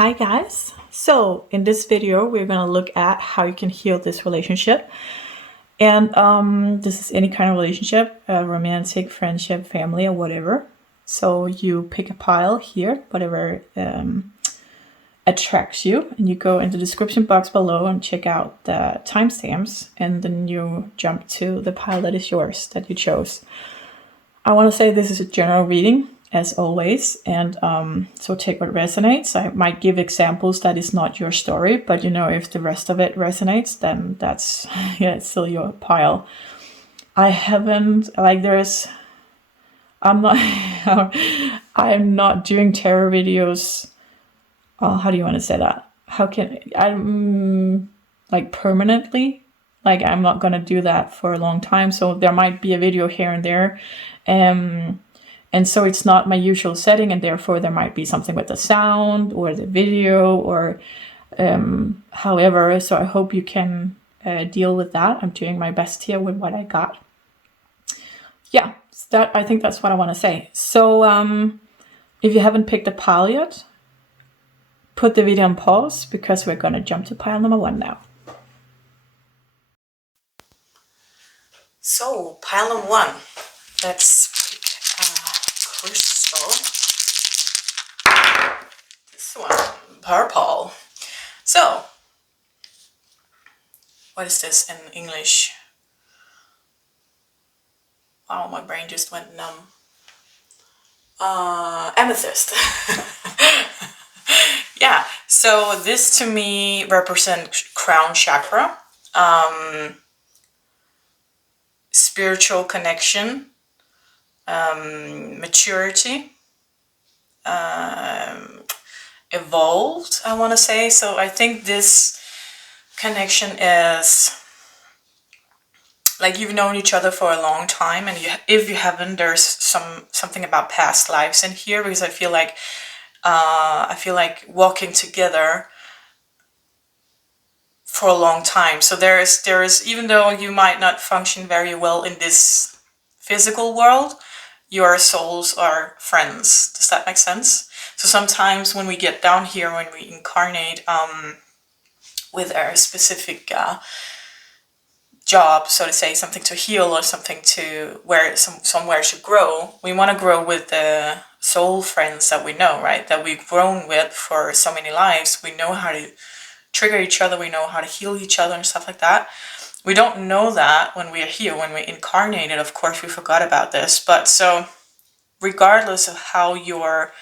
Hi guys. So in this video, we're going to look at how you can heal this relationship. And this is any kind of relationship, romantic, friendship, family, or whatever. So you pick a pile here, whatever attracts you, and you go in the description box below and check out the timestamps, and then you jump to the pile that is yours, that you chose. I want to say this is a general reading, as always, and so take what resonates. I might give examples that is not your story, but if the rest of it resonates, then that's it's still your pile. I haven't I'm not I'm not doing tarot videos. How do you want to say that? How can I'm like permanently? Like I'm not gonna do that for a long time, so there might be a video here and there. And so it's not my usual setting, and therefore there might be something with the sound or the video or however. So I hope you can deal with that. I'm doing my best here with what I got. Yeah, I think that's what I want to say. So if you haven't picked a pile yet, put the video on pause because we're going to jump to pile number 1 now. So pile number 1, let's crystal. This one, purple. So, what is this in English? Oh, my brain just went numb. Amethyst. Yeah, so this to me represents crown chakra, spiritual connection, maturity, evolved, I want to say. So I think this connection is like you've known each other for a long time, and if you haven't, there's something about past lives in here, because I feel like walking together for a long time. So there is even though you might not function very well in this physical world, your souls are friends. Does that make sense? So sometimes when we get down here, when we incarnate with our specific job, so to say, something to heal or something to somewhere to grow, we want to grow with the soul friends that we know, right? That we've grown with for so many lives. We know how to trigger each other. We know how to heal each other and stuff like that. We don't know that when we are here, when we're incarnated. Of course, we forgot about this. But so regardless of how your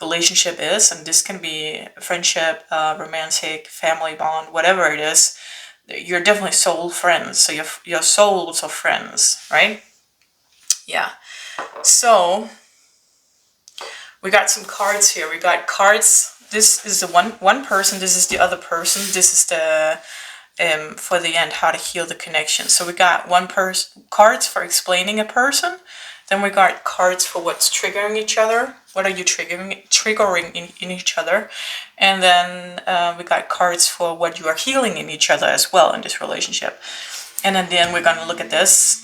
relationship is, and this can be friendship, romantic, family bond, whatever it is, you're definitely soul friends. So your souls are friends, right? Yeah. So we got some cards here. We got cards. This is the one person. This is the other person. This is the for the end, how to heal the connection. So we got cards for explaining a person. Then we got cards for what's triggering each other. What are you triggering in each other? And then we got cards for what you are healing in each other as well in this relationship. And then we're going to look at this,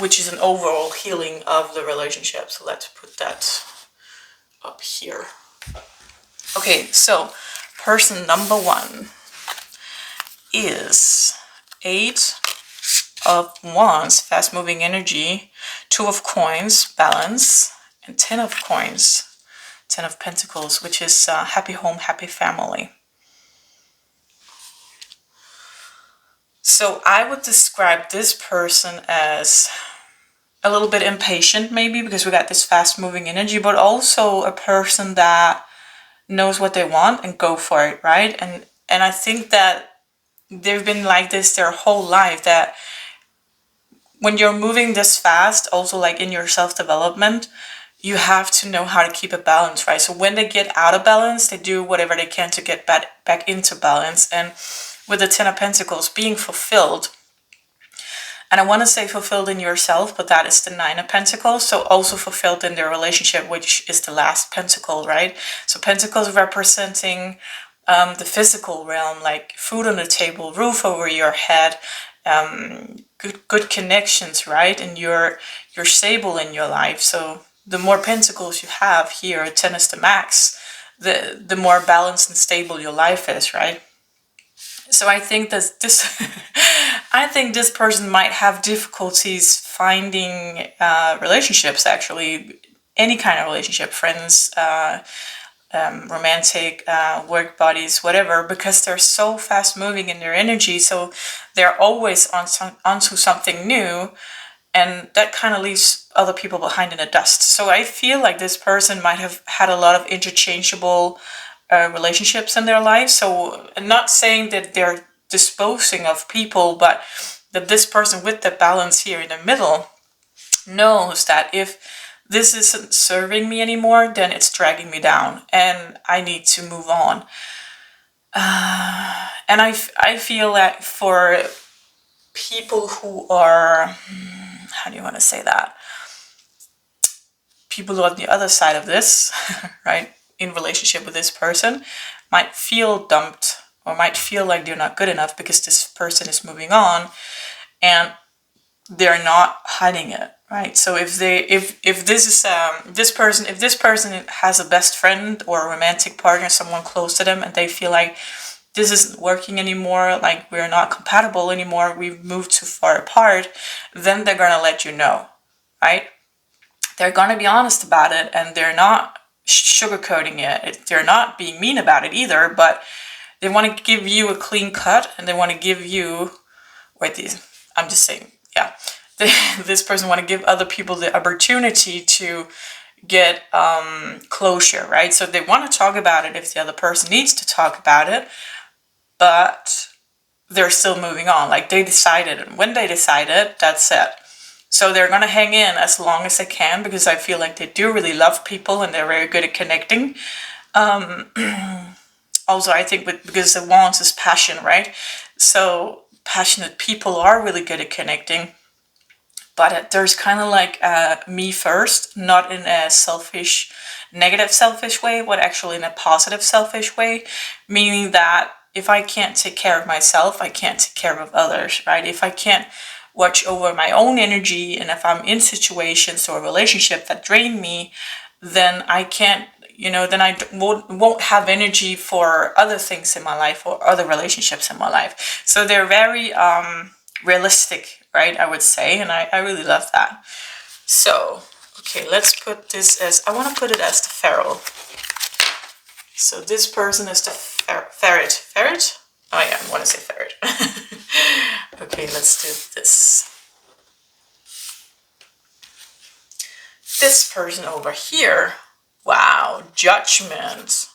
which is an overall healing of the relationship. So let's put that up here. Okay, so person number 1 is 8 of Wands, fast moving energy, 2 of Coins, balance, and 10 of Coins, 10 of Pentacles, which is happy home, happy family. So I would describe this person as a little bit impatient, maybe, because we got this fast moving energy, but also a person that knows what they want and go for it, right? And I think that they've been like this their whole life, that when you're moving this fast, also like in your self-development, you have to know how to keep a balance, right? So when they get out of balance, they do whatever they can to get back into balance. And with the 10 of Pentacles, being fulfilled, and I want to say fulfilled in yourself, but that is the 9 of Pentacles. So also fulfilled in their relationship, which is the last Pentacle, right? So Pentacles representing the physical realm, like food on the table, roof over your head, good connections, right? And you're stable in your life. So the more pentacles you have here, 10 is the max, the more balanced and stable your life is, right? So I think that this, I think this person might have difficulties finding relationships. Actually, any kind of relationship, friends, romantic, work buddies, whatever, because they're so fast moving in their energy. So they're always onto something new, and that kind of leaves other people behind in the dust. So I feel like this person might have had a lot of interchangeable relationships in their life. So I'm not saying that they're disposing of people, but that this person with the balance here in the middle knows that if this isn't serving me anymore, then it's dragging me down and I need to move on. And I feel that for people who are, how do you want to say that? People who are on the other side of this, right, in relationship with this person, might feel dumped or might feel like they're not good enough because this person is moving on, and they're not hiding it, right? So if this person has a best friend or a romantic partner, someone close to them, and they feel like this isn't working anymore, like we're not compatible anymore, we've moved too far apart, then they're gonna let you know, right? They're gonna be honest about it, and they're not sugarcoating it. They're not being mean about it either, but they want to give you a clean cut, and they want to give you, I'm just saying, yeah, this person want to give other people the opportunity to get closure, right? So they want to talk about it if the other person needs to talk about it, but they're still moving on. Like they decided, and when they decided, that's it. So they're going to hang in as long as they can, because I feel like they do really love people and they're very good at connecting. Also, I think because the wands is passion, right? So passionate people are really good at connecting. But there's kind of like me first, not in a selfish, negative selfish way, but actually in a positive selfish way. Meaning that if I can't take care of myself, I can't take care of others, right? If I can't watch over my own energy, and if I'm in situations or a relationship that drain me, then I can't, then I won't have energy for other things in my life or other relationships in my life. So they're very realistic, right, I would say, and I really love that. So, okay, let's put this as, I want to put it as the feral. So this person is the ferret. Ferret? Oh yeah, I want to say ferret. Okay, let's do this. This person over here, wow, judgment.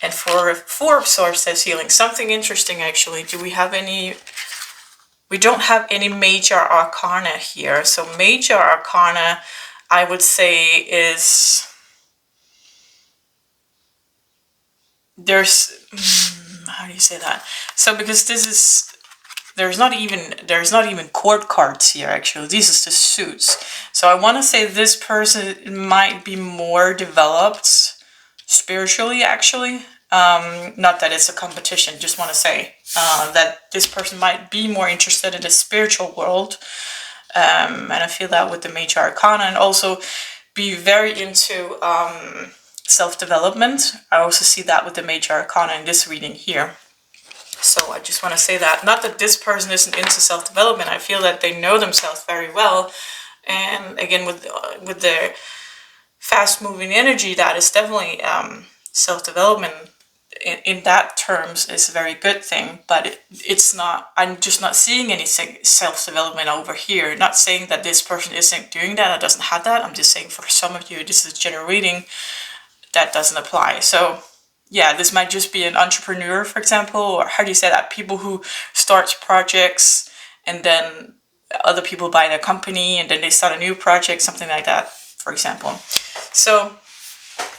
And for Four of Swords says healing. Something interesting, actually. Do we have any? We don't have any major arcana here. So major arcana, I would say, is there's how do you say that? So because this is, there's not even court cards here, actually. These is the suits. So I want to say this person might be more developed spiritually, actually. Not that it's a competition, just want to say that this person might be more interested in the spiritual world. And I feel that with the major arcana, and also be very into self-development. I also see that with the major arcana in this reading here. So I just want to say that, not that this person isn't into self-development, I feel that they know themselves very well. And again, with their fast-moving energy, that is definitely self-development in that terms is a very good thing, but it's not, I'm just not seeing any self-development over here. Not saying that this person isn't doing that or doesn't have that, I'm just saying for some of you, this is general reading, that doesn't apply. So yeah, this might just be an entrepreneur, for example, or how do you say that? People who start projects and then other people buy their company and then they start a new project, something like that, for example. So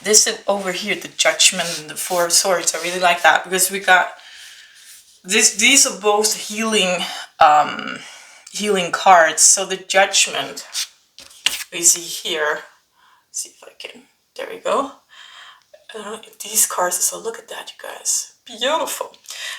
this over here, the Judgment and the Four of Swords, I really like that because we got this. These are both healing cards. So the Judgment we see here. Let's see if I can. There we go. These cards, so look at that, you guys, beautiful.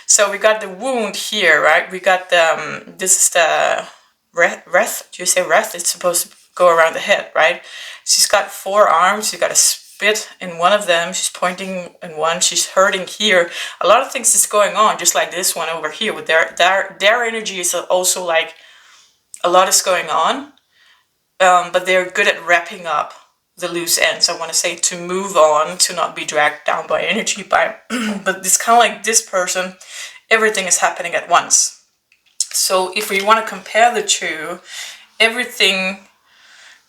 So we got the wound here, right? We got the this is the wreath. Do you say wreath? It's supposed to go around the head, right? She's got 4 arms. You got a bit in one of them, she's pointing in one, she's hurting here. A lot of things is going on, just like this one over here with their energy is also like a lot is going on, but they're good at wrapping up the loose ends. I want to say to move on, to not be dragged down by energy. But it's kind of like this person, everything is happening at once. So if we want to compare the two, everything,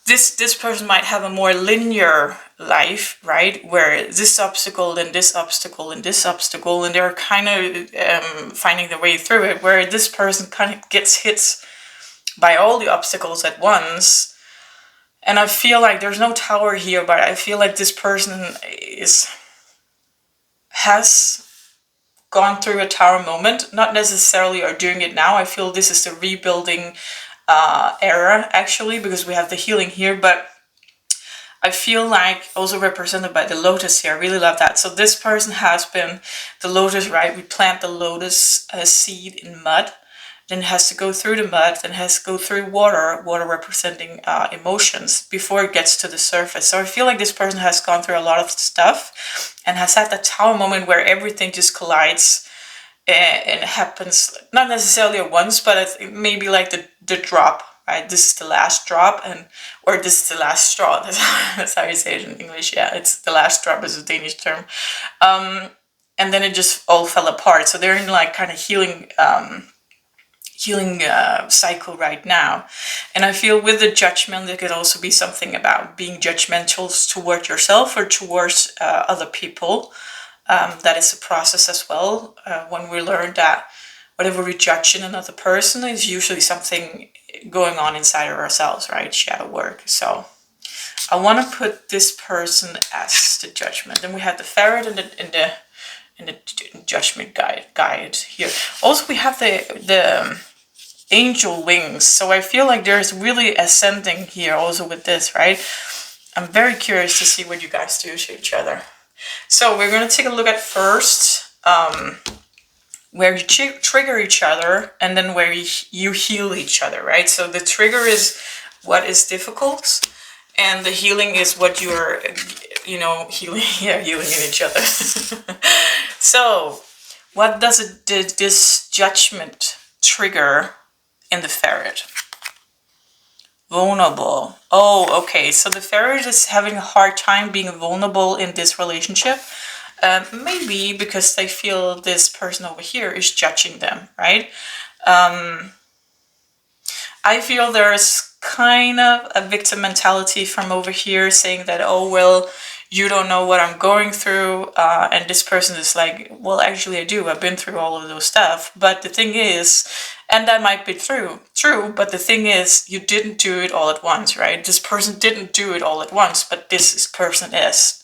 this person might have a more linear life, right? Where this obstacle, then this obstacle, and this obstacle, and they're kind of finding their way through it. Where this person kind of gets hit by all the obstacles at once. And I feel like there's no tower here, but I feel like this person has gone through a tower moment, not necessarily are doing it now. I feel this is the rebuilding era, actually, because we have the healing here, but I feel like also represented by the lotus here. I really love that. So this person has been the lotus, right? We plant the lotus seed in mud, then has to go through the mud, then has to go through water representing emotions before it gets to the surface. So I feel like this person has gone through a lot of stuff and has had that tower moment where everything just collides and it happens, not necessarily at once, but maybe like the drop, right? This is the last drop, or this is the last straw. That's how you say it in English. Yeah, it's the last drop is a Danish term. And then it just all fell apart. So they're in like kind of healing cycle right now. And I feel with the judgment, there could also be something about being judgmental toward yourself or towards other people. That is a process as well. When we learn that whatever we judge in another person is usually something going on inside of ourselves, right? Shadow work. So I want to put this person as the judgment. Then we have the ferret in the judgment guide here. Also, we have the angel wings. So I feel like there's really ascending here also with this, right? I'm very curious to see what you guys do to each other. So we're going to take a look at first where you trigger each other, and then where you heal each other, right? So the trigger is what is difficult, and the healing is what you're, healing, healing in each other. So what does this judgment trigger in the ferret? Vulnerable. Oh, okay. So the ferret is having a hard time being vulnerable in this relationship. Maybe because they feel this person over here is judging them, right? I feel there's kind of a victim mentality from over here saying that, oh, well, you don't know what I'm going through. And this person is like, well, actually I do. I've been through all of those stuff. But the thing is, and that might be true, but the thing is, you didn't do it all at once, right? This person didn't do it all at once, but this person is.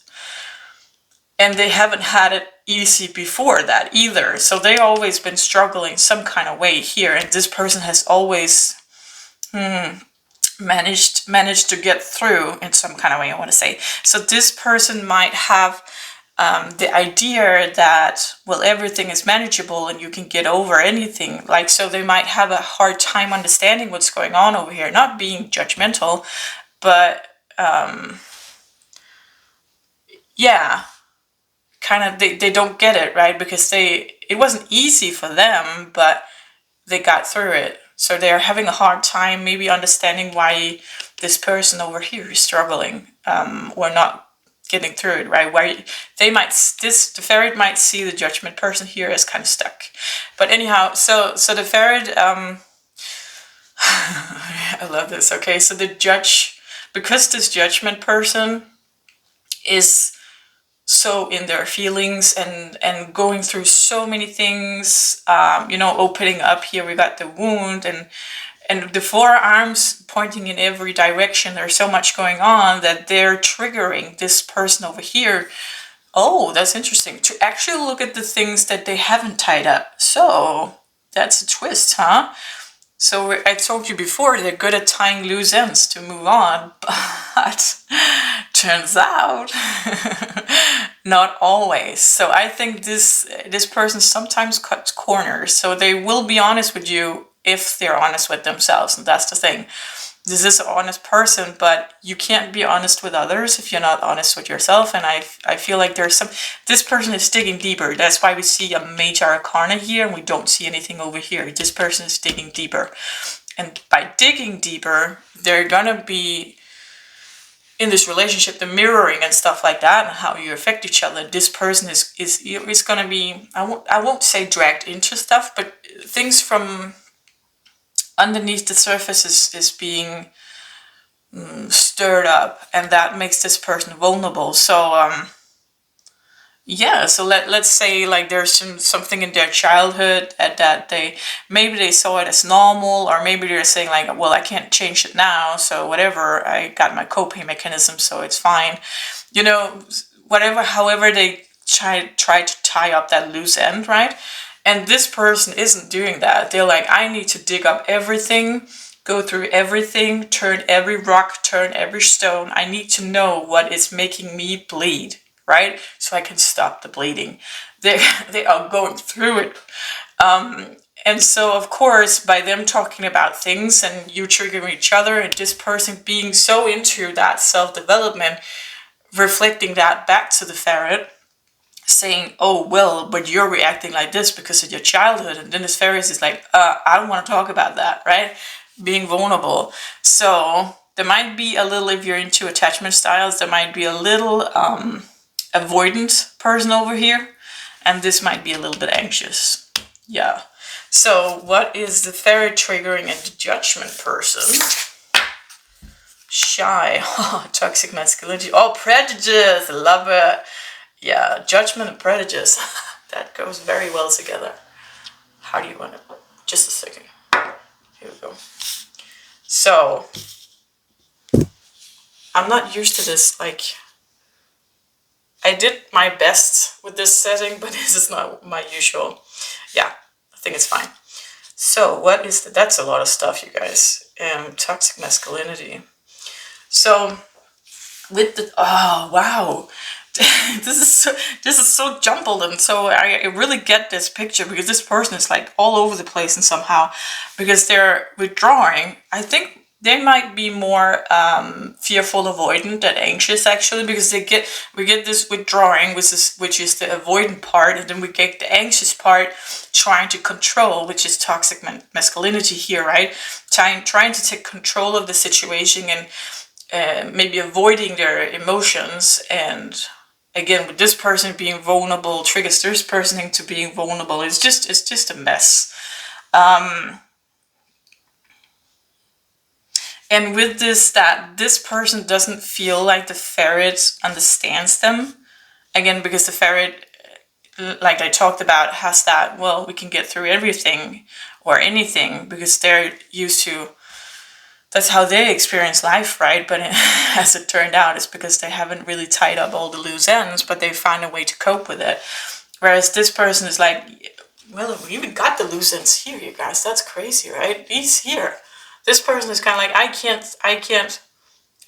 And they haven't had it easy before that either. So they've always been struggling some kind of way here. And this person has always managed to get through in some kind of way, I want to say. So this person might have the idea that, well, everything is manageable and you can get over anything. Like, so they might have a hard time understanding what's going on over here. Not being judgmental, but kind of they don't get it, right? Because it wasn't easy for them, but they got through it. So they're having a hard time maybe understanding why this person over here is struggling or not getting through it, right? Why the ferret might see the judgment person here as kind of stuck. But anyhow, so the ferret, I love this. Okay, so because this judgment person is so in their feelings and going through so many things, opening up here, we got the wound and the forearms pointing in every direction. There's so much going on that they're triggering this person over here. Oh, that's interesting. To actually look at the things that they haven't tied up. So that's a twist, huh? So I told you before, they're good at tying loose ends to move on, but turns out not always. So I think this person sometimes cuts corners. So they will be honest with you if they're honest with themselves, and that's the thing. this is an honest person, but you can't be honest with others if you're not honest with yourself. And I feel like this person is digging deeper. That's why we see a major arcana here and we don't see anything over here. This person is digging deeper. And by digging deeper, they're gonna be in this relationship, the mirroring and stuff like that, and how you affect each other. This person is gonna be, I won't say dragged into stuff, but things from underneath the surface is being stirred up, and that makes this person vulnerable. So yeah, so let's say like there's something in their childhood that they saw it as normal, or maybe they're saying like, well, I can't change it now, so whatever, I got my coping mechanism, so it's fine. You know, whatever, however they try to tie up that loose end, right? And this person isn't doing that. They're like, I need to dig up everything, go through everything, turn every rock, turn every stone. I need to know what is making me bleed, right? So I can stop the bleeding. They are going through it. And so, of course, by them talking about things and you triggering each other and this person being so into that self-development, reflecting that back to the ferret, saying, oh, well, but you're reacting like this because of your childhood. And then this ferret is like, I don't want to talk about that, right? Being vulnerable. So there might be a little, if you're into attachment styles, there might be a little avoidant person over here. And this might be a little bit anxious. Yeah. So what is the ferret triggering and the judgment person? Shy. Oh, toxic masculinity. Oh, prejudice. Love it. Yeah, judgment and prejudice. That goes very well together. How do you want it? Just a second. Here we go. So, I'm not used to this. Like, I did my best with this setting, but this is not my usual. Yeah, I think it's fine. So, what is that's a lot of stuff, you guys. Toxic masculinity. So, with the, oh, wow. this is so jumbled, and so I really get this picture because this person is like all over the place, and somehow because they're withdrawing, I think they might be more fearful, avoidant than anxious actually, because we get this withdrawing, which is the avoidant part, and then we get the anxious part trying to control, which is toxic masculinity here, right? Trying to take control of the situation and maybe avoiding their emotions. And again, with this person being vulnerable, triggers this person into being vulnerable. It's just a mess. And with this, that this person doesn't feel like the ferret understands them. Again, because the ferret, like I talked about, has that, well, we can get through everything or anything, because they're used to, that's how they experience life, right? But as it turned out, it's because they haven't really tied up all the loose ends, but they find a way to cope with it. Whereas this person is like, well, we even got the loose ends here, you guys. That's crazy, right? He's here. This person is kind of like,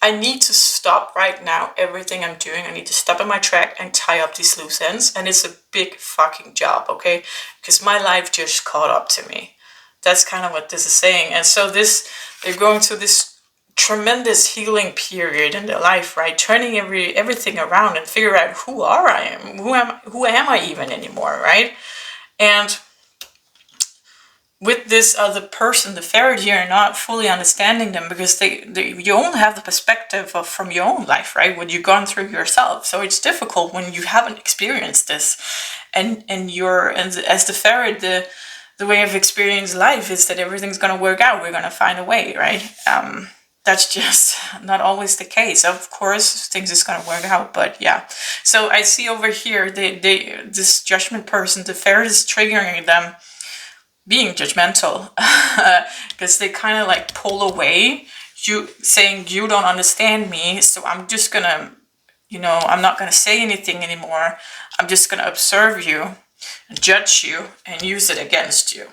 I need to stop right now everything I'm doing. I need to stop in my track and tie up these loose ends. And it's a big fucking job, okay? Because my life just caught up to me. That's kind of what this is saying. And so they're going through this tremendous healing period in their life, right? Turning everything around and figure out who am I even anymore, right? And with this other person, the ferret here, not fully understanding them, because you only have the perspective from your own life, right? What you've gone through yourself. So it's difficult when you haven't experienced this, and as the ferret, the way of experiencing life is that everything's going to work out. We're going to find a way, right? That's just not always the case. Of course, things is going to work out, but yeah. So I see over here, this judgment person, the ferret is triggering them being judgmental, because they kind of like pull away, saying you don't understand me, so I'm just gonna, I'm not gonna say anything anymore. I'm just gonna observe you, judge you, and use it against you,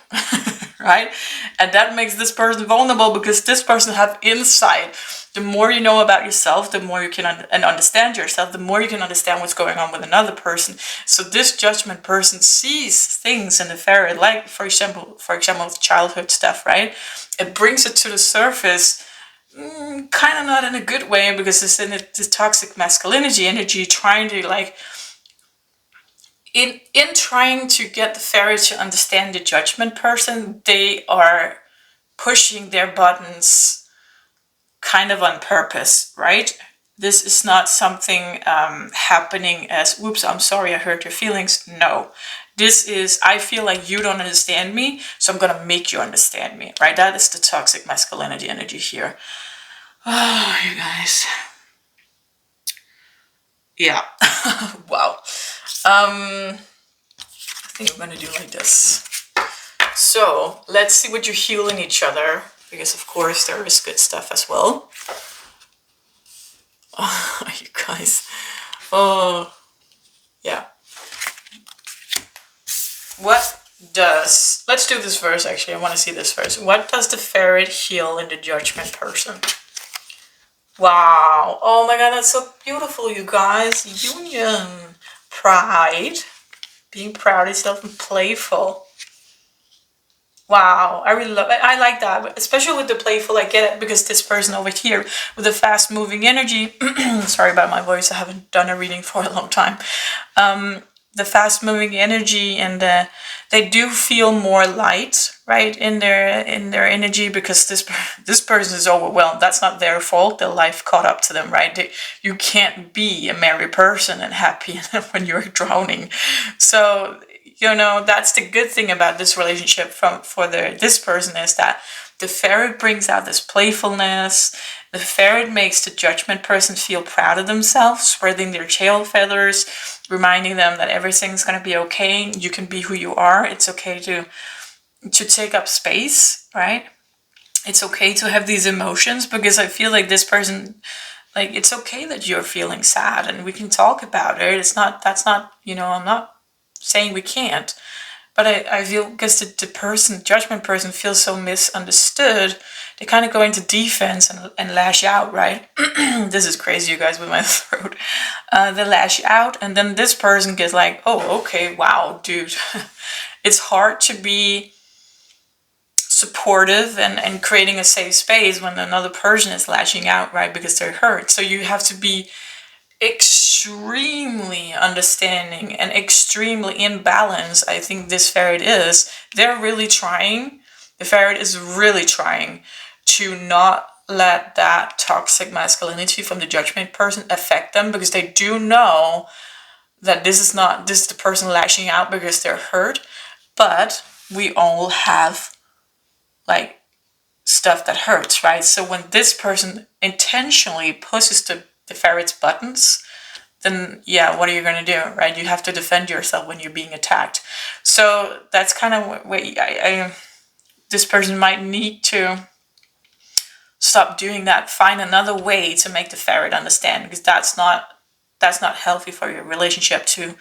right? And that makes this person vulnerable, because this person have insight. The more you know about yourself, the more you can understand yourself, the more you can understand what's going on with another person. So this judgment person sees things in the ferret, like for example, childhood stuff, right? It brings it to the surface, kind of not in a good way, because it's in this toxic masculinity energy, trying to like, in trying to get the fairy to understand the judgment person, they are pushing their buttons kind of on purpose, right? This is not something happening as, whoops, I'm sorry, I hurt your feelings. No. This is, I feel like you don't understand me, so I'm gonna make you understand me, right? That is the toxic masculinity energy here. Oh, you guys. Yeah. Wow. I think I'm gonna do like this. So let's see what you heal in each other, because of course there is good stuff as well. Oh, you guys. Oh, yeah. What does, let's do this first actually, I want to see this first. What does the ferret heal in the judgment person? Wow. Oh my god, that's so beautiful, you guys. Union. Pride. Being proud of yourself and playful. Wow, I really love it. I like that, especially with the playful. I get it, because this person over here with the fast moving energy, sorry about my voice, I haven't done a reading for a long time. The fast moving energy, and they do feel more light, right, in their energy, because this person is overwhelmed. That's not their fault. Their life caught up to them, right? You can't be a merry person and happy when you're drowning. So that's the good thing about this relationship for this person, is that the ferret brings out this playfulness. The ferret makes the judgment person feel proud of themselves, spreading their tail feathers, reminding them that everything's going to be okay. You can be who you are. It's okay to take up space, right? It's okay to have these emotions, because I feel like this person, like, it's okay that you're feeling sad, and we can talk about it. That's not, I'm not saying we can't, but I feel, because the judgment person feels so misunderstood, they kind of go into defense and lash out, right? This is crazy, you guys, with my throat. They lash out, and then this person gets like, oh, okay, wow, dude. It's hard to be supportive and creating a safe space when another person is lashing out, right? Because they're hurt. So you have to be extremely understanding and extremely in balance. I think this ferret is. They're really trying. The ferret is really trying to not let that toxic masculinity from the judgment person affect them, because they do know that this is the person lashing out because they're hurt. But we all have like stuff that hurts, right? So when this person intentionally pushes the ferret's buttons, then yeah, what are you going to do, right? You have to defend yourself when you're being attacked. So that's kind of what this person might need to stop doing that. Find another way to make the ferret understand, because that's not healthy for your relationship to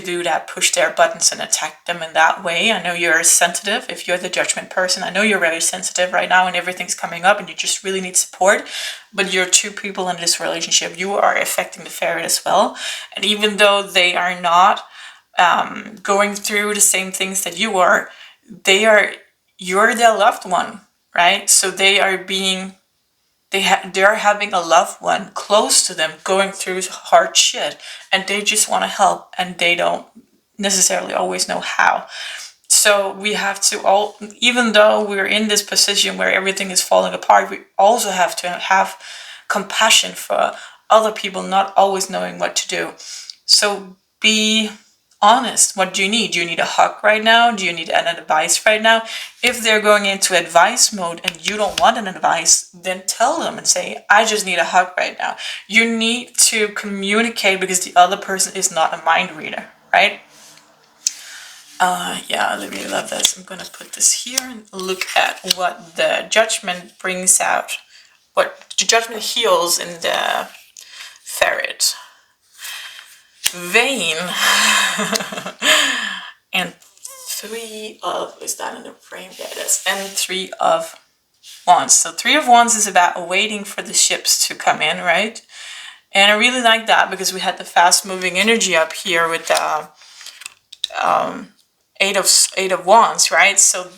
do that, push their buttons and attack them in that way. I know you're sensitive. If you're the judgment person, I know you're very sensitive right now and everything's coming up and you just really need support. But you're two people in this relationship. You are affecting the ferret as well. And even though they are not going through the same things that you are, you're their loved one, right? So they are they're having a loved one close to them going through hard shit, and they just want to help, and they don't necessarily always know how. So we have to even though we're in this position where everything is falling apart, we also have to have compassion for other people not always knowing what to do. So be honest. What do you need? Do you need a hug right now? Do you need an advice right now? If they're going into advice mode and you don't want an advice, then tell them and say, I just need a hug right now. You need to communicate, because the other person is not a mind reader, right? Yeah, I really love this. I'm gonna put this here and look at what the judgment brings out, what the judgment heals in the ferret. Vain. And 3 of, is that in the frame? Yeah, it is. And 3 of Wands. So 3 of Wands is about waiting for the ships to come in, right? And I really like that, because we had the fast moving energy up here with the eight of wands, right? So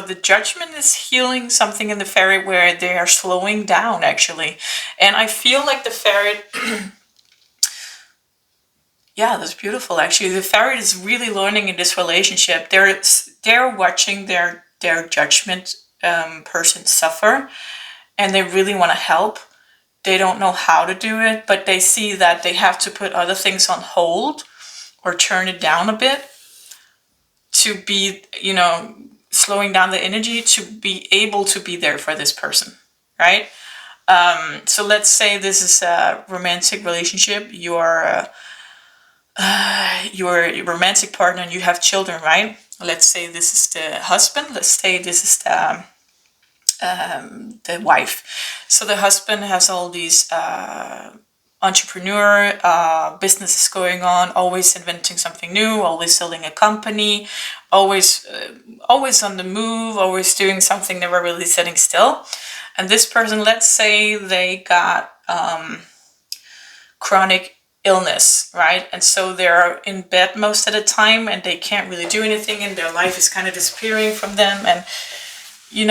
the judgment is healing something in the ferret where they are slowing down actually. And I feel like the ferret yeah, that's beautiful actually. The ferret is really learning in this relationship. They're watching their judgment person suffer, and they really want to help. They don't know how to do it, but they see that they have to put other things on hold or turn it down a bit to be, slowing down the energy to be able to be there for this person, right? So let's say this is a romantic relationship. You're a romantic partner and you have children, right? Let's say this is the husband. Let's say this is the wife. So the husband has all these entrepreneur businesses going on, always inventing something new, always selling a company, always on the move, always doing something, never really sitting still. And this person, let's say they got chronic illness, right? And so they're in bed most of the time and they can't really do anything and their life is kind of disappearing from them. And you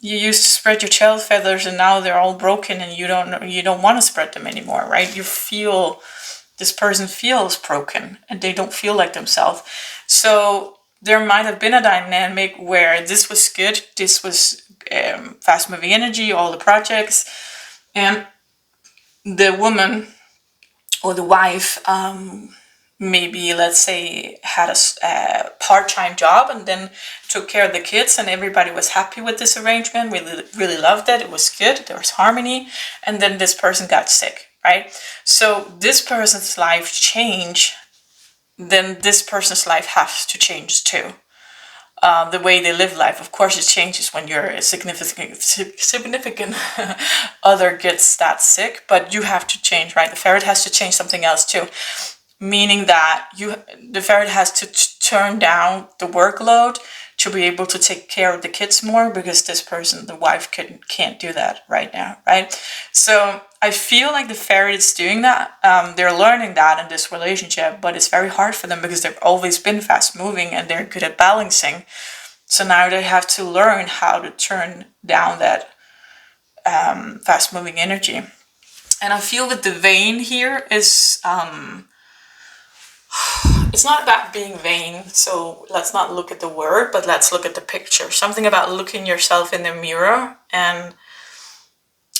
used to spread your tail feathers and now they're all broken and you don't want to spread them anymore, right? This person feels broken and they don't feel like themselves. So there might have been a dynamic where this was good, this was fast moving energy, all the projects, and the woman or the wife maybe, let's say, had a part-time job and then took care of the kids and everybody was happy with this arrangement, really, really loved it, it was good, there was harmony, and then this person got sick, right? So this person's life changed, then this person's life has to change too. The way they live life, of course, it changes when your significant other gets that sick, but you have to change, right? The ferret has to change something else too, meaning that the ferret has to turn down the workload to be able to take care of the kids more because this person, the wife, can't do that right now, right? So I feel like the ferret is doing that. They're learning that in this relationship, but it's very hard for them because they've always been fast moving and they're good at balancing. So now they have to learn how to turn down that fast moving energy. And I feel that the vein here is it's not about being vain, so let's not look at the word, but let's look at the picture. Something about looking yourself in the mirror. And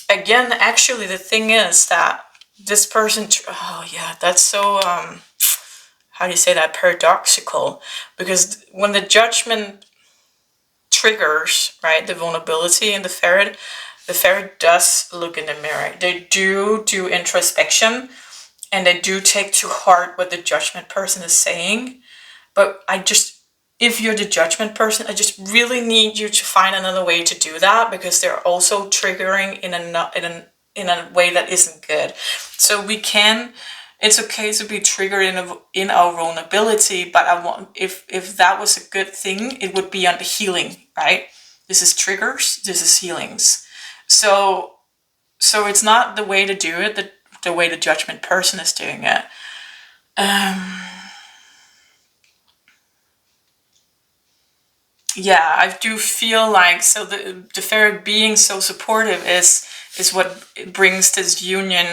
again, actually, the thing is that this person, oh yeah, that's so, how do you say that, paradoxical. Because when the judgment triggers, right, the vulnerability in the ferret does look in the mirror. They do introspection. And they do take to heart what the judgment person is saying. But if you're the judgment person, I just really need you to find another way to do that because they're also triggering in a way that isn't good. So it's okay to be triggered in our vulnerability, but if that was a good thing, it would be under healing, right? This is triggers, this is healings. So it's not the way to do it, the way the judgment person is doing it. Yeah, I do feel like so the ferret being so supportive is what brings this union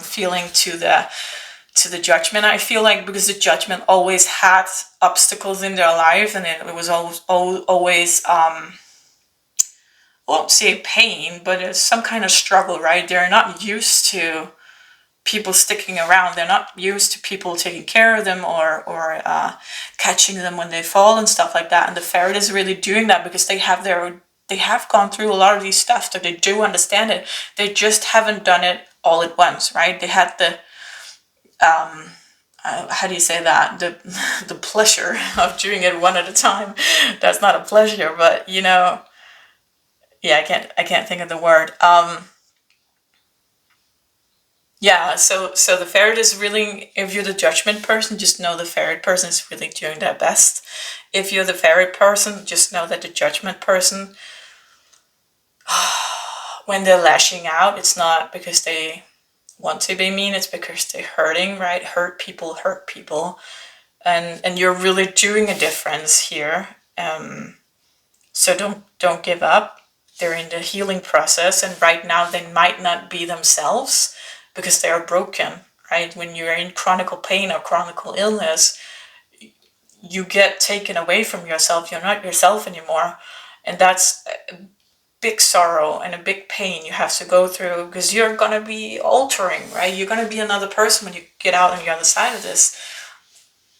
feeling to the judgment. I feel like because the judgment always had obstacles in their life and it was always I won't say pain, but it's some kind of struggle, right? They're not used to people sticking around. They're not used to people taking care of them or catching them when they fall and stuff like that. And the ferret is really doing that because they have gone through a lot of these stuff, that they do understand it. They just haven't done it all at once, right? They had the how do you say that? The pleasure of doing it one at a time. That's not a pleasure, but yeah, I can't think of the word. Yeah, so the ferret is really, if you're the judgment person, just know the ferret person is really doing their best. If you're the ferret person, just know that the judgment person, when they're lashing out, it's not because they want to be mean, it's because they're hurting, right? Hurt people hurt people. and you're really doing a difference here. So don't give up. They're in the healing process, and right now they might not be themselves because they are broken, right? When you're in chronic pain or chronic illness, you get taken away from yourself. You're not yourself anymore, and that's a big sorrow and a big pain you have to go through, because you're gonna be altering, right? You're gonna be another person when you get out on the other side of this,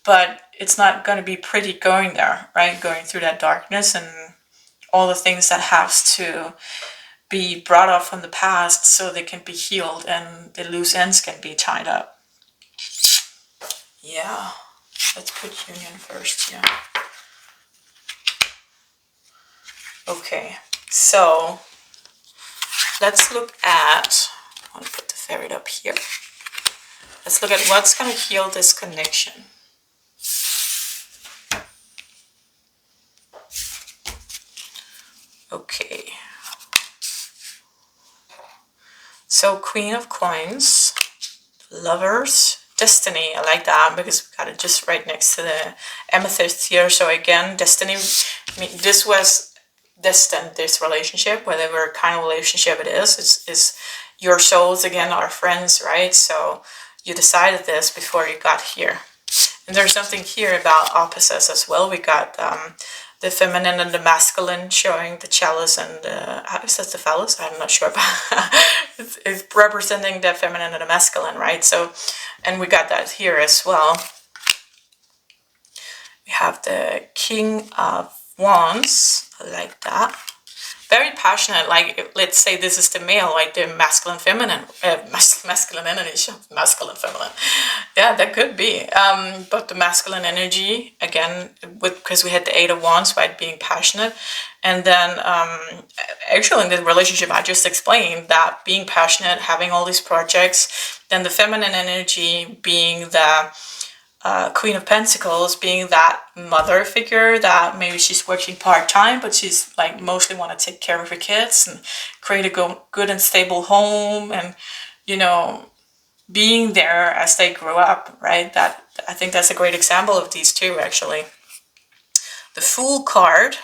but it's not gonna be pretty going there, right? Going through that darkness and all the things that have to be brought up from the past so they can be healed and the loose ends can be tied up. Yeah, let's put union first, yeah. Okay, so let's look at, I'll put the ferret up here. Let's look at what's going to heal this connection. Okay. So Queen of Coins, Lovers, Destiny. I like that because we got it just right next to the amethyst here. So again, Destiny, I mean, this was destined, this relationship, whatever kind of relationship it is. It's your souls, again, are friends, right? So you decided this before you got here. And there's something here about opposites as well. We got the feminine and the masculine showing the chalice and how is that the phallus? I'm not sure, but it's representing the feminine and the masculine, right? So, and we got that here as well. We have the King of Wands. I like that. Very passionate, like, let's say this is the male, like the masculine, feminine, masculine energy, masculine, feminine. Yeah, that could be. But the masculine energy, again, because we had the Eight of Wands, right, being passionate. And then, actually, in the relationship I just explained, that being passionate, having all these projects, then the feminine energy being the Queen of Pentacles, being that mother figure that maybe she's working part-time, but she's like mostly want to take care of her kids and create a good and stable home, and you know, being there as they grow up, right? That, I think that's a great example of these two, actually. The Fool card,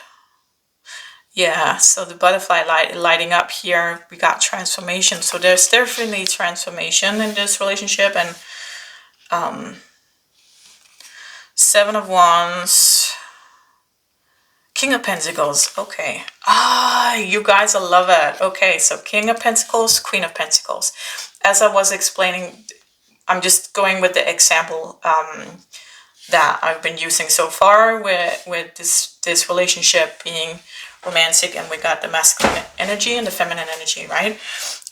yeah, so the butterfly lighting up here, we got transformation. So there's definitely transformation in this relationship. And Seven of Wands, King of Pentacles. Okay. You guys, I love it. Okay, so King of Pentacles, Queen of Pentacles. As I was explaining, I'm just going with the example that I've been using so far with this relationship being romantic, and we got the masculine energy and the feminine energy, right?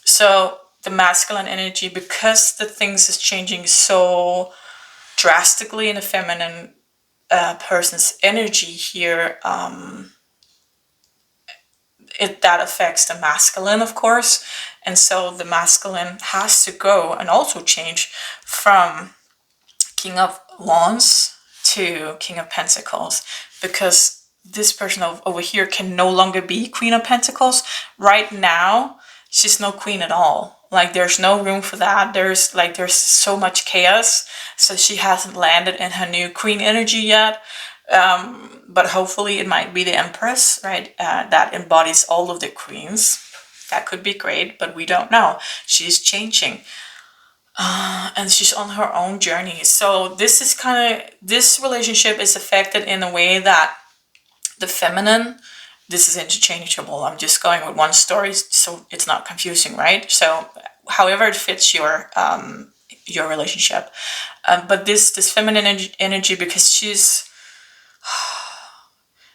So the masculine energy, because the things is changing so drastically in the feminine person's energy here, that affects the masculine, of course. And so the masculine has to go and also change from King of Wands to King of Pentacles, because this person over here can no longer be Queen of Pentacles. Right now, she's no queen at all. Like, there's no room for that. There's so much chaos. So she hasn't landed in her new queen energy yet. But hopefully it might be the Empress, right? That embodies all of the queens. That could be great, but we don't know. She's changing. And she's on her own journey. So this relationship is affected in a way that the feminine, this is interchangeable. I'm just going with one story so it's not confusing, right? So however it fits your relationship. But this feminine energy, because she's,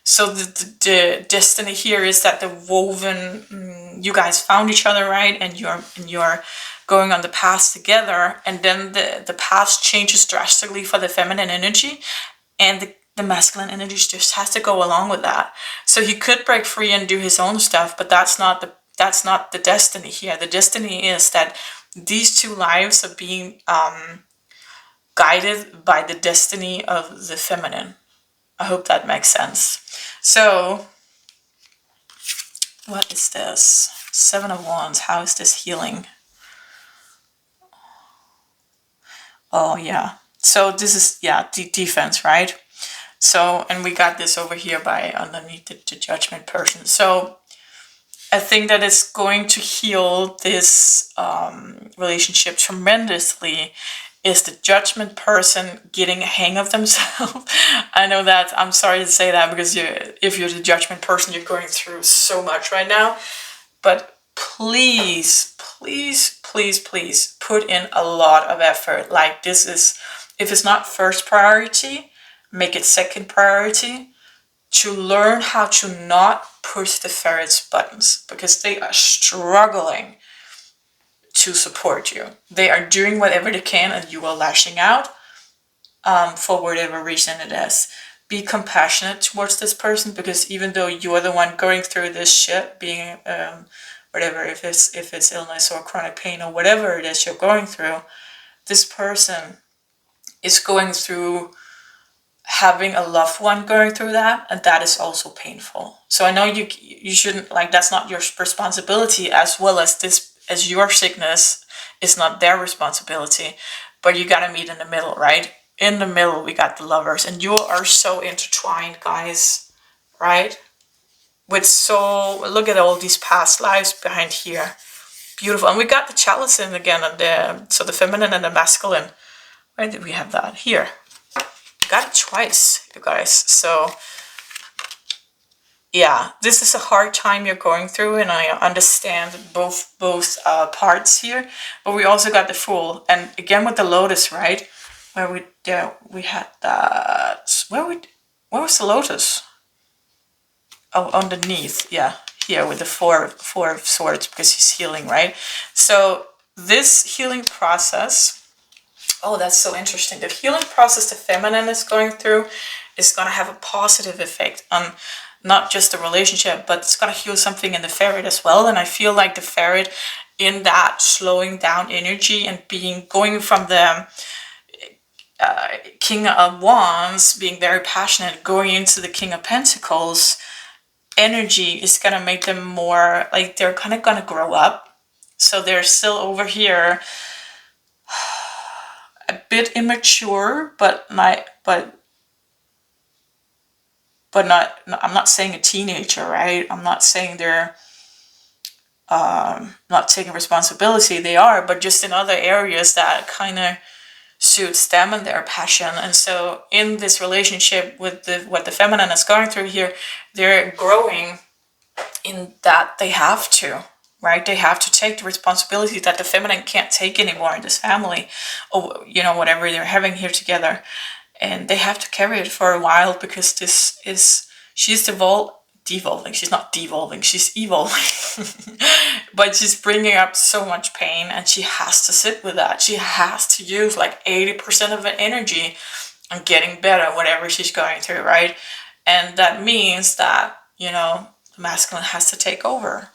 so the destiny here is that the woven, you guys found each other, right? And you're going on the path together, and then the path changes drastically for the feminine energy, and the masculine energy just has to go along with that. So he could break free and do his own stuff, but that's not the destiny here. The destiny is that these two lives are being guided by the destiny of the feminine. I hope that makes sense. So, what is this? Seven of Wands. How is this healing? Oh, yeah. So this is, yeah, the defense, right? So, and we got this over here by underneath the judgment person. So I think that it's going to heal this relationship tremendously is the judgment person getting a hang of themselves. I know that, I'm sorry to say that, because if you're the judgment person, you're going through so much right now. But please, please, please, please put in a lot of effort. Like, this is, if it's not first priority, make it second priority, to learn how to not push the ferret's buttons, because they are struggling to support you. They are doing whatever they can and you are lashing out for whatever reason it is. Be compassionate towards this person, because even though you are the one going through this shit, being whatever, if it's illness or chronic pain or whatever it is you're going through, this person is going through having a loved one going through that, and that is also painful. So I know you shouldn't, like, that's not your responsibility, as well as this, as your sickness is not their responsibility, but you gotta meet in the middle, right? In the middle we got the lovers, and you are so intertwined, guys, right? With, so look at all these past lives behind here. Beautiful. And we got the chalice in again, and the feminine and the masculine. Where did we have that? Here. Got it twice, you guys. So yeah, this is a hard time you're going through, and I understand both parts here. But we also got the Fool, and again with the Lotus, right? Where we had that. Where was the Lotus? Oh, underneath, yeah, here with the four of swords, because he's healing, right? So this healing process. Oh, that's so interesting. The healing process the feminine is going through is going to have a positive effect on not just the relationship, but it's going to heal something in the ferret as well. And I feel like the ferret, in that slowing down energy and going from the King of Wands, being very passionate, going into the King of Pentacles energy, is going to make them more, like, they're kind of going to grow up. So they're still over here a bit immature, but not, I'm not saying a teenager, right? I'm not saying they're not taking responsibility. They are, but just in other areas that kind of suits them and their passion. And so in this relationship with what the feminine is going through here, they're growing in that they have to, right? They have to take the responsibility that the feminine can't take anymore in this family, or, you know, whatever they're having here together. And they have to carry it for a while, because she's devolving. She's not devolving, she's evolving. But she's bringing up so much pain, and she has to sit with that. She has to use like 80% of her energy on getting better, whatever she's going through, right? And that means that, you know, the masculine has to take over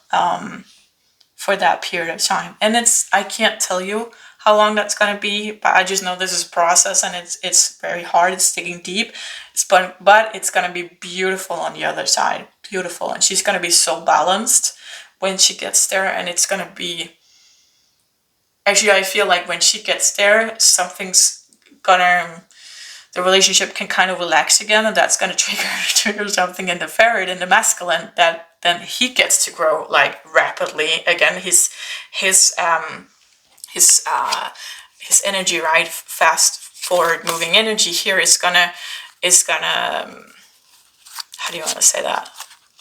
for that period of time. And I can't tell you how long that's going to be, but I just know this is a process, and it's very hard. It's digging deep, but it's going to be beautiful on the other side. Beautiful. And she's going to be so balanced when she gets there, and it's going to be, actually, I feel like when she gets there, the relationship can kind of relax again, and that's going to trigger something in the ferret, in the masculine, that then he gets to grow like rapidly again. His energy, right? Fast forward moving energy here is gonna how do you want to say that?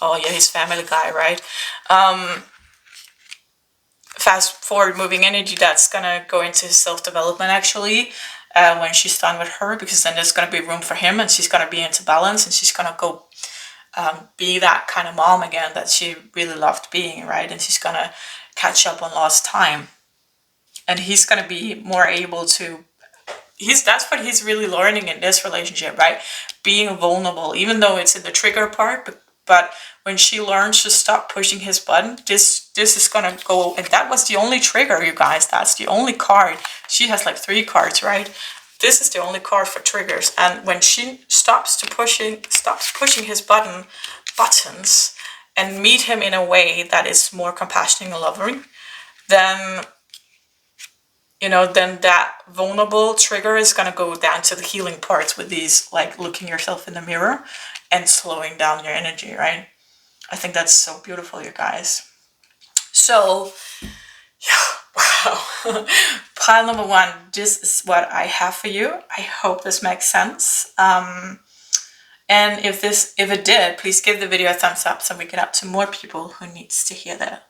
Oh yeah, his family guy, right? Fast forward moving energy, that's gonna go into his self-development, actually, when she's done with her, because then there's gonna be room for him, and she's gonna be into balance, and she's gonna go be that kind of mom again that she really loved being, right? And she's gonna catch up on lost time, and he's gonna be more able to. That's what he's really learning in this relationship, right? Being vulnerable, even though it's in the trigger part, but when she learns to stop pushing his button, this is gonna go. And that was the only trigger, you guys. That's the only card. She has like 3 cards, right? This is the only card for triggers. And when she stops pushing his buttons, and meet him in a way that is more compassionate and loving, then then that vulnerable trigger is going to go down to the healing parts with these, like looking yourself in the mirror and slowing down your energy, right? I think that's so beautiful, you guys. So, yeah, wow. Pile number 1, this is what I have for you. I hope this makes sense. And if it did, please give the video a thumbs up so we get out to more people who needs to hear that.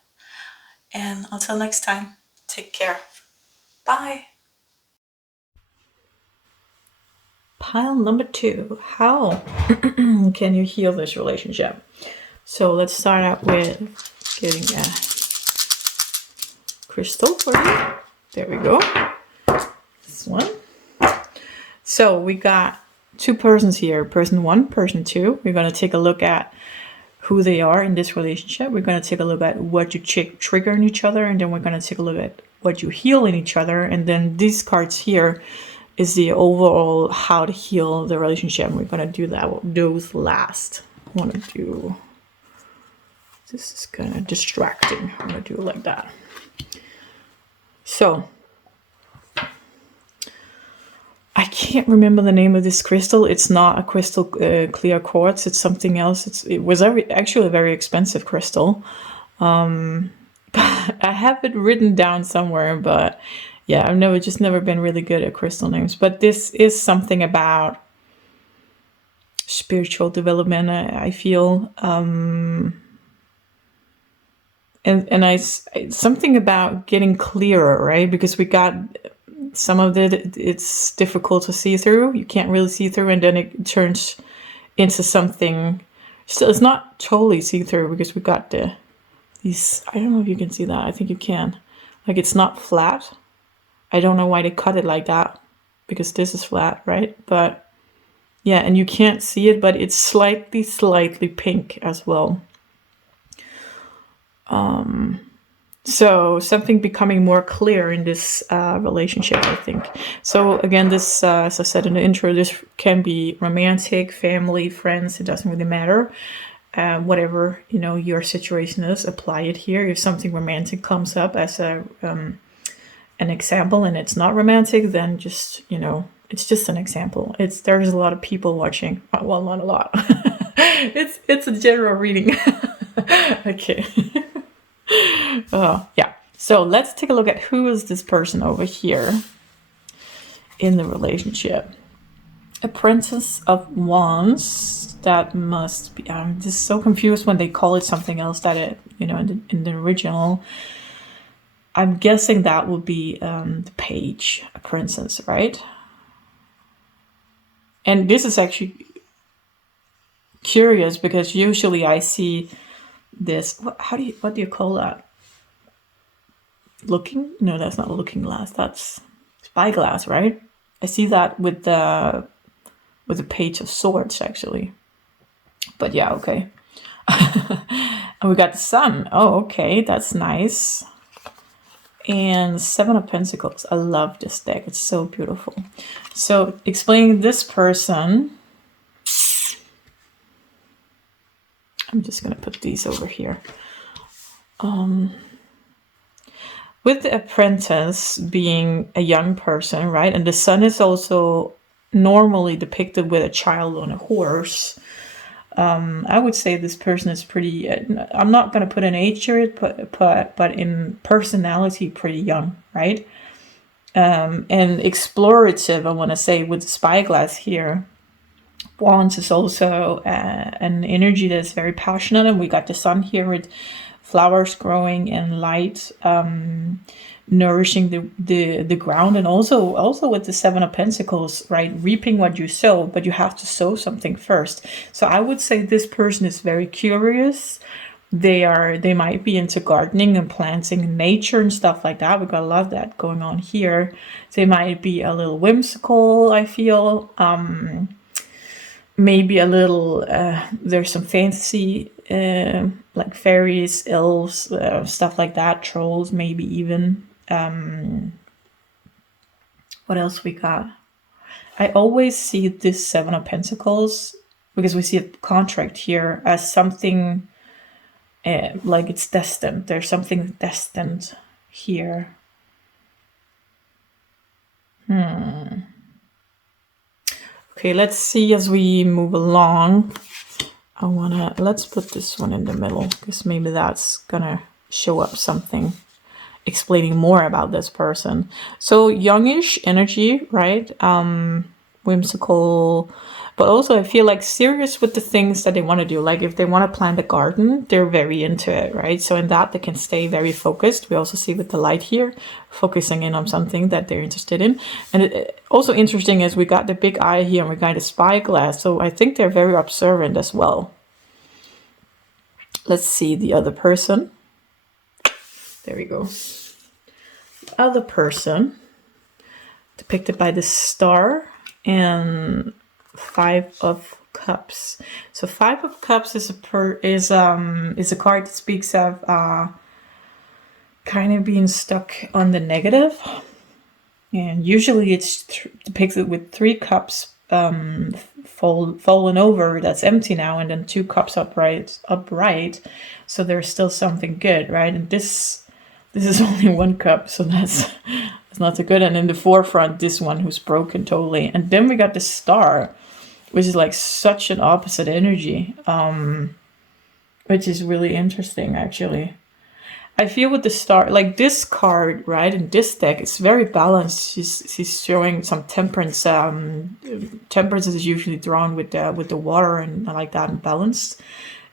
And until next time, take care. Bye. Pile number 2, how can you heal this relationship? So let's start out with getting a crystal for you. There we go. This one. So we got 2 persons here, person 1, person 2. We're going to take a look at who they are in this relationship. We're going to take a look at what you trigger in each other, and then we're going to take a look at what you heal in each other. And then these cards here is the overall how to heal the relationship. And we're going to do those last. I want to do, this is kind of distracting. I'm going to do it like that. So I can't remember the name of this crystal. It's not a crystal clear quartz. It's something else. It was actually a very expensive crystal. I have it written down somewhere, but yeah, I've never been really good at crystal names. But this is something about spiritual development, I feel. Something about getting clearer, right? Because we got some of it's difficult to see through. You can't really see through, and then it turns into something. Still, it's not totally see through because we got these. I don't know if you can see that. I think you can. Like, it's not flat. I don't know why they cut it like that, because this is flat, right? But yeah, and you can't see it, but it's slightly pink as well. So something becoming more clear in this relationship, I think. So again, this, as I said in the intro, this can be romantic, family, friends. It doesn't really matter. Whatever, your situation is, apply it here. If something romantic comes up as an example and it's not romantic, then just, it's just an example. There's a lot of people watching. Well, not a lot. It's a general reading. Okay. Yeah. So let's take a look at who is this person over here in the relationship. A Princess of Wands. That must be. I'm just so confused when they call it something else that it, in the original. I'm guessing that would be the page, a princess, right? And this is actually curious because usually I see this. What do you call that? Looking? No, that's not a looking glass. That's spyglass, right? I see that with the page of swords, actually. But yeah, okay. And we got the sun. Oh, okay, that's nice. And 7 of Pentacles. I love this deck. It's so beautiful. So explaining this person, I'm just going to put these over here. With the Apprentice being a young person, right? And the sun is also normally depicted with a child on a horse. I would say this person is pretty, I'm not going to put an age to it, but in personality, pretty young, right? And explorative, I want to say, with the spyglass here. Wands is also an energy that's very passionate, and we got the sun here with flowers growing and light, nourishing the ground, and also with the 7 of Pentacles, right? Reaping what you sow, but you have to sow something first. So I would say this person is very curious. They might be into gardening and planting nature and stuff like that. We got a lot of that going on here. They might be a little whimsical, I feel. Maybe a little, there's some fantasy, like fairies, elves, stuff like that, trolls, maybe even. What else we got? I always see this 7 of Pentacles, because we see a contract here, as something like it's destined. There's something destined here. Okay, let's see as we move along. Let's put this one in the middle, because maybe that's gonna show up something explaining more about this person. So youngish energy, right? Whimsical, but also I feel like serious with the things that they want to do. Like if they want to plant a garden, they're very into it, right? So in that they can stay very focused. We also see with the light here, focusing in on something that they're interested in. And it also interesting is we got the big eye here and we got the spyglass. So I think they're very observant as well. Let's see the other person. There we go. The other person depicted by the star and 5 of Cups. So 5 of Cups is a card that speaks of kind of being stuck on the negative, and usually it's depicted with 3 cups fallen over, that's empty now, and then 2 cups upright. So there's still something good, right? And this is only 1 cup, so that's not so good. And in the forefront, this one who's broken totally. And then we got the star, which is like such an opposite energy, which is really interesting, actually. I feel with the star, like this card, right, in this deck, it's very balanced. She's showing some temperance. Temperance is usually drawn with the water and like that, and balanced.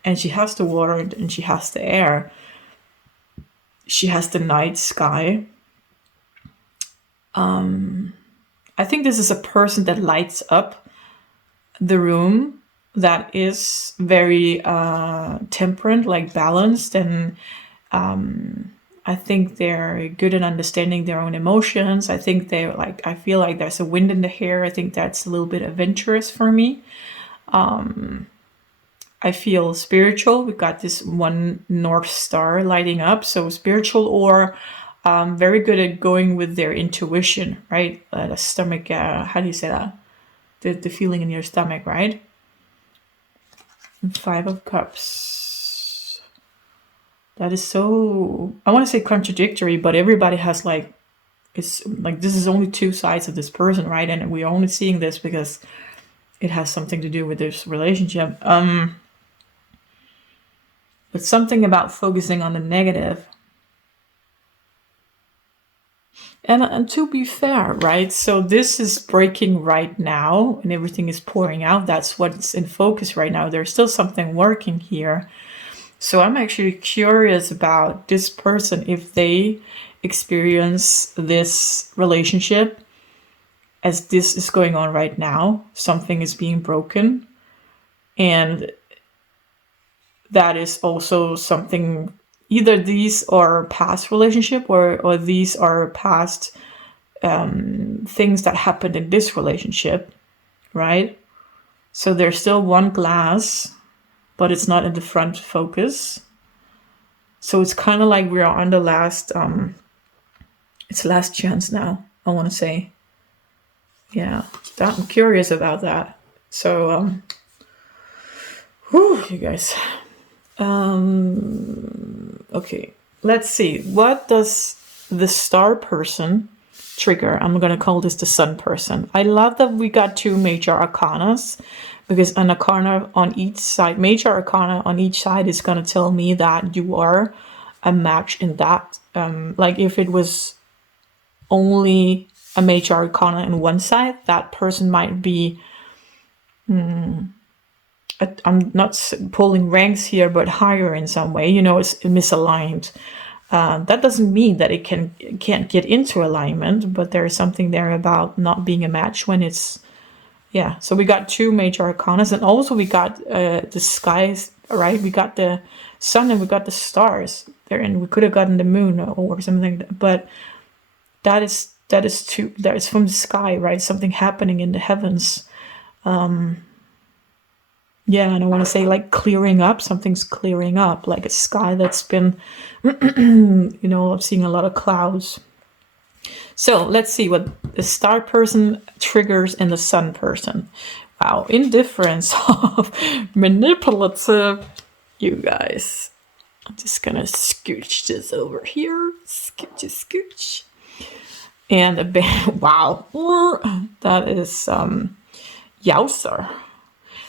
And she has the water and she has the air. She has the night sky. I think this is a person that lights up the room, that is very temperate, like balanced, and I think they're good at understanding their own emotions. I think I feel like there's a wind in the hair. I think that's a little bit adventurous for me. I feel spiritual. We've got this one North Star lighting up, so spiritual, or very good at going with their intuition, right? The stomach, how do you say that? The feeling in your stomach, right? And 5 of Cups. That is so, I want to say contradictory, but everybody has it's like this is only 2 sides of this person, right? And we're only seeing this because it has something to do with this relationship. But something about focusing on the negative. And to be fair, right? So this is breaking right now and everything is pouring out. That's what's in focus right now. There's still something working here. So I'm actually curious about this person, if they experience this relationship as this is going on right now. Something is being broken. And that is also something, either these are past relationship or these are past things that happened in this relationship, right? So there's still one glass, but it's not in the front focus. So it's kind of like we're on the last, it's last chance now, I want to say. Yeah, I'm curious about that. So, you guys. Okay, let's see. What does the star person trigger? I'm going to call this the sun person. I love that we got 2 major arcanas, because an arcana on each side, major arcana on each side, is going to tell me that you are a match in that. Like if it was only a major arcana in one side, that person might be, I'm not pulling ranks here, but higher in some way, it's misaligned. That doesn't mean that it can't get into alignment, but there's something there about not being a match when it's, yeah. So we got 2 major arcanas, and also we got the skies, right? We got the sun and we got the stars there, and we could have gotten the moon or something like that. But that is from the sky, right? Something happening in the heavens. Yeah, and I want to say like clearing up, something's clearing up, like a sky that's been, I'm seeing a lot of clouds. So let's see what the star person triggers in the sun person. Wow, indifference of manipulative, you guys. I'm just gonna scooch this over here, scooch. And wow, that is yowzer.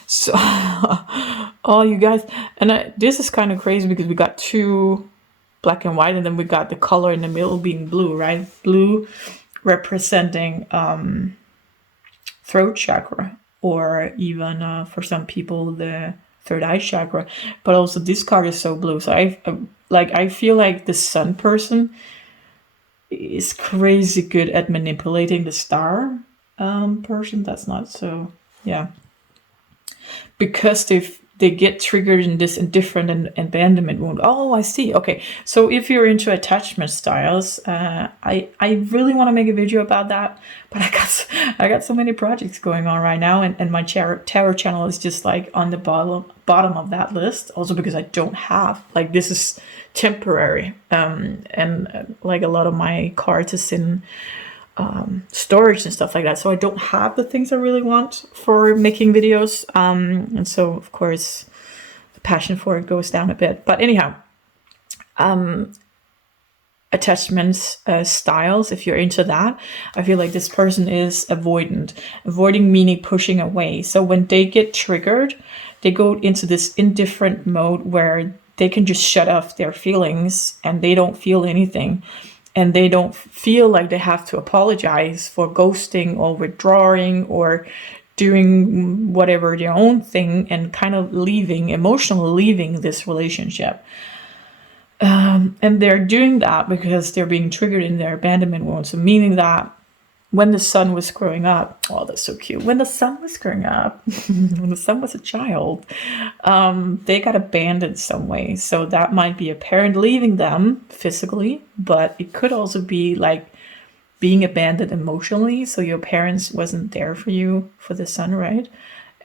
So, oh, you guys, and this is kind of crazy because we got two black and white, and then we got the color in the middle being blue, right? Blue representing throat chakra, or even for some people the third eye chakra. But also this card is so blue, so I feel like the sun person is crazy good at manipulating the star person. That's not so, yeah, because they get triggered in this indifferent and abandonment wound. Oh, I see. Okay, so if you're into attachment styles, I really want to make a video about that, but I got so many projects going on right now, and my tarot channel is just like on the bottom of that list. Also because I don't have, like, this is temporary, and like a lot of my cards is in storage and stuff like that, so I don't have the things I really want for making videos, and so of course the passion for it goes down a bit. But anyhow, attachments styles, if you're into that, I feel like this person is avoiding meaning pushing away. So when they get triggered, they go into this indifferent mode where they can just shut off their feelings and they don't feel anything. And they don't feel like they have to apologize for ghosting or withdrawing or doing whatever their own thing, and kind of emotionally leaving this relationship. And they're doing that because they're being triggered in their abandonment wound. So meaning that when the son was growing up, oh, that's so cute. When the son was growing up, when the son was a child, they got abandoned some way. So that might be a parent leaving them physically, but it could also be like being abandoned emotionally. So your parents wasn't there for you, for the son, right?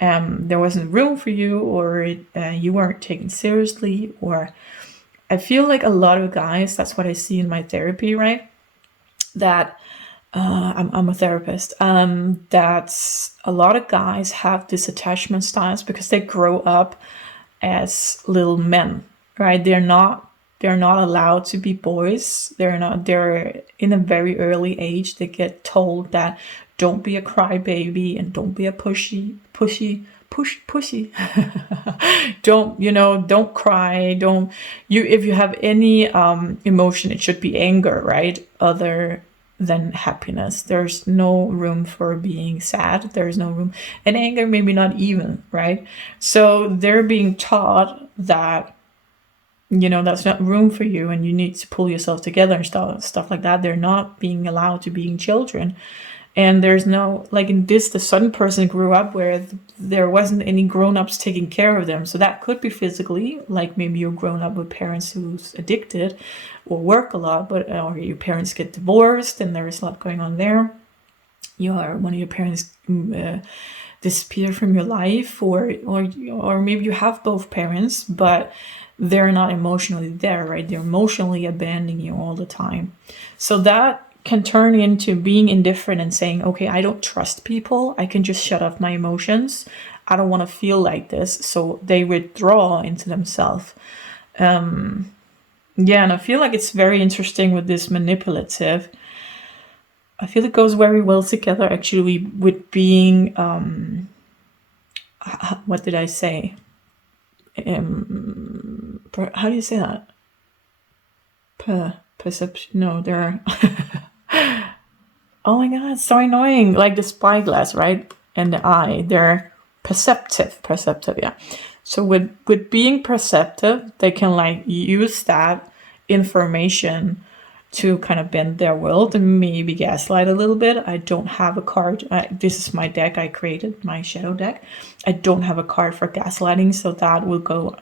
There wasn't room for you, or you weren't taken seriously, or I feel like a lot of guys, that's what I see in my therapy, right? That I'm a therapist. That's a lot of guys have this attachment styles because they grow up as little men, right? They're not allowed to be boys. They're in a very early age. They get told that don't be a crybaby and don't be a pushy. Don't cry. If you have any emotion, it should be anger, right? Other than happiness. There's no room for being sad. There's no room, and anger maybe not even, right? So they're being taught that, that's not room for you and you need to pull yourself together and stuff like that. They're not being allowed to being children. And there's no, like in this, the son person grew up where there wasn't any grown-ups taking care of them. So that could be physically, like maybe you're grown up with parents who's addicted or work a lot, or your parents get divorced and there's a lot going on there. One of your parents disappear from your life, or maybe you have both parents, but they're not emotionally there, right? They're emotionally abandoning you all the time. So that can turn into being indifferent and saying, okay, I don't trust people. I can just shut off my emotions. I don't want to feel like this. So they withdraw into themselves. And I feel like it's very interesting with this manipulative. I feel it goes very well together actually with being, what did I say? How do you say that? Perception. No, there are. Oh my god, it's so annoying. Like the spyglass, right? And the eye, they're perceptive, yeah. So with being perceptive, they can like use that information to kind of bend their world and maybe gaslight a little bit. I don't have a card. This is my deck I created, my shadow deck. I don't have a card for gaslighting, so that will go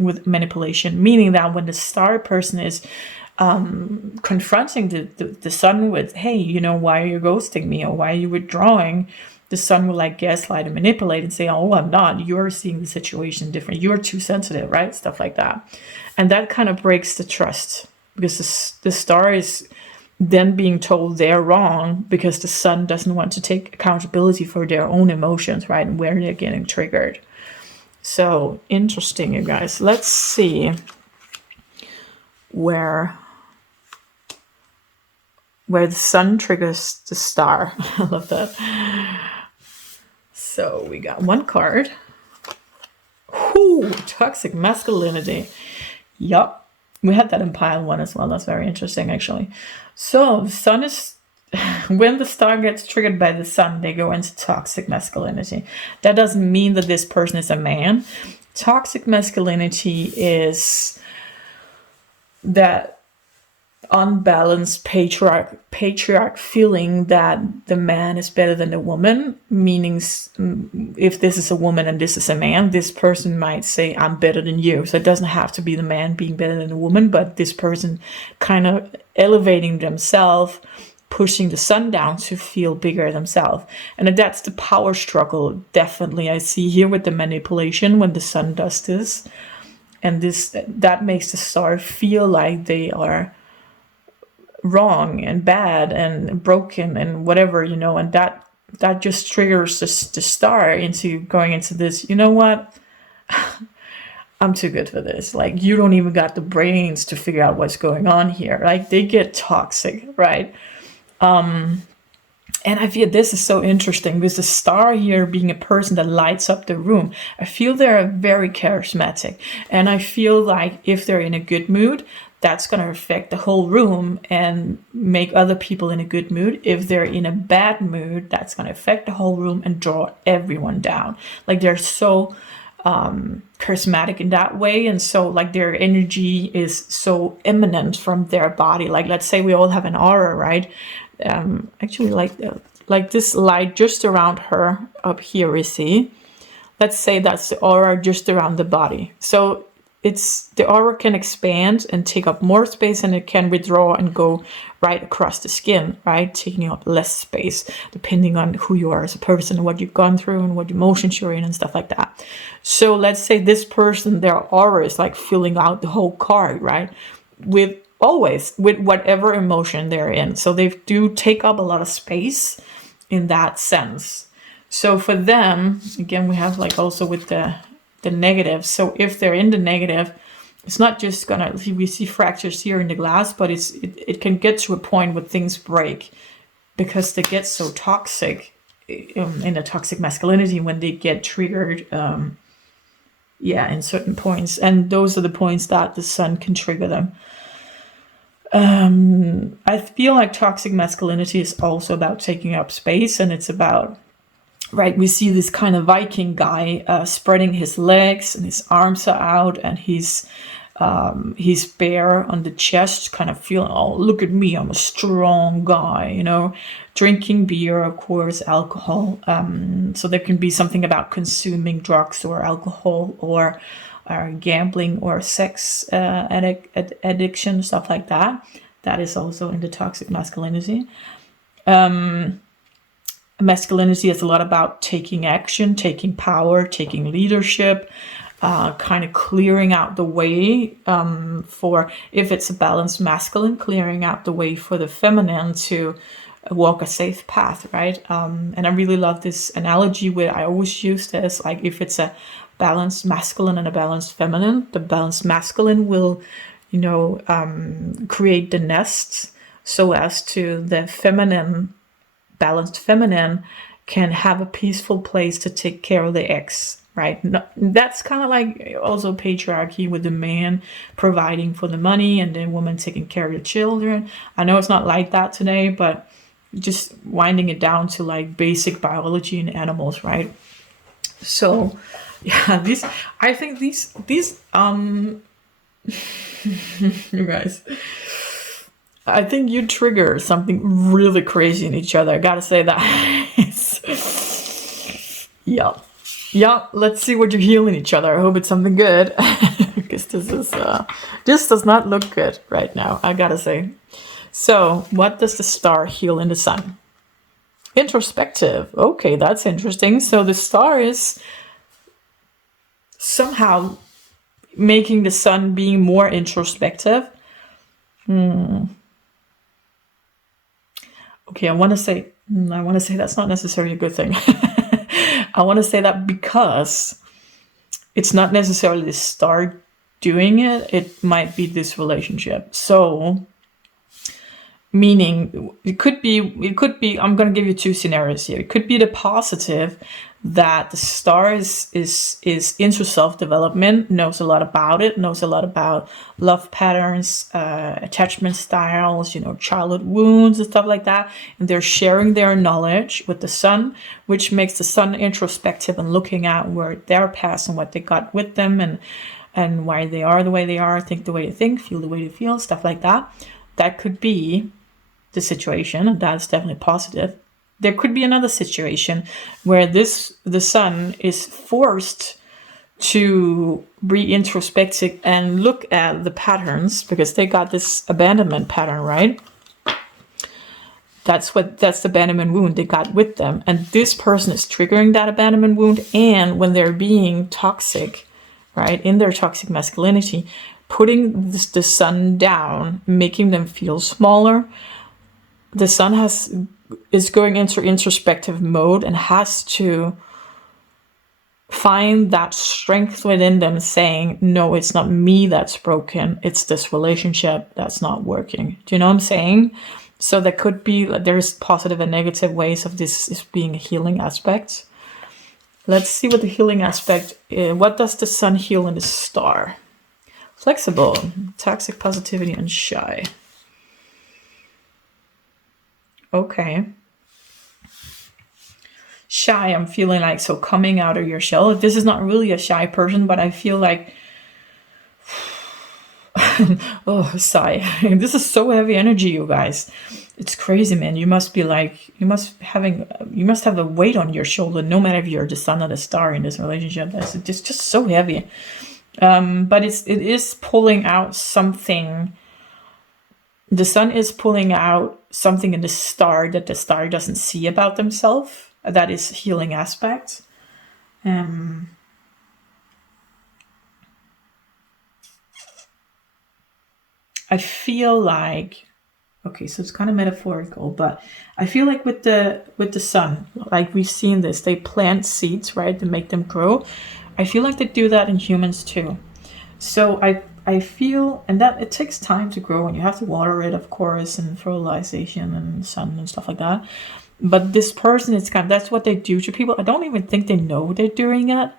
with manipulation, meaning that when the star person is confronting the sun with, hey, why are you ghosting me, or why are you withdrawing? The sun will like gaslight and manipulate and say, oh, I'm not. You're seeing the situation different. You're too sensitive, right? Stuff like that. And that kind of breaks the trust, because the star is then being told they're wrong because the sun doesn't want to take accountability for their own emotions, right? And where they're getting triggered. So interesting, you guys. Let's see where where the sun triggers the star. I love that. So we got one card. Ooh, toxic masculinity. Yup. We had that in pile 1 as well. That's very interesting, actually. So the sun is, when the star gets triggered by the sun, they go into toxic masculinity. That doesn't mean that this person is a man. Toxic masculinity is that unbalanced patriarch feeling that the man is better than the woman, meaning if this is a woman and this is a man, this person might say, I'm better than you. So it doesn't have to be the man being better than the woman, but this person kind of elevating themselves, pushing the sun down to feel bigger themselves. And that's the power struggle, definitely. I see here with the manipulation when the sun does this, and that makes the star feel like they are wrong and bad and broken and whatever, and that just triggers the star into going into this, you know what, I'm too good for this. Like, you don't even got the brains to figure out what's going on here. Like, they get toxic, right? And I feel this is so interesting because the star here being a person that lights up the room, I feel they're very charismatic, and I feel like if they're in a good mood, that's going to affect the whole room and make other people in a good mood. If they're in a bad mood, that's going to affect the whole room and draw everyone down. Like, they're so charismatic in that way, and so like their energy is so eminent from their body. Like, let's say we all have an aura, right? Actually, like this light just around her up here, we see. Let's say that's the aura just around the body. So the aura can expand and take up more space, and it can withdraw and go right across the skin, right? Taking up less space, depending on who you are as a person and what you've gone through and what emotions you're in and stuff like that. So let's say this person, their aura is like filling out the whole card, right? With whatever emotion they're in. So they do take up a lot of space in that sense. So for them, again, we have like also with the negative. So if they're in the negative, it's not just gonna, we see fractures here in the glass, but it can get to a point where things break because they get so toxic in the toxic masculinity when they get triggered in certain points. And those are the points that the sun can trigger them. I feel like toxic masculinity is also about taking up space, and it's about, right, we see this kind of Viking guy spreading his legs and his arms are out, and he's bare on the chest, kind of feeling, oh, look at me, I'm a strong guy, drinking beer, of course, alcohol. So there can be something about consuming drugs or alcohol or gambling or sex addiction, stuff like that. That is also in the toxic masculinity. Masculinity is a lot about taking action, taking power, taking leadership, kind of clearing out the way for, if it's a balanced masculine, clearing out the way for the feminine to walk a safe path, right? And I really love this analogy where I always use this, like if it's a balanced masculine and a balanced feminine, the balanced masculine will, create the nest so as to the balanced feminine can have a peaceful place to take care of the eggs, right? That's kind of like also patriarchy with the man providing for the money and the woman taking care of the children. I know it's not like that today, but just winding it down to like basic biology in animals, right? So yeah, I think these you guys, I think you trigger something really crazy in each other. I gotta say that. Yeah. Let's see what you heal in each other. I hope it's something good, because this does not look good right now, I gotta say. So, what does the star heal in the sun? Introspective. Okay, that's interesting. So the star is somehow making the sun being more introspective. Okay, I want to say that's not necessarily a good thing. I want to say that because it's not necessarily the star doing it, it might be this relationship. So meaning it could be, I'm going to give you two scenarios here. It could be the positive, that the star is into self-development, knows a lot about it, knows a lot about love patterns, attachment styles, childhood wounds and stuff like that, and they're sharing their knowledge with the sun, which makes the sun introspective and looking at where their past and what they got with them, and why they are the way they are, think the way they think, feel the way they feel, stuff like that. That could be the situation, and that's definitely positive. There could be another situation where the sun is forced to be introspective and look at the patterns, because they got this abandonment pattern, right? That's the abandonment wound they got with them, and this person is triggering that abandonment wound. And when they're being toxic, right, in their toxic masculinity, putting the sun down, making them feel smaller. The sun is going into introspective mode and has to find that strength within them, saying, no, it's not me that's broken, it's this relationship that's not working. Do you know what I'm saying? So there could be, there's positive and negative ways of this being a healing aspect. Let's see what the healing aspect is. What does the sun heal in the star? Flexible, toxic positivity, and shy. Okay. Shy, I'm feeling like, so coming out of your shell. This is not really a shy person, but I feel like, oh, sigh. This is so heavy energy, you guys. It's crazy, man. You must be like, you must have a weight on your shoulder, no matter if you're the sun or the star in this relationship. That's just so heavy. But it is pulling out something. The sun is pulling out something in the star that the star doesn't see about themselves. That is healing aspect. I feel like, okay, so it's kind of metaphorical, but I feel like with the sun, like we've seen this, they plant seeds, right, to make them grow. I feel like they do that in humans too. So I feel, and that it takes time to grow, and you have to water it, of course, and fertilization and sun and stuff like that. But this person is that's what they do to people. I don't even think they know they're doing it.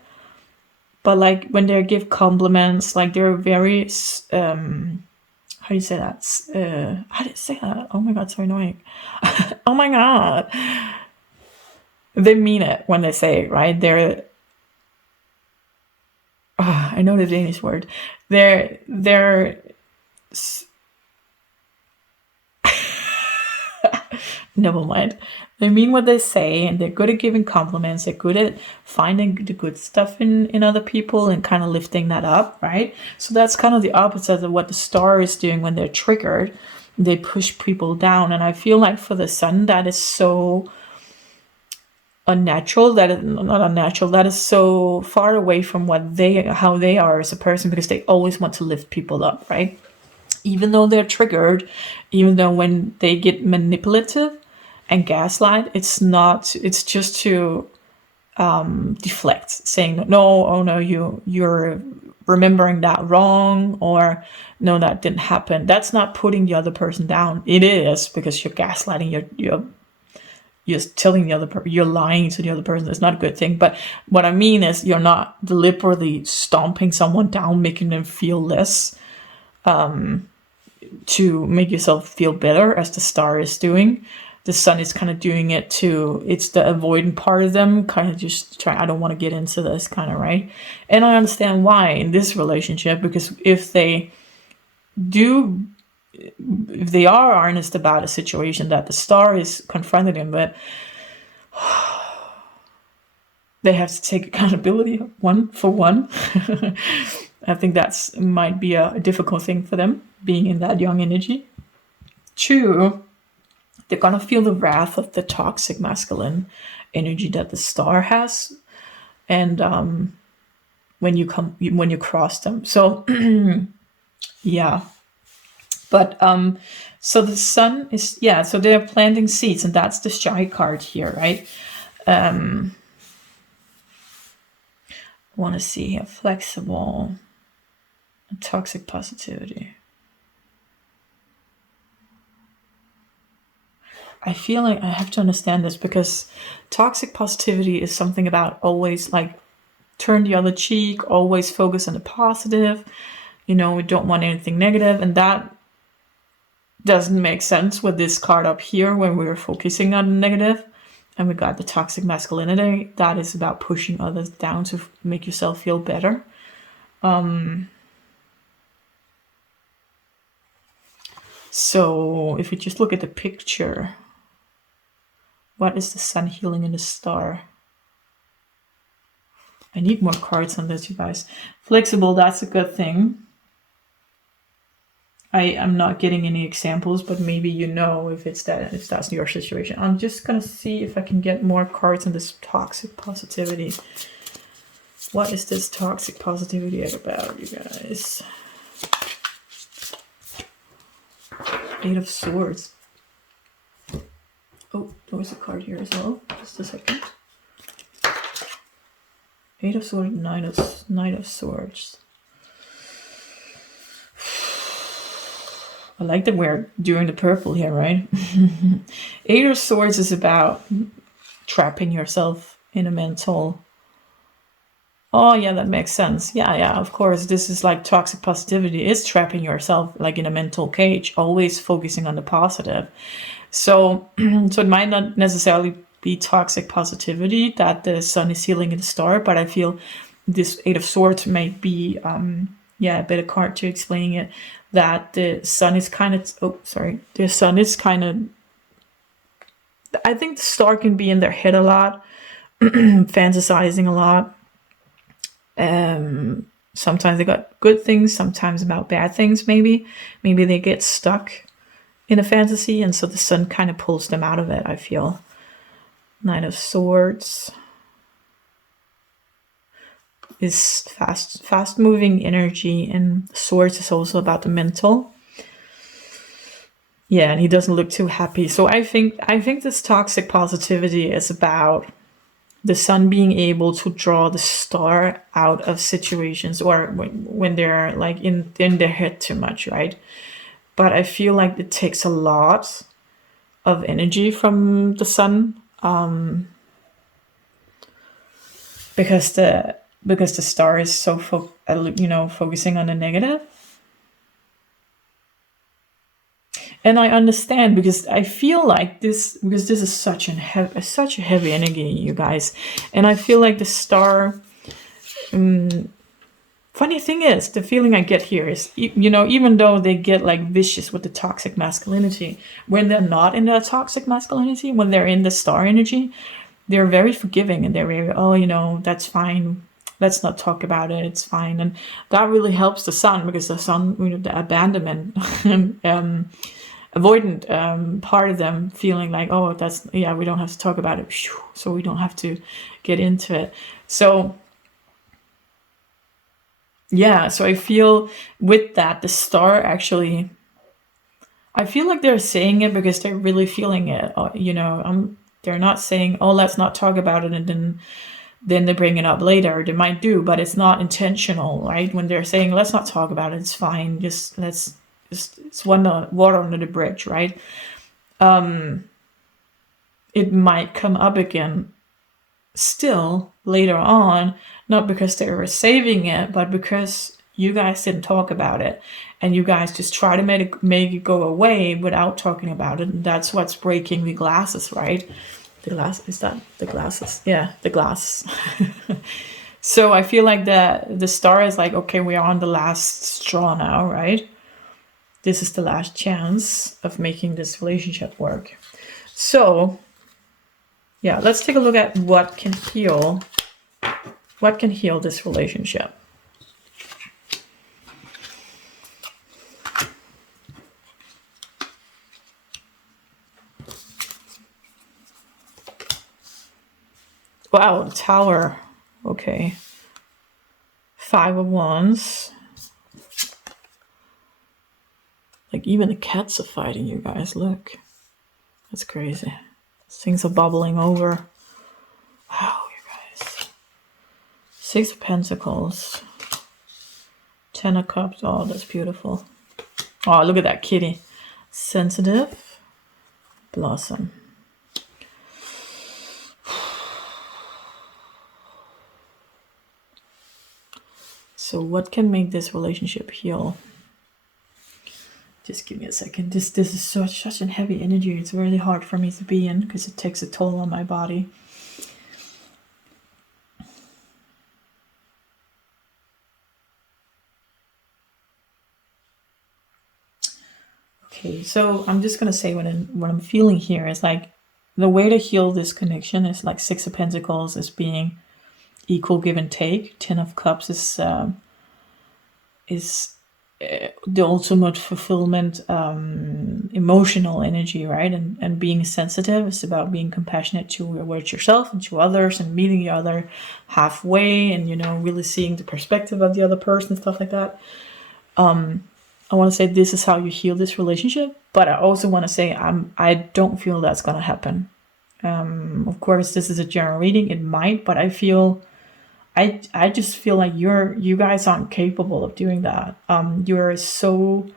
But like when they give compliments, like they're very, how do you say that? How do you say that? Oh my God, so annoying. Oh my God. They mean it when they say it, right? I know the Danish word. They're never mind. They mean what they say, and they're good at giving compliments. They're good at finding the good stuff in other people and kind of lifting that up, right? So that's kind of the opposite of what the star is doing when they're triggered. They push people down, and I feel like for the sun, that is so unnatural. That is not unnatural. That is so far away from how they are as a person, because they always want to lift people up, right? Even though they're triggered, even though when they get manipulative and gaslight, it's just to deflect, saying, no, oh no, you're remembering that wrong, or no, that didn't happen. That's not putting the other person down. It is, because you're gaslighting, you're telling the other person, you're lying to the other person. It's not a good thing. But what I mean is, you're not deliberately stomping someone down, making them feel less, to make yourself feel better, as the star is doing. The sun is kind of doing it too. It's the avoidant part of them, kind of just trying, I don't want to get into this, kind of, right? And I understand why in this relationship, because if they are honest about a situation that the star is confronting them with, they have to take accountability one for one. I think that's might be a difficult thing for them, being in that young energy. Two, they're gonna feel the wrath of the toxic masculine energy that the star has, and when you cross them. So yeah, but so the sun is, yeah. So they're planting seeds, and that's the shy card here, right? I want to see here, flexible, toxic positivity. I feel like I have to understand this, because toxic positivity is something about always like turn the other cheek, always focus on the positive. We don't want anything negative, and that doesn't make sense with this card up here when we're focusing on the negative. And we got the toxic masculinity. That is about pushing others down to make yourself feel better. So if we just look at the picture, what is the sun healing in the star? I need more cards on this, you guys. Flexible, that's a good thing. I'm not getting any examples, but maybe if that's your situation. I'm just gonna see if I can get more cards on this toxic positivity. What is this toxic positivity about, you guys? Eight of Swords. Oh, there was a card here as well. Just a second. Eight of Swords, Knight of Swords. I like that we're doing the purple here, right? Eight of Swords is about trapping yourself in a mental... Oh, yeah, that makes sense. Yeah, of course. This is like toxic positivity. It's trapping yourself like in a mental cage, always focusing on the positive. So it might not necessarily be toxic positivity that the sun is healing in the star, but I feel this Eight of Swords may be, a better card to explain it, that the sun is kind of, the sun is kind of, I think the star can be in their head a lot, fantasizing a lot. Sometimes they got good things, sometimes about bad things. Maybe they get stuck in a fantasy, and so the sun kind of pulls them out of it, I feel. Knight of Swords is fast moving energy, and Swords is also about the mental. Yeah, and he doesn't look too happy. So I think this toxic positivity is about the sun being able to draw the star out of situations, or when they're like in their head too much, right? But I feel like it takes a lot of energy from the sun, because the star is so focusing on the negative. And I understand, because I feel like this is such a heavy energy, you guys. And I feel like the star, funny thing is, the feeling I get here is, even though they get like vicious with the toxic masculinity, when they're not in the toxic masculinity, when they're in the star energy, they're very forgiving, and they're very, that's fine. Let's not talk about it. It's fine. And that really helps the sun, because the sun, the abandonment, avoidant part of them feeling like, we don't have to talk about it, so we don't have to get into it. So I feel with that, the star actually, I feel like they're saying it because they're really feeling it. They're not saying, let's not talk about it, and then they bring it up later. They might do, but it's not intentional, right? When they're saying, let's not talk about it, it's fine, it's water under the bridge, right? It might come up again still later on, not because they were saving it, but because you guys didn't talk about it, and you guys just try to make it go away without talking about it. And that's what's breaking the glasses, right? The glass, is that the glasses? Yeah, the glass. So I feel like the star is like, okay, we are on the last straw now, right? This is the last chance of making this relationship work. So, let's take a look at what can heal this relationship. Wow, the Tower. Okay. 5 of Wands. Like, even the cats are fighting, you guys. Look. That's crazy. Things are bubbling over. Wow, you guys. 6 of Pentacles. 10 of Cups. Oh, that's beautiful. Oh, look at that kitty. Sensitive. blossom. So what can make this relationship heal? Just give me a second. This is such a heavy energy. It's really hard for me to be in because it takes a toll on my body. Okay, so I'm just gonna say what I'm feeling here is like the way to heal this connection is like Six of Pentacles is being equal give and take. Ten of Cups is the ultimate fulfillment, emotional energy, right? And being sensitive is about being compassionate towards yourself and to others, and meeting the other halfway, and really seeing the perspective of the other person, stuff like that. I want to say this is how you heal this relationship, but I also want to say I don't feel that's gonna happen. Of course, this is a general reading. It might, but I just feel like you guys aren't capable of doing that. You're so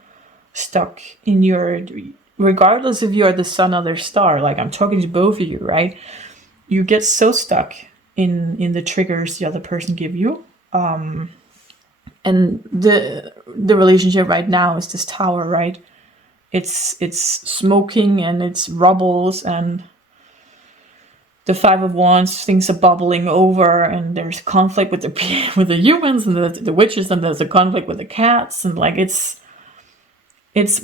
stuck in regardless if you're the sun or the star, like I'm talking to both of you, right? You get so stuck in the triggers the other person give you. And the relationship right now is this tower, right? It's smoking and it's rubbles, and the Five of Wands, things are bubbling over, and there's conflict with the humans and the witches, and there's a conflict with the cats, and like it's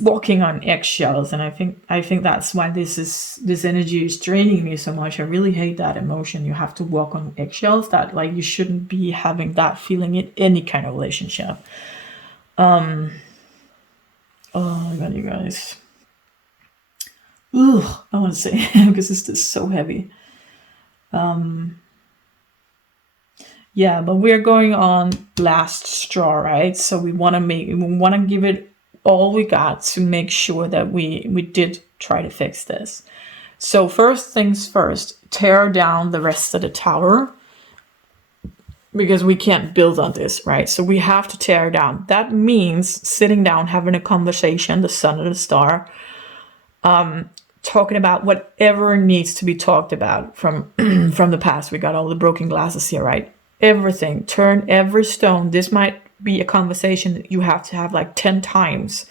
walking on eggshells. And I think that's why this energy is draining me so much. I really hate that emotion. You have to walk on eggshells. That like you shouldn't be having that feeling in any kind of relationship. Oh my god, you guys. Ugh, I want to say because this is so heavy. Yeah, but we're going on last straw, right? So we want to give it all we got to make sure that we did try to fix this. So first things first, tear down the rest of the tower, because we can't build on this, right? So we have to tear down. That means sitting down, having a conversation, the sun and the star, talking about whatever needs to be talked about from from the past. We got all the broken glasses here, right? Everything, turn every stone. This might be a conversation that you have to have like 10 times.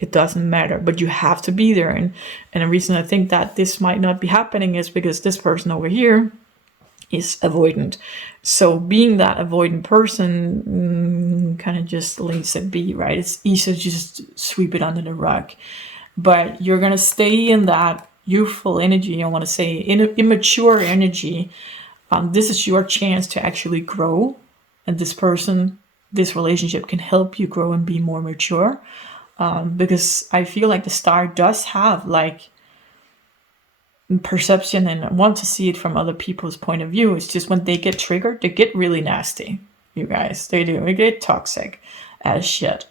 It doesn't matter, but you have to be there. And the reason I think that this might not be happening is because this person over here is avoidant. So being that avoidant person kind of just leaves it be, right? It's easy to just sweep it under the rug. But you're going to stay in that youthful energy, I want to say, immature energy. This is your chance to actually grow. And this relationship can help you grow and be more mature. Because I feel like the star does have like perception, and I want to see it from other people's point of view. It's just when they get triggered, they get really nasty. You guys, they do. They get toxic as shit.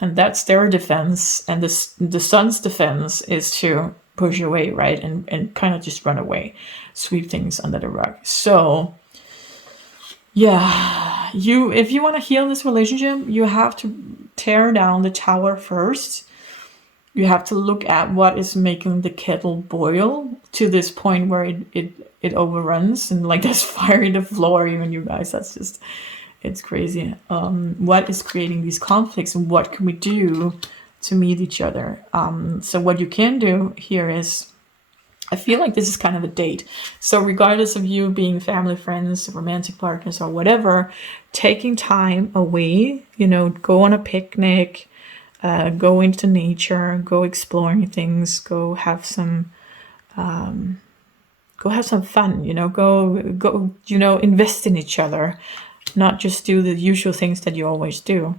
And that's their defense. And the sun's defense is to push away, right? And kind of just run away, sweep things under the rug. So yeah, if you want to heal this relationship, you have to tear down the tower first. You have to look at what is making the kettle boil to this point where it overruns, and like there's fire in the floor, even, you guys. That's just, it's crazy. What is creating these conflicts, and what can we do to meet each other? So what you can do here is, I feel like this is kind of a date. So regardless of you being family, friends, romantic partners, or whatever, taking time away, go on a picnic, go into nature, go exploring things, go have some fun, go invest in each other, not just do the usual things that you always do.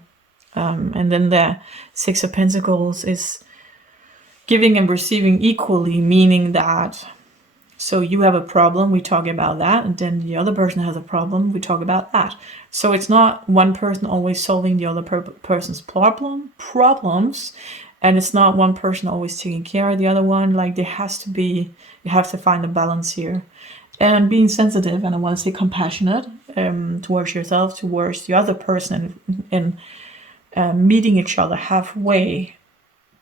And then the Six of Pentacles is giving and receiving equally, meaning that, so you have a problem, we talk about that, and then the other person has a problem, we talk about that. So it's not one person always solving the other person's problems, and it's not one person always taking care of the other one. Like you have to find a balance here. And being sensitive, and I want to say compassionate, towards yourself, towards the other person, and meeting each other halfway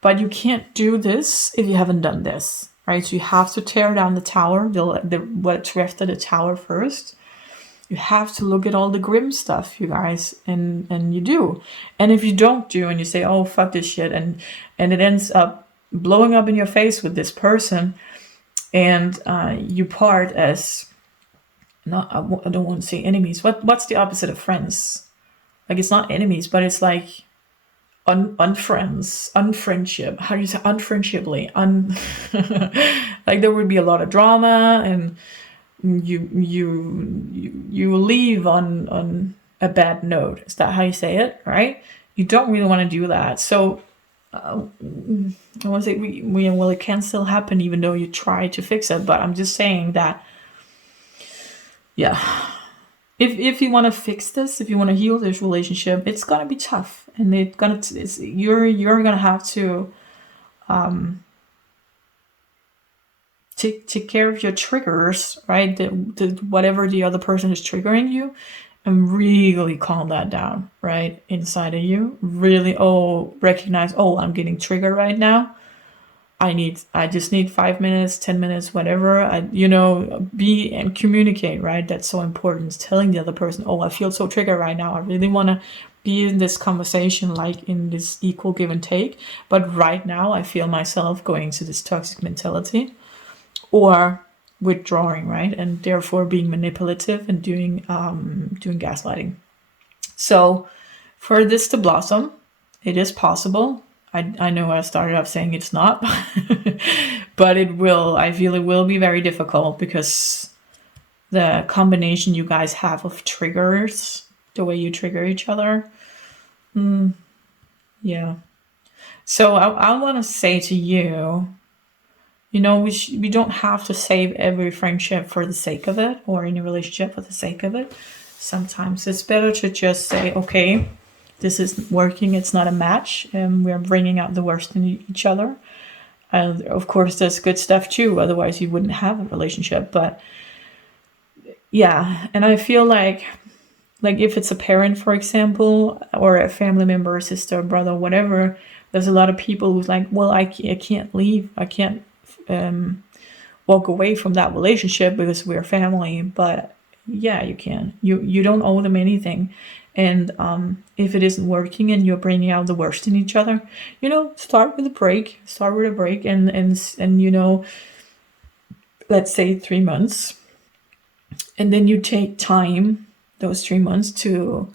But you can't do this if you haven't done this, right? So you have to tear down the tower, what's left of the tower first. You have to look at all the grim stuff, you guys, and you do. And if you don't do, and you say, "Oh, fuck this shit," and it ends up blowing up in your face with this person, and you part as not, I don't want to say enemies. What's the opposite of friends? Like, it's not enemies, but it's like unfriendship. How do you say unfriendshiply? Like, there would be a lot of drama, and you leave on a bad note. Is that how you say it? Right? You don't really want to do that. So I want to say well, it can still happen even though you try to fix it. But I'm just saying that, yeah. If you want to fix this, if you want to heal this relationship, it's gonna be tough, and you're gonna have to take care of your triggers, right? Whatever the other person is triggering you, and really calm that down, right, inside of you. Really, recognize, I'm getting triggered right now. I just need 5 minutes, 10 minutes, whatever. Be and communicate, right? That's so important. Telling the other person, I feel so triggered right now. I really want to be in this conversation, like in this equal give and take. But right now I feel myself going to this toxic mentality or withdrawing, right? And therefore being manipulative and doing gaslighting. So for this to blossom, it is possible. I know I started off saying it's not, but it will. I feel it will be very difficult because the combination you guys have of triggers, the way you trigger each other. Yeah. So I want to say to you, we don't have to save every friendship for the sake of it, or any relationship for the sake of it. Sometimes it's better to just say, okay, this isn't working, it's not a match, and we're bringing out the worst in each other. Of course, there's good stuff too, otherwise you wouldn't have a relationship. But yeah, and I feel like if it's a parent, for example, or a family member, sister, brother, whatever, there's a lot of people who's like, well, I can't leave, I can't walk away from that relationship because we're family. But yeah, you can. You don't owe them anything. And if it isn't working and you're bringing out the worst in each other, start with a break. And let's say 3 months. And then you take time, those 3 months, to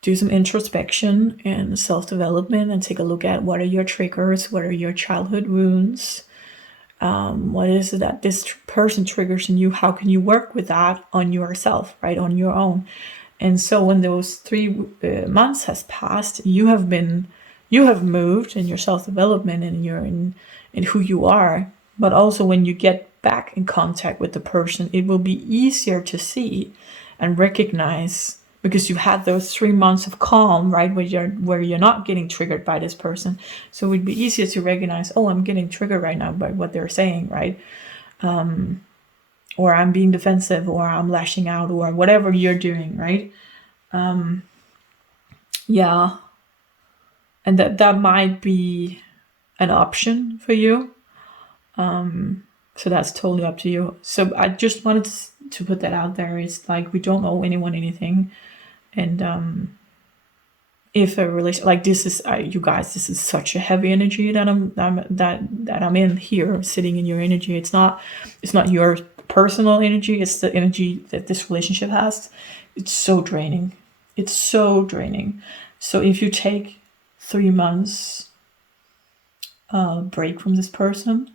do some introspection and self-development and take a look at what are your triggers, what are your childhood wounds, what is it that this person triggers in you, how can you work with that on yourself, right, on your own. And so when those 3 months has passed, you have moved in your self-development and you're in who you are. But also when you get back in contact with the person, it will be easier to see and recognize, because you had those 3 months of calm, right, where you're not getting triggered by this person. So it would be easier to recognize, I'm getting triggered right now by what they're saying, right? Or I'm being defensive, or I'm lashing out, or whatever you're doing, right? Yeah. And that might be an option for you. So that's totally up to you. So I just wanted to put that out there. It's like, we don't owe anyone anything. And if a relation like this is, you guys, this is such a heavy energy that I'm in here, sitting in your energy. It's not your personal energy. It's the energy that this relationship has. It's so draining. So if you take 3 months break from this person,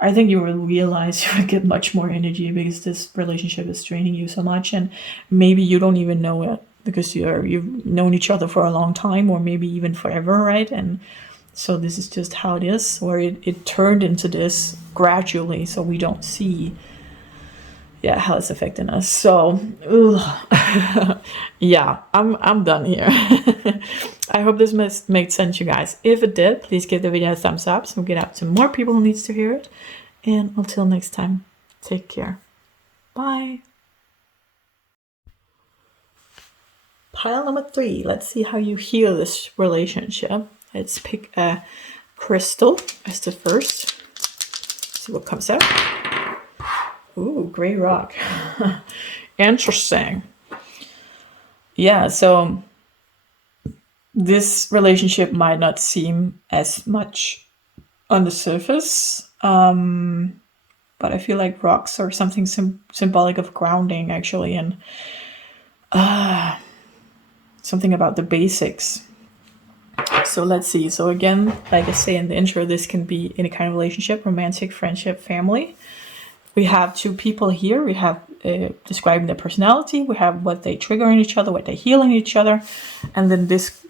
I think you will realize you will get much more energy, because this relationship is draining you so much, and maybe you don't even know it because you've known each other for a long time, or maybe even forever, right? And so this is just how it is, or it turned into this gradually, so we don't see how it's affecting us. So yeah, I'm done here. I hope this made sense, you guys. If it did, please give the video a thumbs up so we get out to more people who needs to hear it. And until next time, take care. Bye. Pile number 3. Let's see how you heal this relationship. Let's pick a crystal as the first. See what comes out. Ooh, gray rock. Interesting. Yeah, so this relationship might not seem as much on the surface, but I feel like rocks are something symbolic of grounding, actually, and something about the basics. So let's see. So again, like I say in the intro, this can be any kind of relationship, romantic, friendship, family. We have two people here. We have describing their personality. We have what they trigger in each other, what they heal in each other. And then this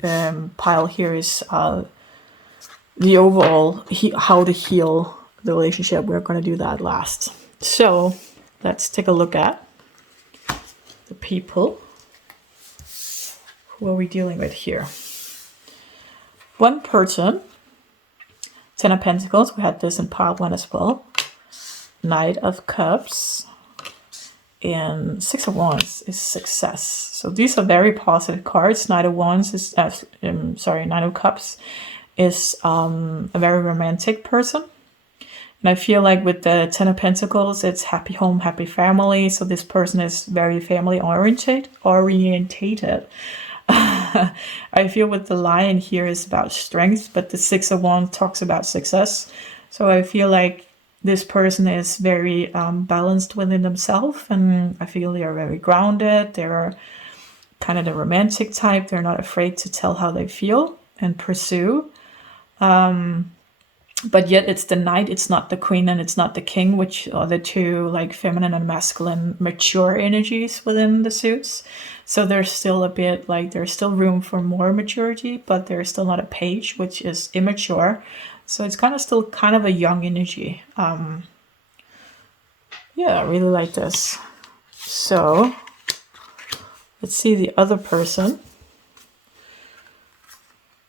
pile here is the overall, how to heal the relationship. We're going to do that last. So let's take a look at the people. Who are we dealing with here? One person, 10 of Pentacles. We had this in part 1 as well. Knight of Cups. And 6 of Wands is success. So these are very positive cards. Knight of Wands is, Knight of Cups is a very romantic person. And I feel like with the 10 of Pentacles, it's happy home, happy family. So this person is very family orientated. I feel with the Lion here is about strength, but the 6 of Wands talks about success. So I feel like this person is very balanced within themselves, and I feel they are very grounded. They're kind of the romantic type. They're not afraid to tell how they feel and pursue. But yet it's the Knight, it's not the Queen, and it's not the King, which are the two like feminine and masculine mature energies within the suits. So there's still a bit like there's still room for more maturity, but there's still not a Page, which is immature. So it's kind of still kind of a young energy. Yeah, I really like this. So let's see the other person.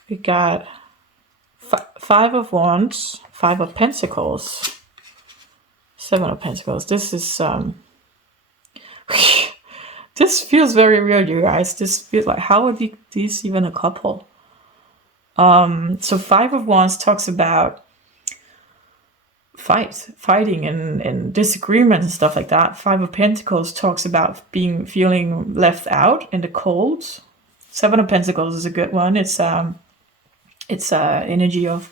We got 5 of Wands, 5 of Pentacles, 7 of Pentacles. This is this feels very weird, you guys. This feels like, how are these even a couple? So 5 of Wands talks about fighting and disagreement and stuff like that. 5 of Pentacles talks about feeling left out in the cold. 7 of Pentacles is a good one. It's energy of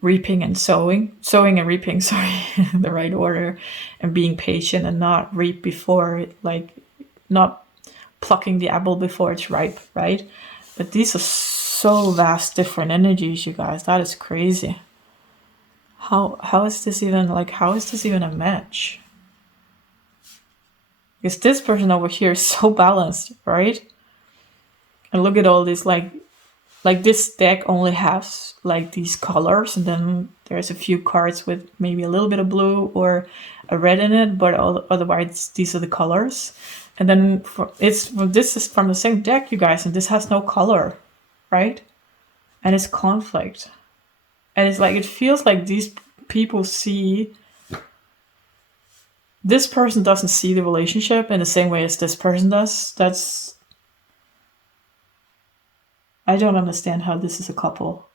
reaping and sowing and reaping, sorry, the right order, and being patient and not reap before, like not plucking the apple before it's ripe, right? But these are so vast different energies, you guys. That is crazy. How is this even a match? Because this person over here is so balanced, right? And look at all this, like this deck only has like these colors, and then there's a few cards with maybe a little bit of blue or a red in it, but otherwise these are the colors. And then this is from the same deck, you guys, and this has no color, right? And it's conflict. And it's like, it feels like these people see, this person doesn't see the relationship in the same way as this person does. I don't understand how this is a couple.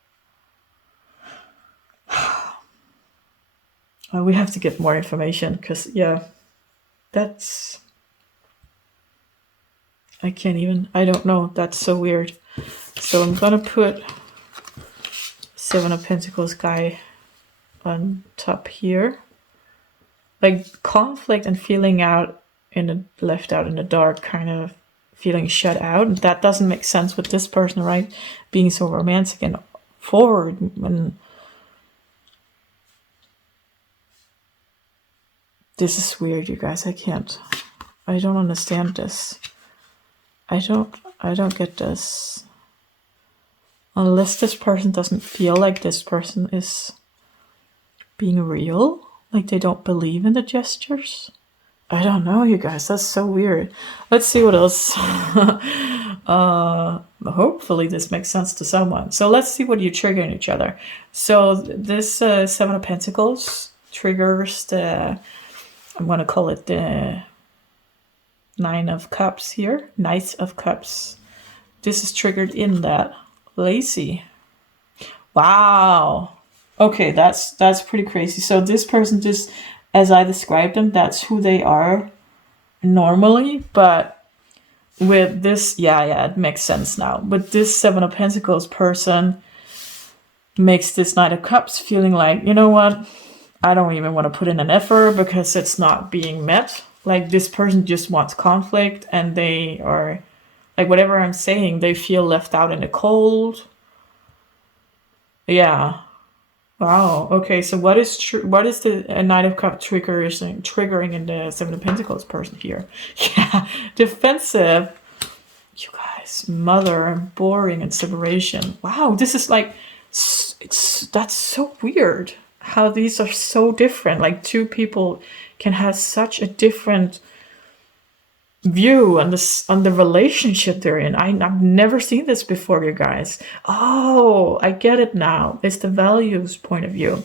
We have to get more information, because yeah, I don't know. That's so weird. So I'm gonna put 7 of Pentacles guy on top here. Like conflict and feeling left out in the dark, kind of feeling shut out. That doesn't make sense with this person, right? Being so romantic and forward. And this is weird, you guys. I don't understand this. I don't get this. Unless this person doesn't feel like this person is being real, like they don't believe in the gestures. I don't know, you guys. That's so weird. Let's see what else. Hopefully this makes sense to someone. So let's see what you trigger in each other. So this 7 of Pentacles triggers the, I'm going to call it the 9 of Cups here. Knight of Cups. This is triggered in that lazy. Wow. Okay, that's pretty crazy. So this person just, as I described them, that's who they are normally, but with this, yeah, it makes sense now. With this Seven of Pentacles person makes this Knight of Cups feeling like, you know what? I don't even want to put in an effort because it's not being met. Like this person just wants conflict and they are like whatever I'm saying, they feel left out in the cold. Yeah. Wow. Okay. So what is what is the Knight of Cups triggering in the Seven of Pentacles person here? Yeah. Defensive. You guys, mother, boring, and separation. Wow. This is like, that's so weird how these are so different. Like two people can have such a different view on this, on the relationship they're in. I've never seen this before, you guys. Oh, I get it now. It's the values point of view.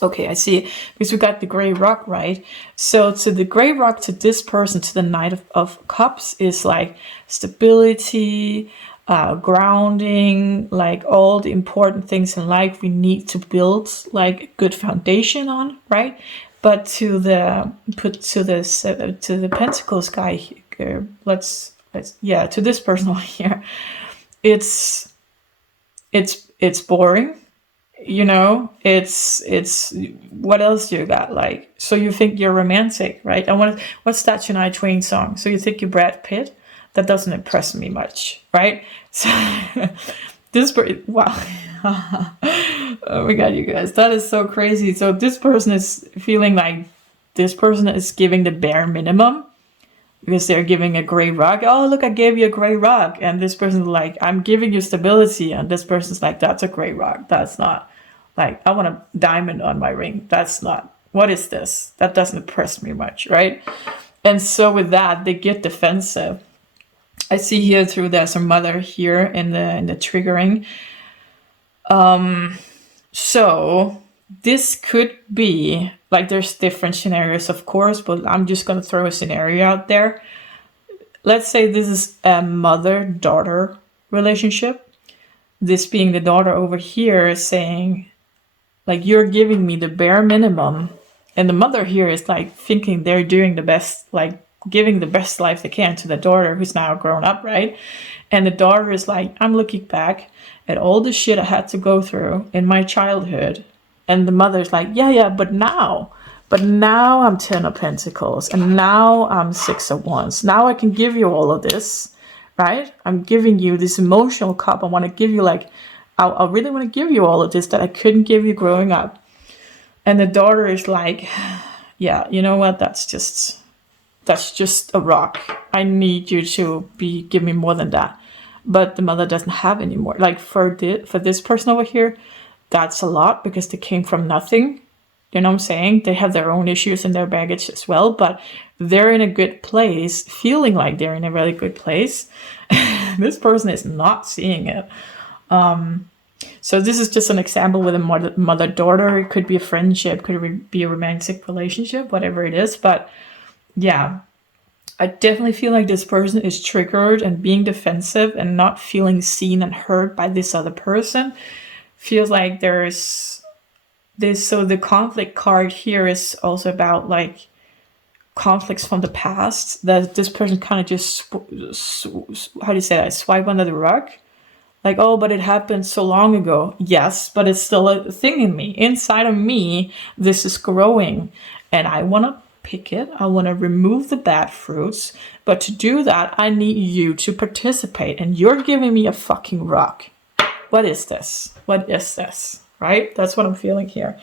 Okay, I see. Because we got the gray rock, right? So to the gray rock, to this person, to the Knight of Cups is like stability, grounding, like all the important things in life we need to build like a good foundation on, right? But to the Pentacles guy here, let's to this person here, it's boring, you know. It's what else you got? Like, so you think you're romantic, right? What's that Shania Twain song? So you think you're Brad Pitt? That doesn't impress me much, right? So wow. Oh my god, you guys, that is so crazy. So this person is feeling like this person is giving the bare minimum because they're giving a gray rock. Oh, look, I gave you a gray rock. And this person's like, I'm giving you stability. And this person's like, that's a gray rock. That's not, like, I want a diamond on my ring. That's not, what is this? That doesn't impress me much, right? And so with that, they get defensive. I see here through there's a mother here in the triggering. So this could be like, there's different scenarios, of course, but I'm just going to throw a scenario out there. Let's say this is a mother-daughter relationship. This being the daughter over here is saying, like, you're giving me the bare minimum. And the mother here is like thinking they're doing the best, like giving the best life they can to the daughter who's now grown up, right? And the daughter is like, I'm looking back at all the shit I had to go through in my childhood. And the mother's like, yeah, but now I'm 10 of Pentacles and now I'm 6 of Wands. Now I can give you all of this, right? I'm giving you this emotional cup. I want to give you like, I really want to give you all of this that I couldn't give you growing up. And the daughter is like, yeah, you know what? That's just a rock. I need you to give me more than that. But the mother doesn't have any more. Like for this person over here, that's a lot because they came from nothing. You know what I'm saying? They have their own issues and their baggage as well, but they're in a good place, feeling like they're in a really good place. This person is not seeing it. So this is just an example with a mother-daughter. It could be a friendship, could be a romantic relationship, whatever it is. But yeah, I definitely feel like this person is triggered and being defensive and not feeling seen and heard by this other person. Feels like there's this. So the conflict card here is also about like conflicts from the past that this person kind of just, how do you say that? Swipe under the rug. Like, oh, but it happened so long ago. Yes, but it's still a thing in me. Inside of me, this is growing. And I want to pick it. I want to remove the bad fruits. But to do that, I need you to participate. And you're giving me a fucking rock. What is this? What is this? Right? That's what I'm feeling here.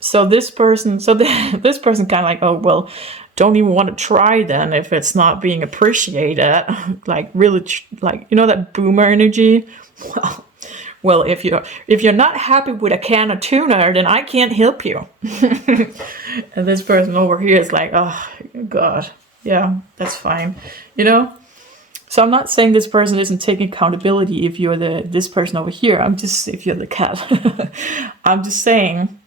So this person kind of like, oh, well, don't even want to try then if it's not being appreciated. Like really, like, you know, that boomer energy. Well, if you're not happy with a can of tuna, then I can't help you. And this person over here is like, oh God, yeah, that's fine, you know. So I'm not saying this person isn't taking accountability if you're this person over here. If you're the cat, I'm just saying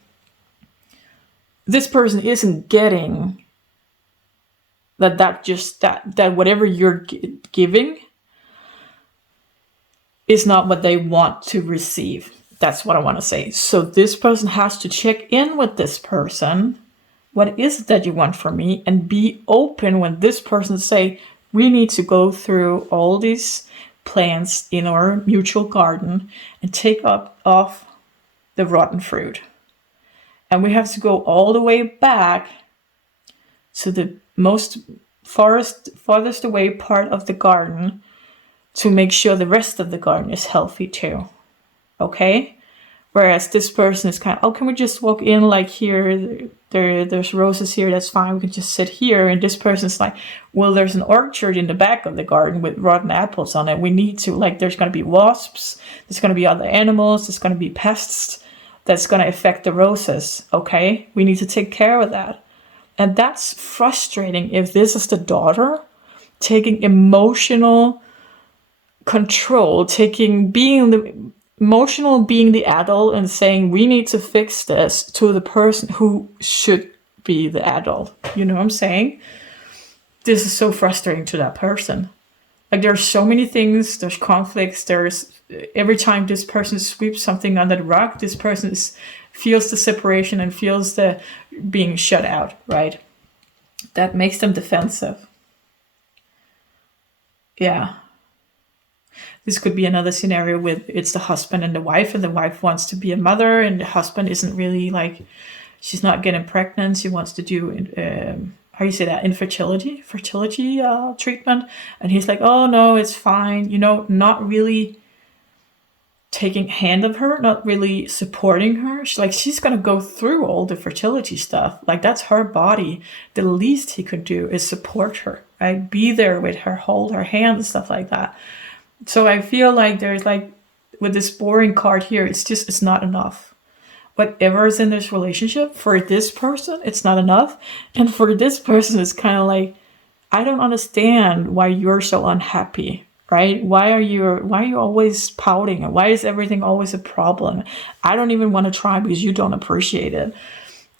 this person isn't getting that whatever you're giving is not what they want to receive. That's what I want to say. So this person has to check in with this person. What is it that you want from me? And be open when this person say, we need to go through all these plants in our mutual garden and take up off the rotten fruit. And we have to go all the way back to the most farthest away part of the garden to make sure the rest of the garden is healthy too. Okay? Whereas this person is kind of, oh, can we just walk in like here? There's roses here, that's fine, we can just sit here. And this person's like, well, there's an orchard in the back of the garden with rotten apples on it. We need to, like, there's going to be wasps, there's going to be other animals, there's going to be pests that's going to affect the roses. Okay? We need to take care of that. And that's frustrating if this is the daughter taking emotional control, being the adult and saying, we need to fix this, to the person who should be the adult. You know what I'm saying? This is so frustrating to that person. Like, there's so many things, there's conflicts, there's every time this person sweeps something under the rug, this person feels the separation and feels the being shut out, right? That makes them defensive. Yeah. This could be another scenario with it's the husband and the wife wants to be a mother, and the husband isn't really, like, she's not getting pregnant. She wants to do, how do you say that, fertility treatment. And he's like, oh no, it's fine. You know, not really taking hand of her, not really supporting her. She's going to go through all the fertility stuff. Like, that's her body. The least he could do is support her, right? Be there with her, hold her hand and stuff like that. So I feel like there's, like, with this boring card here, it's not enough. Whatever is in this relationship, for this person, it's not enough. And for this person, it's kind of like, I don't understand why you're so unhappy, right? Why are you always pouting? And why is everything always a problem? I don't even want to try because you don't appreciate it.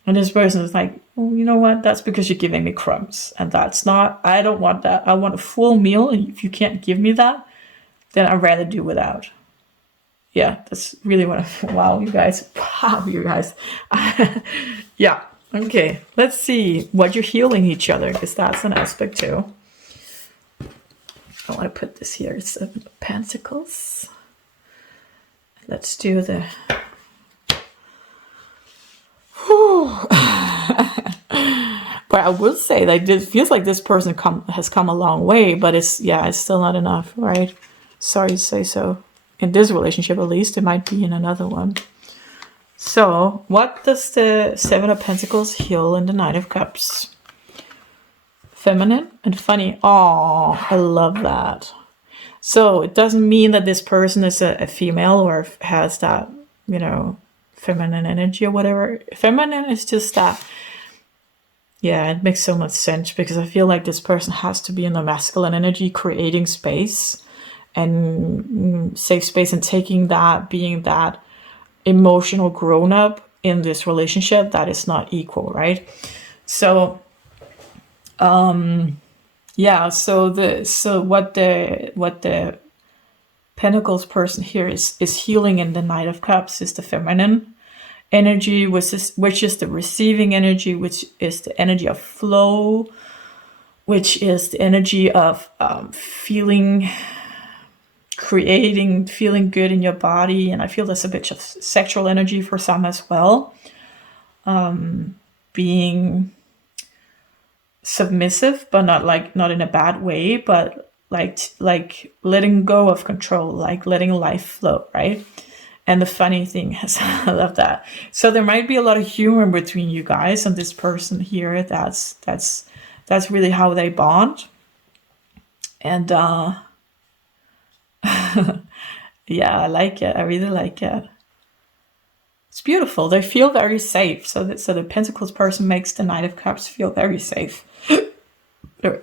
And this person is like, well, you know what? That's because you're giving me crumbs. And I don't want that. I want a full meal. And if you can't give me that, then I'd rather do without. Yeah, that's really what wow, you guys. Yeah, okay. Let's see what you're healing each other, because that's an aspect too. I want to put this here. 7 of Pentacles. Let's do the... But I will say that it feels like this person has come a long way, but it's still not enough, right? Sorry to say so. In this relationship, at least, it might be in another one. So, what does the 7 of Pentacles heal in the Knight of Cups? Feminine and funny. Oh, I love that. So, it doesn't mean that this person is a female or has that, feminine energy or whatever. Feminine is just that. Yeah, it makes so much sense, because I feel like this person has to be in the masculine energy, creating space and safe space, and taking that, being that emotional grown-up in this relationship that is not equal, right? So so what the Pentacles person here is healing in the Knight of Cups is the feminine energy, which is the receiving energy, which is the energy of flow, which is the energy of feeling good in your body. And I feel there's a bit of sexual energy for some as well. Being submissive, but not in a bad way, but like letting go of control, like letting life flow, right? And the funny thing is, I love that. So there might be a lot of humor between you guys and this person here. That's really how they bond. And yeah, I like it. I really like it. It's beautiful. They feel very safe. So the Pentacles person makes the Knight of Cups feel very safe.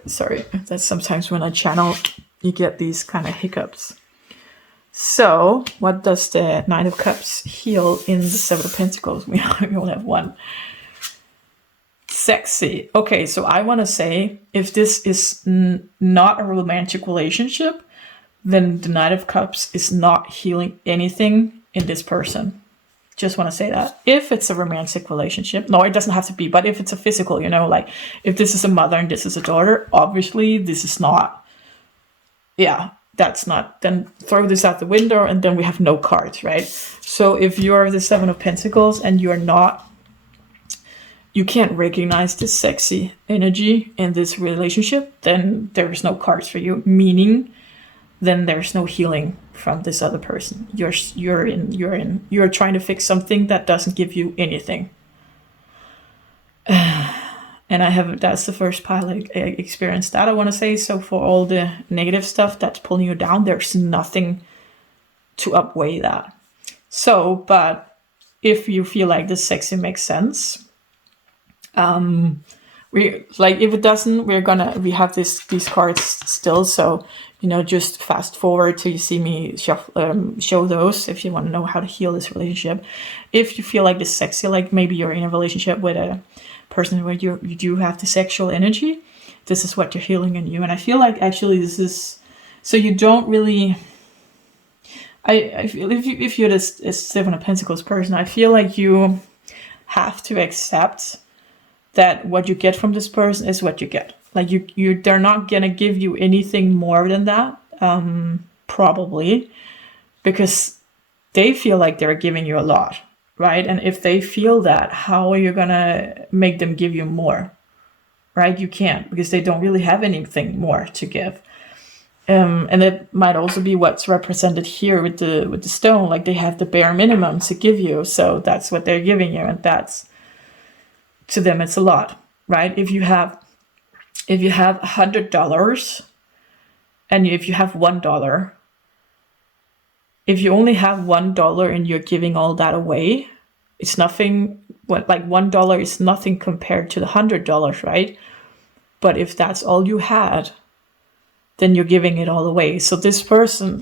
Sorry, that's sometimes when I channel, you get these kind of hiccups. So, what does the Knight of Cups heal in the 7 of Pentacles? We only have one. Sexy. Okay, so I want to say, if this is not a romantic relationship, then the Knight of Cups is not healing anything in this person. Just want to say that. If it's a romantic relationship, no, it doesn't have to be, but if it's a physical, like if this is a mother and this is a daughter, obviously this is not, that's not, then throw this out the window and then we have no cards, right? So if you're the Seven of Pentacles and you can't recognize the sexy energy in this relationship, then there's no cards for you, meaning then there's no healing from this other person. You're trying to fix something that doesn't give you anything. And that's the first pile I experienced that, I want to say. So for all the negative stuff that's pulling you down, there's nothing to outweigh that. So, but if you feel like the sexy makes sense, if it doesn't, we have these cards still. So, just fast forward till you see me show those if you want to know how to heal this relationship. If you feel like the sexy, like maybe you're in a relationship with a person where you do have the sexual energy, this is what you're healing in you. And I feel like actually this is, so you don't really, I feel if you're this Seven of Pentacles person, I feel like you have to accept that what you get from this person is what you get. Like they're not gonna give you anything more than that, probably, because they feel like they're giving you a lot, right? And if they feel that, how are you gonna make them give you more, right? You can't, because they don't really have anything more to give. And it might also be what's represented here with the stone, like they have the bare minimum to give you, so that's what they're giving you, and that's, to them it's a lot, right? If you have $100 and if you have $1, if you only have $1 and you're giving all that away, it's nothing. Like $1 is nothing compared to the $100, right? But if that's all you had, then you're giving it all away. So this person,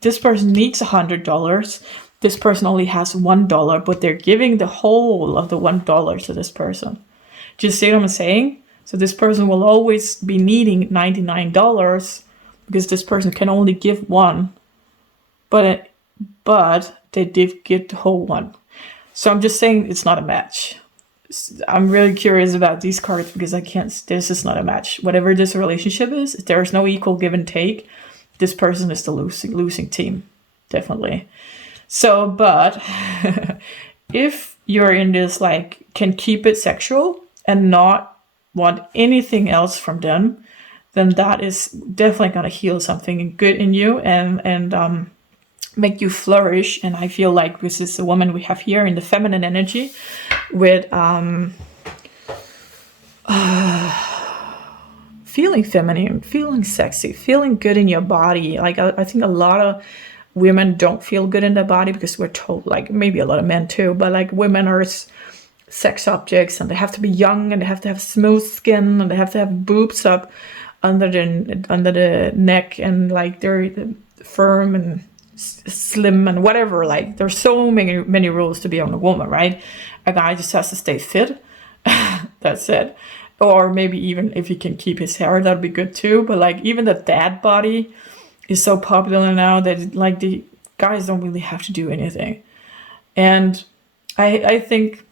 this person needs $100. This person only has $1, but they're giving the whole of the $1 to this person. Do you see what I'm saying? So this person will always be needing $99 because this person can only give one, but they did get the whole one. So I'm just saying it's not a match. I'm really curious about these cards because this is not a match. Whatever this relationship is, there is no equal give and take. This person is the losing team, definitely. So, but if you're in this, can keep it sexual and not want anything else from them, then that is definitely going to heal something good in you and make you flourish. And I feel like this is the woman we have here in the feminine energy with feeling feminine, feeling sexy, feeling good in your body. I think a lot of women don't feel good in their body because we're told, maybe a lot of men too, but women are sex objects and they have to be young and they have to have smooth skin and they have to have boobs up under the neck and they're firm and slim and whatever. There's so many rules to be on a woman, right? A guy just has to stay fit. That's it. Or maybe even if he can keep his hair, that'd be good too. But even the dad body is so popular now that the guys don't really have to do anything. And I think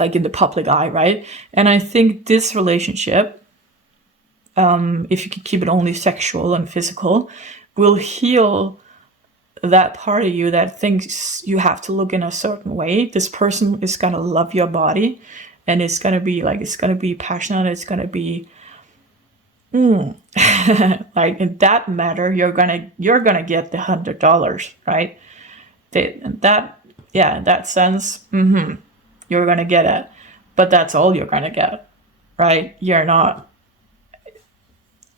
in the public eye, right? And I think this relationship, if you can keep it only sexual and physical, will heal that part of you that thinks you have to look in a certain way. This person is gonna love your body, and it's gonna be it's gonna be passionate. It's gonna be in that matter. You're gonna get the $100, right? In that sense, you're gonna get it, but that's all you're gonna get, right?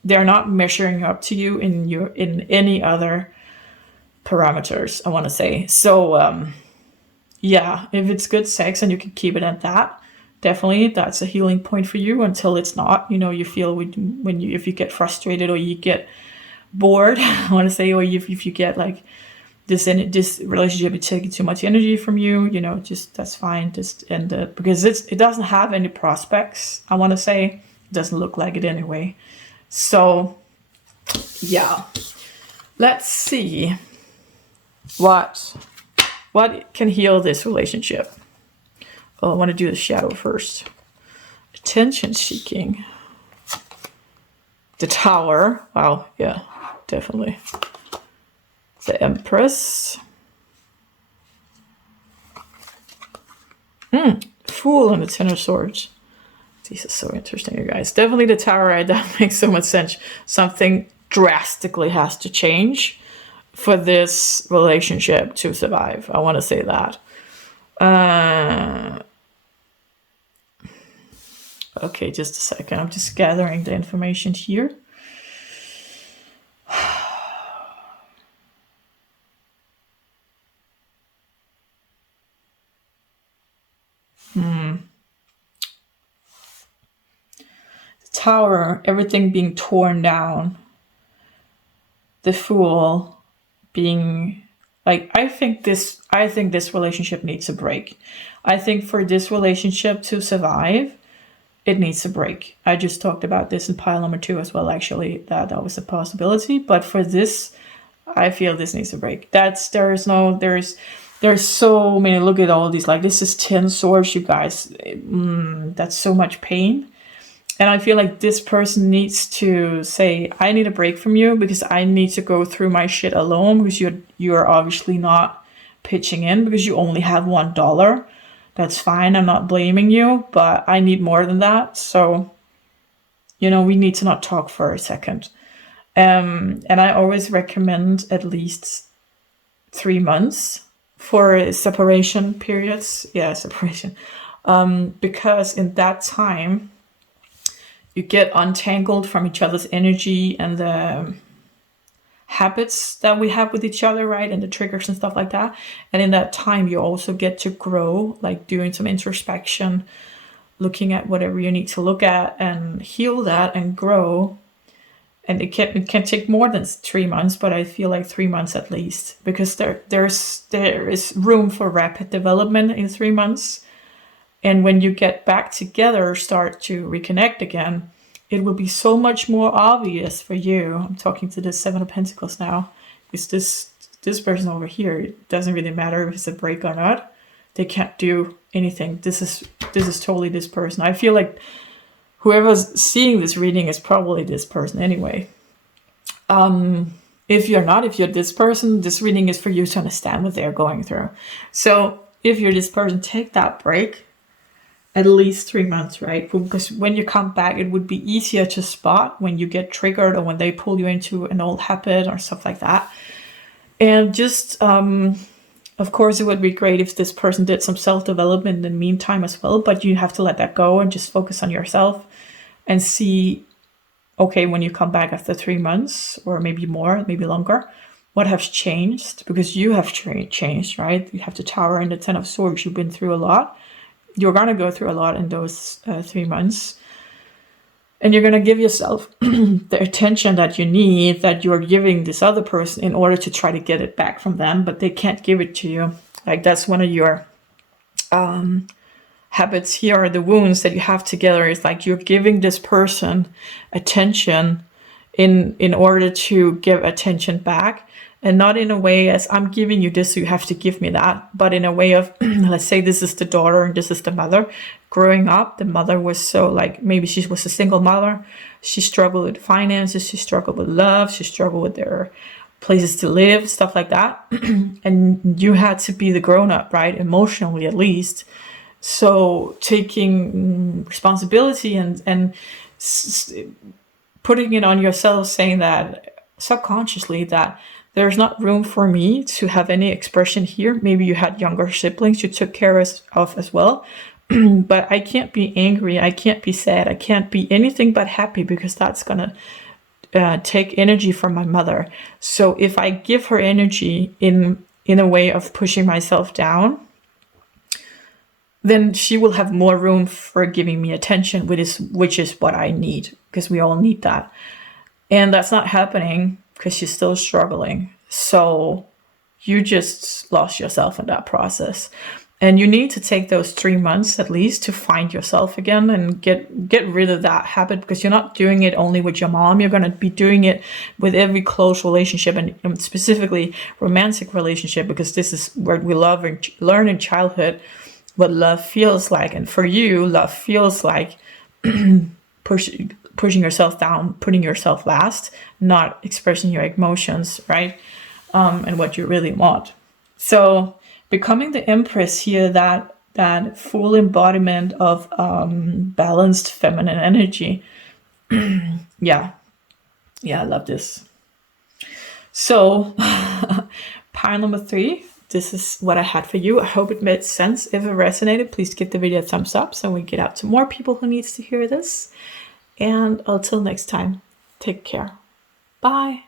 They're not measuring up to you in any other parameters, I want to say. So if it's good sex and you can keep it at that, definitely that's a healing point for you. Until it's not, you feel if you get frustrated or you get bored, I want to say, or if you get this relationship is taking too much energy from you, just that's fine. Just end it, because it doesn't have any prospects, I want to say. It doesn't look like it anyway. So let's see what What can heal this relationship? Well, I want to do the shadow first. Attention seeking. The Tower. Wow, yeah, definitely. The Empress. Fool and the Ten of Swords. These are so interesting, you guys. Definitely the Tower, right? That makes so much sense. Something drastically has to change for this relationship to survive. I want to say that. Okay, just a second. I'm just gathering the information here. The Tower, everything being torn down. The Fool being like, I think this relationship needs a break. I think for this relationship to survive, it needs a break. I just talked about this in pile number 2 as well, actually, that was a possibility. But for this, I feel this needs a break. There's so many, look at all these, like this is 10 swords, you guys. That's so much pain. And I feel like this person needs to say, I need a break from you because I need to go through my shit alone, because you're obviously not pitching in because you only have $1. That's fine. I'm not blaming you, but I need more than that. So, we need to not talk for a second. And I always recommend at least 3 months for separation periods. Yeah, separation. Because in that time, you get untangled from each other's energy and the habits that we have with each other, right? And the triggers and stuff like that. And in that time, you also get to grow, like doing some introspection, looking at whatever you need to look at and heal that and grow. And it can take more than 3 months, but I feel like 3 months at least, because there is room for rapid development in 3 months. And when you get back together, start to reconnect again, it will be so much more obvious for you. I'm talking to the 7 of Pentacles now. Because this person over here, it doesn't really matter if it's a break or not. They can't do anything. This is totally this person. I feel like whoever's seeing this reading is probably this person anyway. If you're this person, this reading is for you to understand what they're going through. So if you're this person, take that break. At least 3 months, right? Because when you come back, it would be easier to spot when you get triggered or when they pull you into an old habit or stuff like that. And just, of course, it would be great if this person did some self-development in the meantime as well, but you have to let that go and just focus on yourself and see, okay, when you come back after 3 months or maybe more, maybe longer, what has changed? Because you have changed, right? You have the Tower and the 10 of Swords. You've been through a lot. You're going to go through a lot in those 3 months. And you're going to give yourself the attention that you need, that you're giving this other person in order to try to get it back from them, but they can't give it to you. Like that's one of your habits here, are the wounds that you have together. It's like you're giving this person attention in order to give attention back. And not in a way as I'm giving you this, so you have to give me that, but in a way of, let's say this is the daughter and this is the mother. Growing up, the mother was so like, maybe she was a single mother. She struggled with finances. She struggled with love. She struggled with their places to live, stuff like that. And you had to be the grown up, right? Emotionally, at least. So taking responsibility and putting it on yourself, saying that subconsciously that there's not room for me to have any expression here. Maybe you had younger siblings you took care of as well. But I can't be angry. I can't be sad. I can't be anything but happy, because that's going to take energy from my mother. So if I give her energy in a way of pushing myself down, then she will have more room for giving me attention, which is what I need, because we all need that. And that's not happening, because she's still struggling. So you just lost yourself in that process. And you need to take those 3 months at least to find yourself again and get rid of that habit, because you're not doing it only with your mom. You're going to be doing it with every close relationship, and specifically romantic relationship, because this is where we love and learn in childhood what love feels like. And for you, love feels like pushing yourself down, putting yourself last, not expressing your emotions, right? And what you really want. So becoming the Empress here, that full embodiment of balanced feminine energy. Yeah, I love this. So pile number 3, this is what I had for you. I hope it made sense. If it resonated, please give the video a thumbs up so we get out to more people who needs to hear this. And until next time, take care. Bye.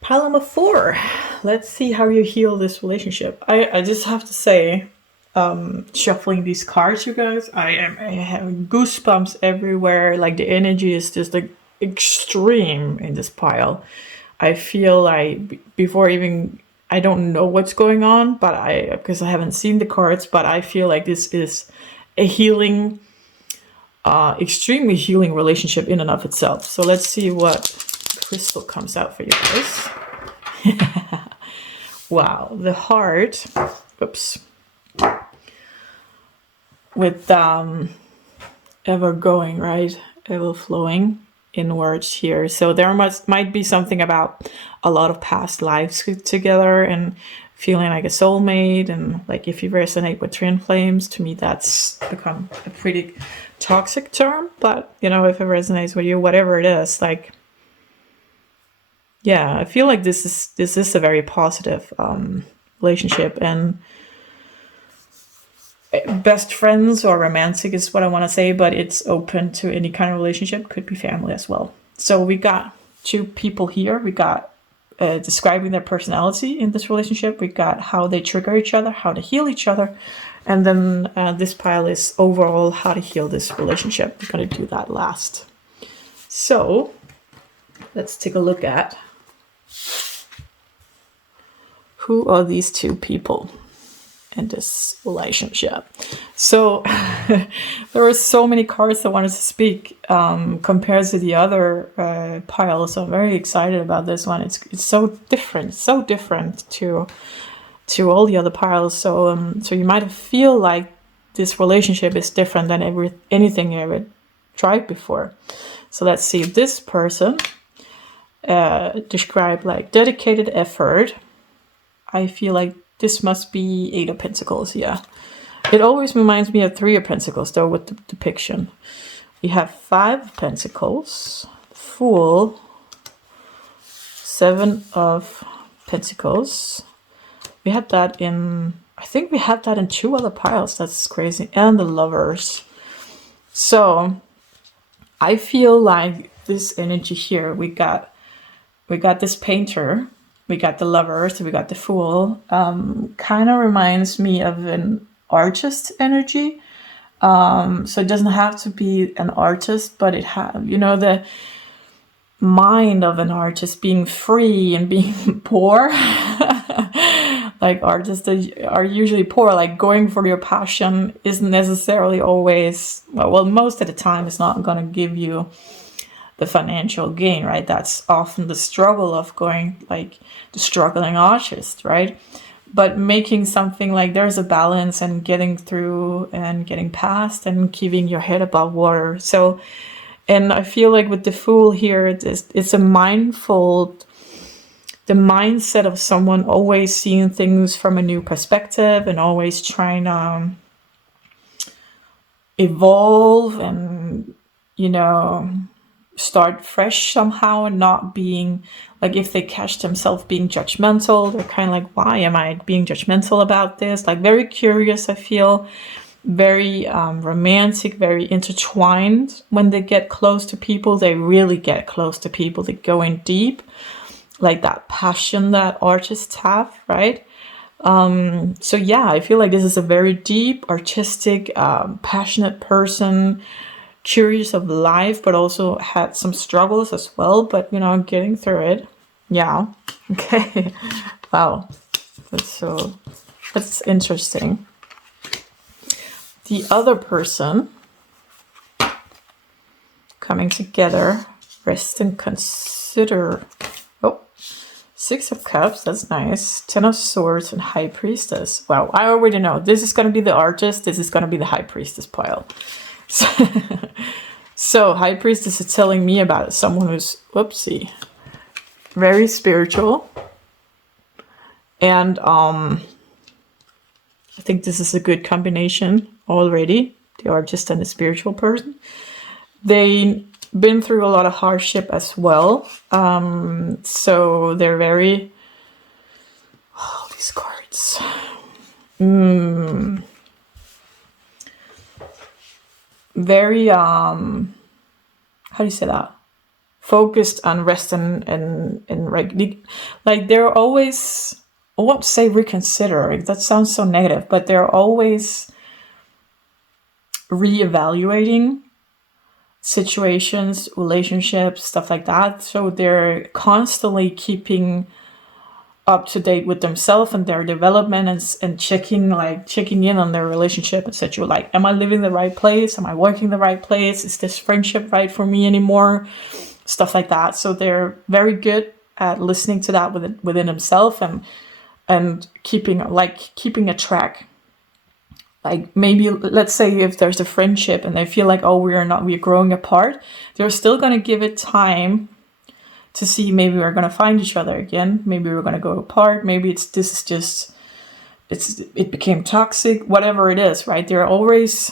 Pile number 4. Let's see how you heal this relationship. I just have to say, shuffling these cards, you guys, I have goosebumps everywhere. Like the energy is just like extreme in this pile. I feel like before even, I don't know what's going on, but because I haven't seen the cards, but I feel like this is a healing, extremely healing relationship in and of itself. So let's see what crystal comes out for you guys. Wow, the heart. Oops. With ever going, right? Ever flowing inwards here. So there might be something about a lot of past lives together and feeling like a soulmate. And like if you resonate with twin flames, to me that's become a pretty toxic term. But you know, if it resonates with you, whatever it is, like, yeah, I feel like this is a very positive relationship, and best friends or romantic is what I want to say, but it's open to any kind of relationship. Could be family as well. So we got 2 people here. We got describing their personality in this relationship. We got how they trigger each other, how to heal each other, and then this pile is overall how to heal this relationship. We're going to do that last. So let's take a look at who are these 2 people in this relationship. So there were so many cards that wanted to speak compared to the other pile. So I'm very excited about this one. It's so different to all the other piles. So so you might feel like this relationship is different than anything you ever tried before. So let's see. This person described like dedicated effort. I feel like this must be 8 of Pentacles, yeah. It always reminds me of 3 of Pentacles, though, with the depiction. We have 5 of Pentacles, Fool, 7 of Pentacles. We had that in, I think we had that in 2 other piles. That's crazy. And the Lovers. So I feel like this energy here, we got this painter, we got the Lovers, we got the Fool. Kind of reminds me of an artist energy. So it doesn't have to be an artist, but it has, you know, the mind of an artist being free and being poor. Like artists are usually poor, like going for your passion isn't necessarily always, well, most of the time it's not going to give you the financial gain, right? That's often the struggle of going, like the struggling artist, right? But making something like there's a balance and getting through and getting past and keeping your head above water. So, and I feel like with the Fool here, it's a mindful, the mindset of someone always seeing things from a new perspective and always trying to evolve and, you know, start fresh somehow, and not being like, if they catch themselves being judgmental, they're kind of like, why am I being judgmental about this? Like very curious, I feel very romantic, very intertwined. When they get close to people, they really get close to people. They go in deep, like that passion that artists have, right? So yeah, I feel like this is a very deep, artistic, passionate person, curious of life, but also had some struggles as well, but you know, getting through it. Yeah. Okay. Wow. That's interesting. The other person coming together, rest and consider. Oh, Six of Cups, that's nice. Ten of Swords and High Priestess. Wow, I already know. This is going to be the Artist. This is going to be the High Priestess pile. So High Priestess is telling me about someone who's, whoopsie, very spiritual. And I think this is a good combination already. The Artist and the spiritual person. They been through a lot of hardship as well. So they're very... Oh, these cards. Very, how do you say that? Focused on rest and like they're always... I won't say reconsider. That sounds so negative. But they're always reevaluating situations, relationships, stuff like that. So they're constantly keeping up to date with themselves and their development and checking in on their relationship, etc. Like, am I living the right place? Am I working the right place? Is this friendship right for me anymore? Stuff like that. So they're very good at listening to that within themselves and keeping a track. Like, maybe, let's say if there's a friendship and they feel like, oh, we're growing apart, they're still going to give it time to see, maybe we're going to find each other again. Maybe we're going to go apart. Maybe it became toxic, whatever it is, right? They're always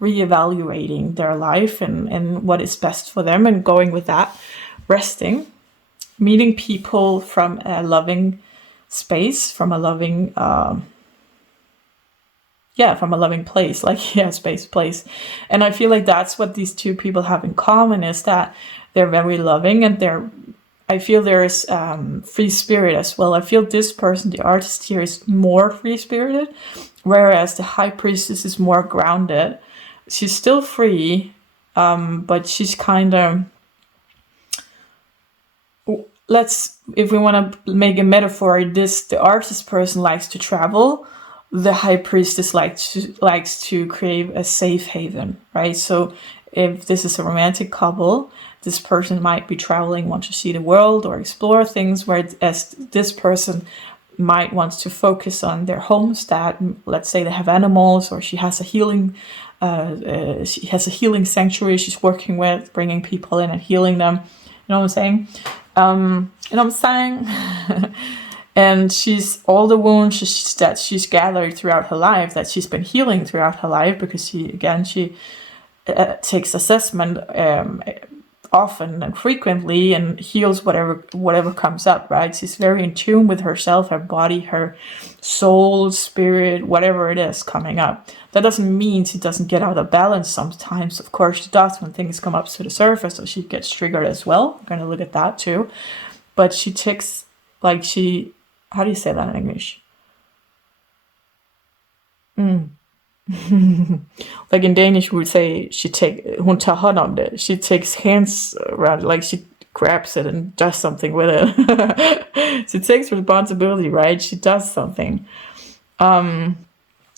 reevaluating their life and what is best for them and going with that, resting, meeting people from a loving space, from a loving, from a loving place, place. And I feel like that's what these two people have in common, is that they're very loving and I feel there's free spirit as well. I feel this person, the Artist here, is more free spirited, whereas the High Priestess is more grounded. She's still free, but she's kind of, if we want to make a metaphor, the Artist person likes to travel. The High Priestess likes to create a safe haven, right? So if this is a romantic couple, this person might be traveling, want to see the world or explore things, whereas this person might want to focus on their homestead. Let's say they have animals, or she has a healing sanctuary she's working with, bringing people in and healing them. You know what I'm saying? And she's all the wounds that she's gathered throughout her life, that she's been healing throughout her life, because she takes assessment often and frequently and heals whatever comes up, right? She's very in tune with herself, her body, her soul, spirit, whatever it is coming up. That doesn't mean she doesn't get out of balance sometimes. Of course she does when things come up to the surface, so she gets triggered as well. I'm going to look at that too. But she takes, how do you say that in English? Like in Danish we would say hun tar hånd om det. She takes hands around it, like she grabs it and does something with it. She takes responsibility, right? She does something.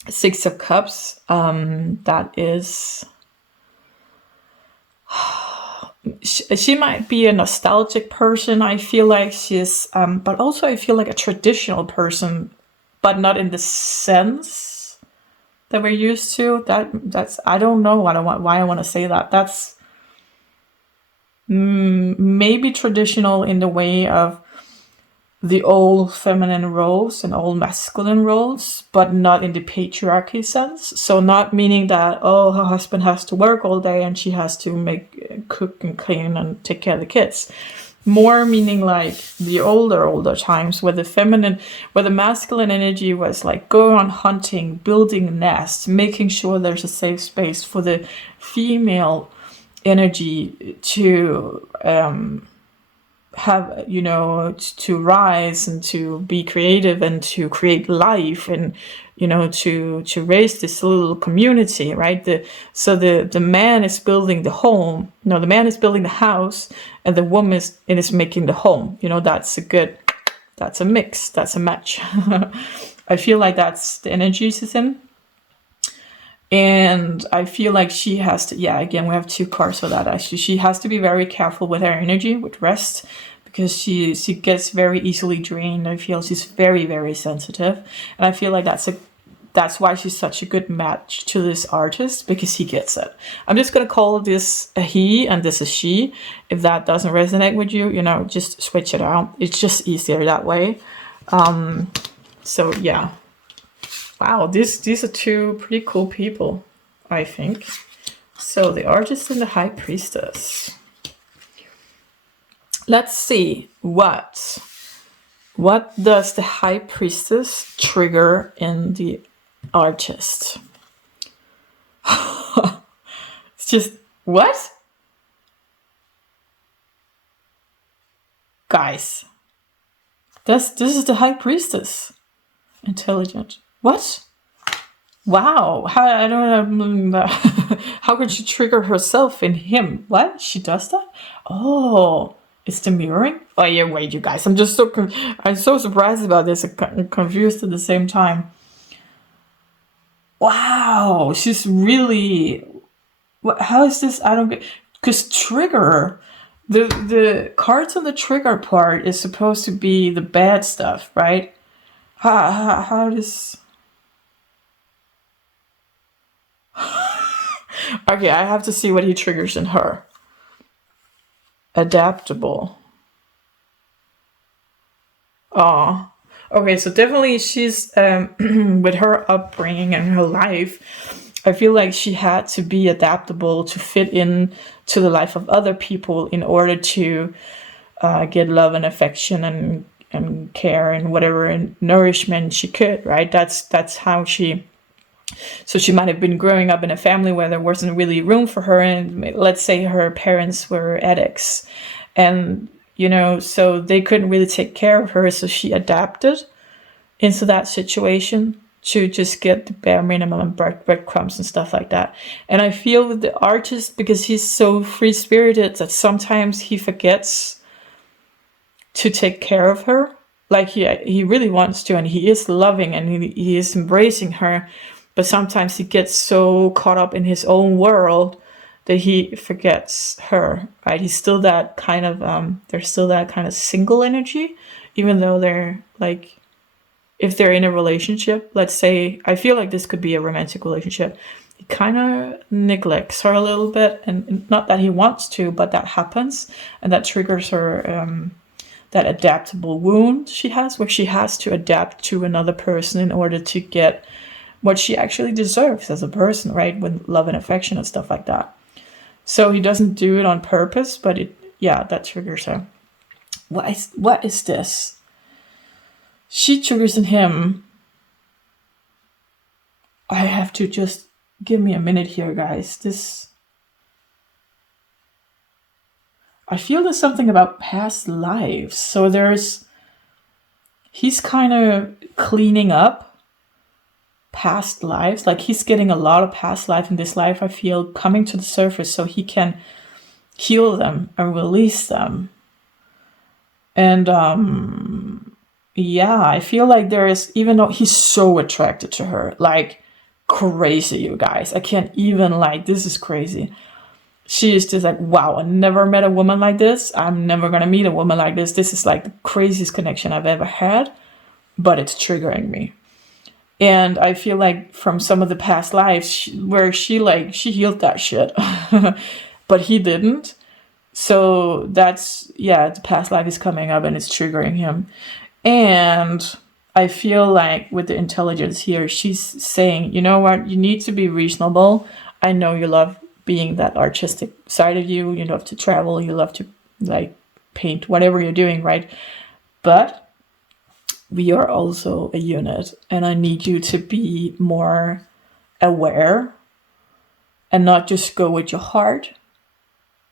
Six of Cups, that is... She might be a nostalgic person. I feel like she's, but also I feel like a traditional person, but not in the sense that we're used to. That's I don't know why I want to say that. That's maybe traditional in the way of the old feminine roles and old masculine roles, but not in the patriarchy sense. So not meaning that, oh, her husband has to work all day and she has to cook and clean and take care of the kids. More meaning like the older times where the masculine energy was like going on hunting, building nests, making sure there's a safe space for the female energy to have, to rise and to be creative and to create life and, to raise this little community, right? The man is building the home. The man is building the house and the woman is making the home. That's a good That's a mix. That's a match. I feel like that's the energy she's in. And I feel like she has to, yeah, again, we have 2 cards for that actually. She has to be very careful with her energy, with rest, because she gets very easily drained. I feel she's very, very sensitive. And I feel like that's why she's such a good match to this artist, because he gets it. I'm just gonna call this a he and this a she. If that doesn't resonate with you, just switch it out. It's just easier that way. So yeah. Wow, these are 2 pretty cool people, I think. So the artist and the high priestess. Let's see what does the high priestess trigger in the artist. It's just what? Guys. This is the high priestess. Intelligent. What? Wow. How I don't know. How could she trigger herself in him? What? She does that? Oh, it's the mirroring? Oh yeah, wait, you guys. I'm just I'm so surprised about this and confused at the same time. Wow, she's really. How is this? I don't get. Because trigger, the cards on the trigger part is supposed to be the bad stuff, right? How does? Okay, I have to see what he triggers in her. Adaptable. Oh, okay. So definitely, she's with her upbringing and her life. I feel like she had to be adaptable to fit in to the life of other people in order to get love and affection and care and whatever and nourishment she could. Right. That's how she. So she might have been growing up in a family where there wasn't really room for her, and let's say her parents were addicts, and so they couldn't really take care of her, so she adapted into that situation to just get the bare minimum and breadcrumbs and stuff like that. And I feel with the artist, because he's so free-spirited, that sometimes he forgets to take care of her. Like he really wants to, and he is loving and he is embracing her, but sometimes he gets so caught up in his own world that he forgets her, right? He's still that kind of, there's still that kind of single energy, even though they're like, if they're in a relationship, let's say, I feel like this could be a romantic relationship, he kind of neglects her a little bit, and not that he wants to, but that happens, and that triggers her, that adaptable wound she has, where she has to adapt to another person in order to get what she actually deserves as a person, right? With love and affection and stuff like that. So he doesn't do it on purpose, but that triggers her. What is this? She triggers in him. I have to just give me a minute here, guys. I feel there's something about past lives. So he's kind of cleaning up past lives, like he's getting a lot of past life in this life, I feel, coming to the surface so he can heal them and release them. And I feel like even though he's so attracted to her, like crazy, you guys, I can't even, this is crazy. She is just like, wow, I never met a woman like this. I'm never gonna meet a woman like this. This is like the craziest connection I've ever had, but it's triggering me. And I feel like from some of the past lives where she healed that shit, but he didn't. So that's, the past life is coming up and it's triggering him. And I feel like with the intelligence here, she's saying, you know what, you need to be reasonable. I know you love being that artistic side of you. You love to travel. You love to paint, whatever you're doing, right? But we are also a unit, and I need you to be more aware and not just go with your heart,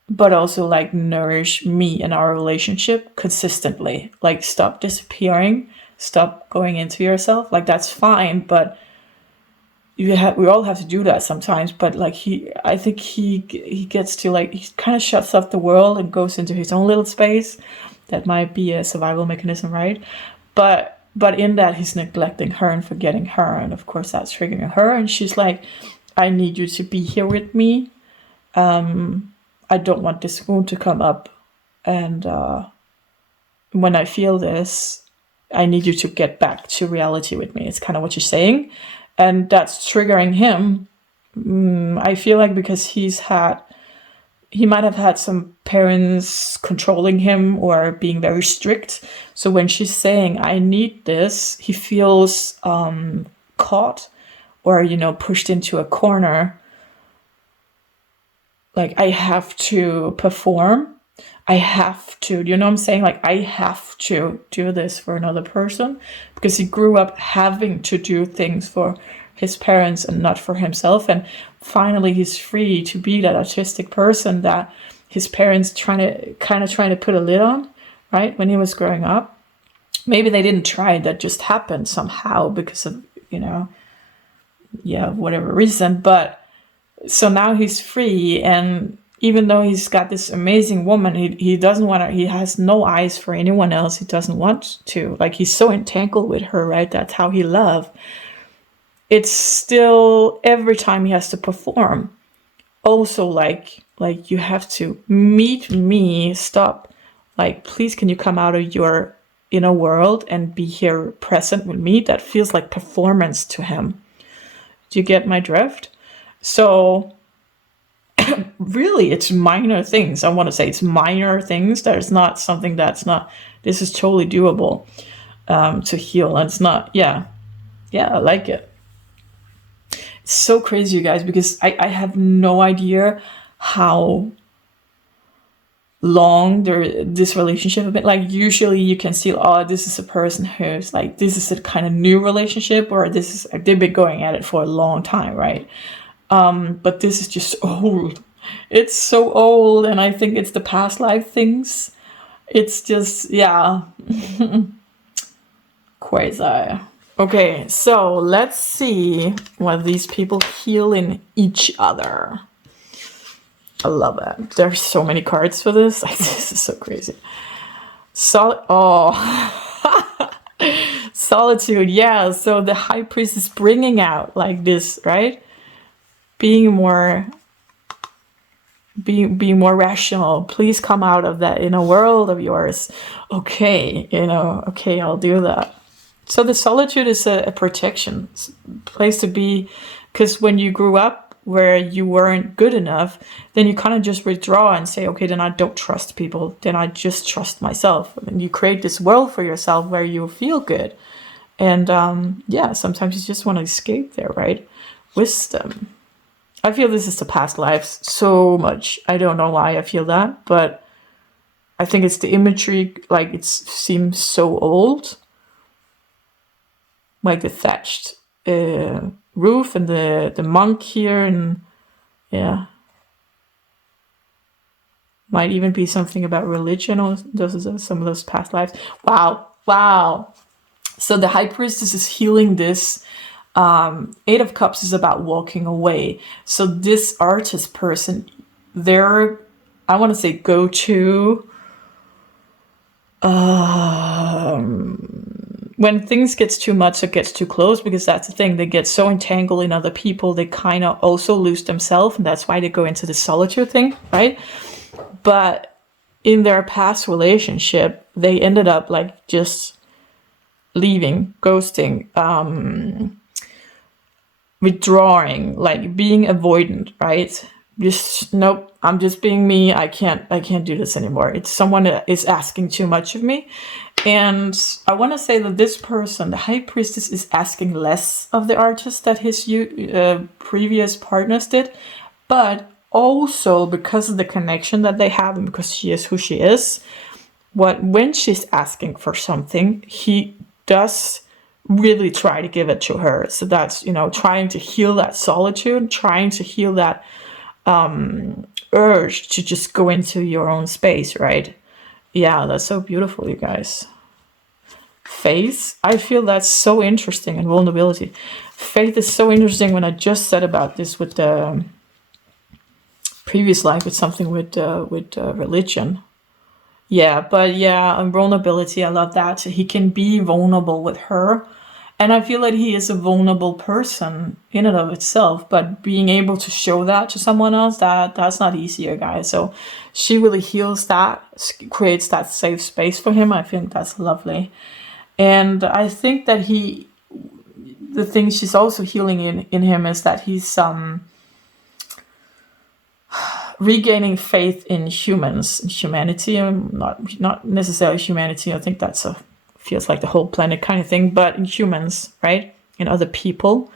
but also nourish me and our relationship consistently. Stop disappearing, stop going into yourself. That's fine, but we all have to do that sometimes. But I think he gets to he kind of shuts off the world and goes into his own little space. That might be a survival mechanism, right? but in that he's neglecting her and forgetting her, and of course that's triggering her, and she's like, I need you to be here with me. I don't want this wound to come up, and when I feel this, I need you to get back to reality with me. It's kind of what you're saying, and that's triggering him. I feel like because he might have had some parents controlling him or being very strict. So when she's saying, I need this, he feels caught or, pushed into a corner. Like, I have to perform. I have to, you know what I'm saying? Like, I have to do this for another person because he grew up having to do things for his parents and not for himself. And finally he's free to be that artistic person that his parents trying to put a lid on, right? When he was growing up, maybe they didn't try, that just happened somehow because of, whatever reason. But so now he's free, and even though he's got this amazing woman, he doesn't want to, he has no eyes for anyone else. He doesn't want to, like, he's so entangled with her, right? That's how he loves. It's still every time he has to perform. Also, like you have to meet me, stop. Like, please, can you come out of your inner world and be here present with me? That feels like performance to him. Do you get my drift? So really, it's minor things. I want to say it's minor things. There's not something this is totally doable to heal. And it's not, yeah, I like it. It's so crazy, you guys, because I have no idea how long this relationship has been. Like, usually you can see, oh, this is a person who's like, this is a kind of new relationship, or they've been going at it for a long time, right? But this is just old. It's so old, and I think it's the past life things. It's just, yeah. Crazy. Okay, so let's see what these people heal in each other. I love it. There's so many cards for this. Like, this is so crazy. Solitude, yeah. So the High Priest is bringing out like this, right? Being more rational. Please come out of that inner world of yours. Okay, okay, I'll do that. So the solitude is a protection place to be, because when you grew up where you weren't good enough, then you kind of just withdraw and say, okay, then I don't trust people. Then I just trust myself. And you create this world for yourself where you feel good. And sometimes you just want to escape there, right? Wisdom. I feel this is the past lives so much. I don't know why I feel that, but I think it's the imagery, like it seems so old. Like the thatched roof and the monk here, and yeah. Might even be something about religion, or some of those past lives. Wow. So the High Priestess is healing this. Eight of Cups is about walking away. So this artist person, their, I want to say, go-to, when things gets too much, it gets too close, because that's the thing. They get so entangled in other people, they kind of also lose themselves, and that's why they go into the solitude thing, right? But in their past relationship, they ended up like just leaving, ghosting, withdrawing, like being avoidant, right? Just, nope, I'm just being me. I can't do this anymore. It's someone that is asking too much of me. And I want to say that this person, the High Priestess, is asking less of the artist that his previous partners did, but also because of the connection that they have, and because she is who she is, when she's asking for something, he does really try to give it to her. So that's, trying to heal that solitude, trying to heal that urge to just go into your own space, right? Yeah, that's so beautiful, you guys. Faith, I feel that's so interesting, and vulnerability. Faith is so interesting. When I just said about this with the previous life, with something with religion. Yeah, but yeah, and vulnerability, I love that. He can be vulnerable with her. And I feel like he is a vulnerable person in and of itself, but being able to show that to someone else, that's not easier, guys. So she really heals that, creates that safe space for him. I think that's lovely. And I think that the thing she's also healing in him is that he's regaining faith in humans, in humanity, and not necessarily humanity. I think that's a feels like the whole planet kind of thing, but in humans, right? In other people.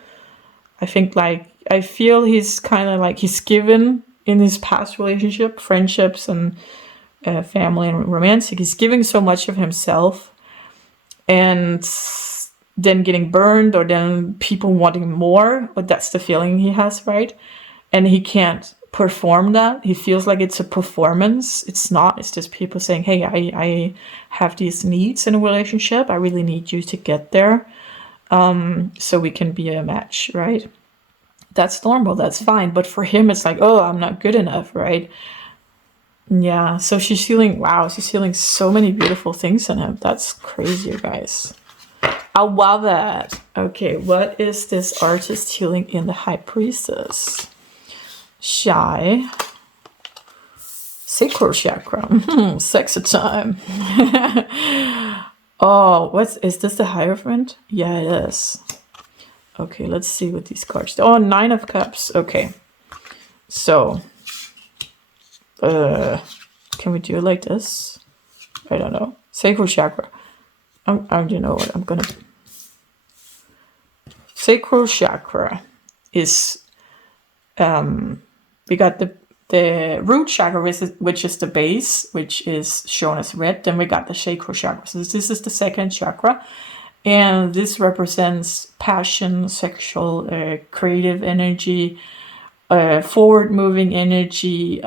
I think like I feel he's kind of like he's given in his past relationship, friendships, and family and romantic. He's giving so much of himself, and then getting burned, or then people wanting more. But that's the feeling he has, right? And he can't perform that. He feels like it's a performance. It's not. It's just people saying, hey, I have these needs in a relationship. I really need you to get there, so we can be a match, right? That's normal. That's fine. But for him, it's like, oh, I'm not good enough, right? Yeah. So she's feeling, wow, she's feeling so many beautiful things in him. That's crazy, you guys. I love that. Okay, what is this artist healing in the High Priestess? Shy. Sacral chakra. Sexy time. Oh, is this the Hierophant? Yeah, it is. Okay, let's see what these cards do. Oh, 9 of Cups. Okay. So, can we do it like this? I don't know. Sacral chakra. You know what? I'm gonna. Sacral chakra is. We got the root chakra, which is the base, which is shown as red. Then we got the sacral chakra. So this is the second chakra. And this represents passion, sexual, creative energy, forward-moving energy.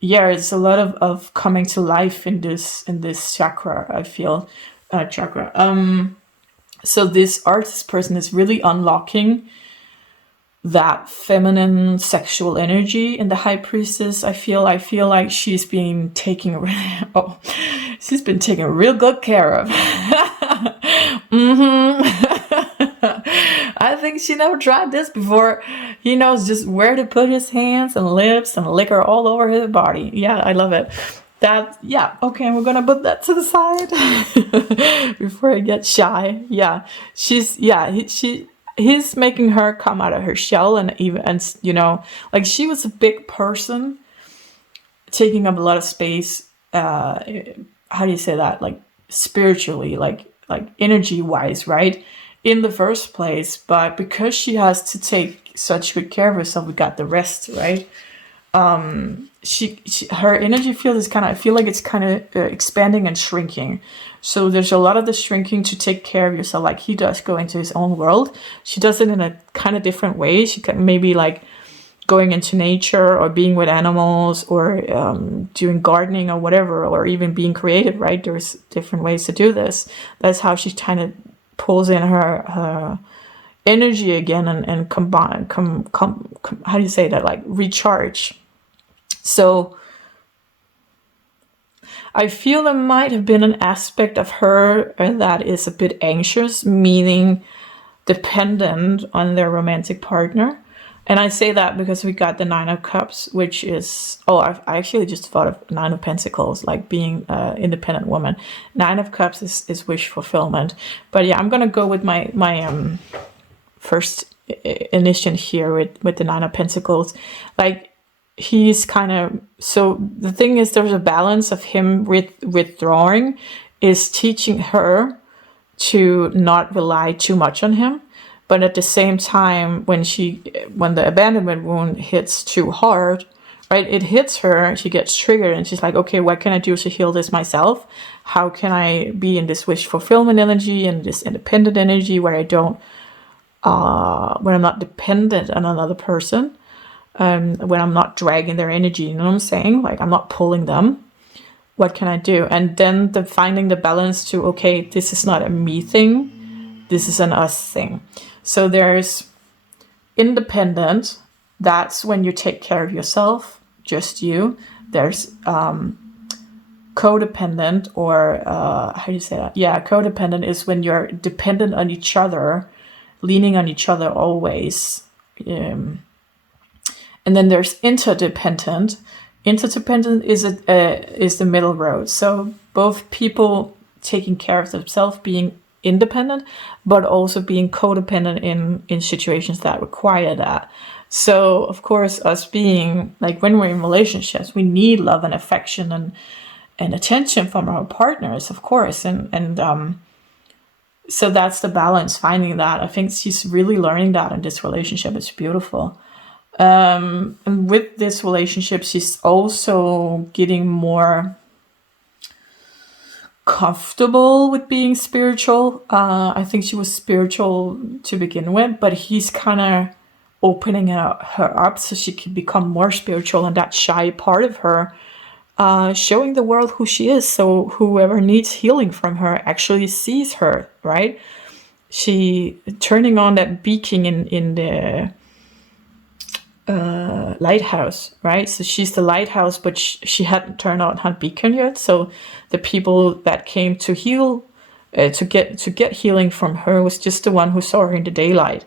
Yeah, it's a lot of coming to life in this chakra. I feel chakra. So this artist person is really unlocking that feminine sexual energy in the High Priestess. I feel like she's been taking she's been taken real good care of. I think she never tried this before. He knows just where to put his hands and lips and liquor all over his body. Yeah, I love it. Yeah, okay, we're gonna put that to the side before I get shy. Yeah, he's making her come out of her shell, and you know, like she was a big person taking up a lot of space. How do you say that? Like spiritually, like energy wise, right? In the first place, but because she has to take such good care of herself, we got the rest, right? Her energy field is I feel like it's kind of expanding and shrinking. So there's a lot of the shrinking to take care of yourself, like he does go into his own world. She does it in a kind of different way. She can maybe like going into nature, or being with animals, or doing gardening or whatever, or even being creative, right? There's different ways to do this. That's how she kind of pulls in her energy again, and combine, how do you say that? Like recharge. So I feel there might have been an aspect of her that is a bit anxious, meaning dependent on their romantic partner. And I say that because we got the 9 of Cups, which is, I actually just thought of 9 of Pentacles, like being an independent woman. 9 of Cups is wish fulfillment. But yeah, I'm going to go with my first initiation here with the 9 of Pentacles. Like, he's kind of, so the thing is, there's a balance of him withdrawing is teaching her to not rely too much on him. But at the same time, when the abandonment wound hits too hard, right, it hits her, she gets triggered, and she's like, okay, what can I do to heal this myself? How can I be in this wish fulfillment energy and this independent energy where I don't, when I'm not dependent on another person? When I'm not dragging their energy, you know what I'm saying? Like, I'm not pulling them. What can I do? And then finding the balance to, okay, this is not a me thing. This is an us thing. So there's independent. That's when you take care of yourself, just you. there's codependent, or how do you say that? Yeah, codependent is when you're dependent on each other, leaning on each other always. And then there's interdependent. Interdependent is the middle road. So both people taking care of themselves, being independent, but also being codependent in situations that require that. So of course, us being like, when we're in relationships, we need love and affection and attention from our partners, of course, and so that's the balance, finding that. I think she's really learning that in this relationship. It's beautiful. And with this relationship, she's also getting more comfortable with being spiritual. I think she was spiritual to begin with, but he's kind of opening her up so she can become more spiritual, and that shy part of her, showing the world who she is, so whoever needs healing from her actually sees her, right? She turning on that beacon in the lighthouse, right? So she's the lighthouse, but she hadn't turned on her beacon yet. So the people that came to heal, to get healing from her, was just the one who saw her in the daylight,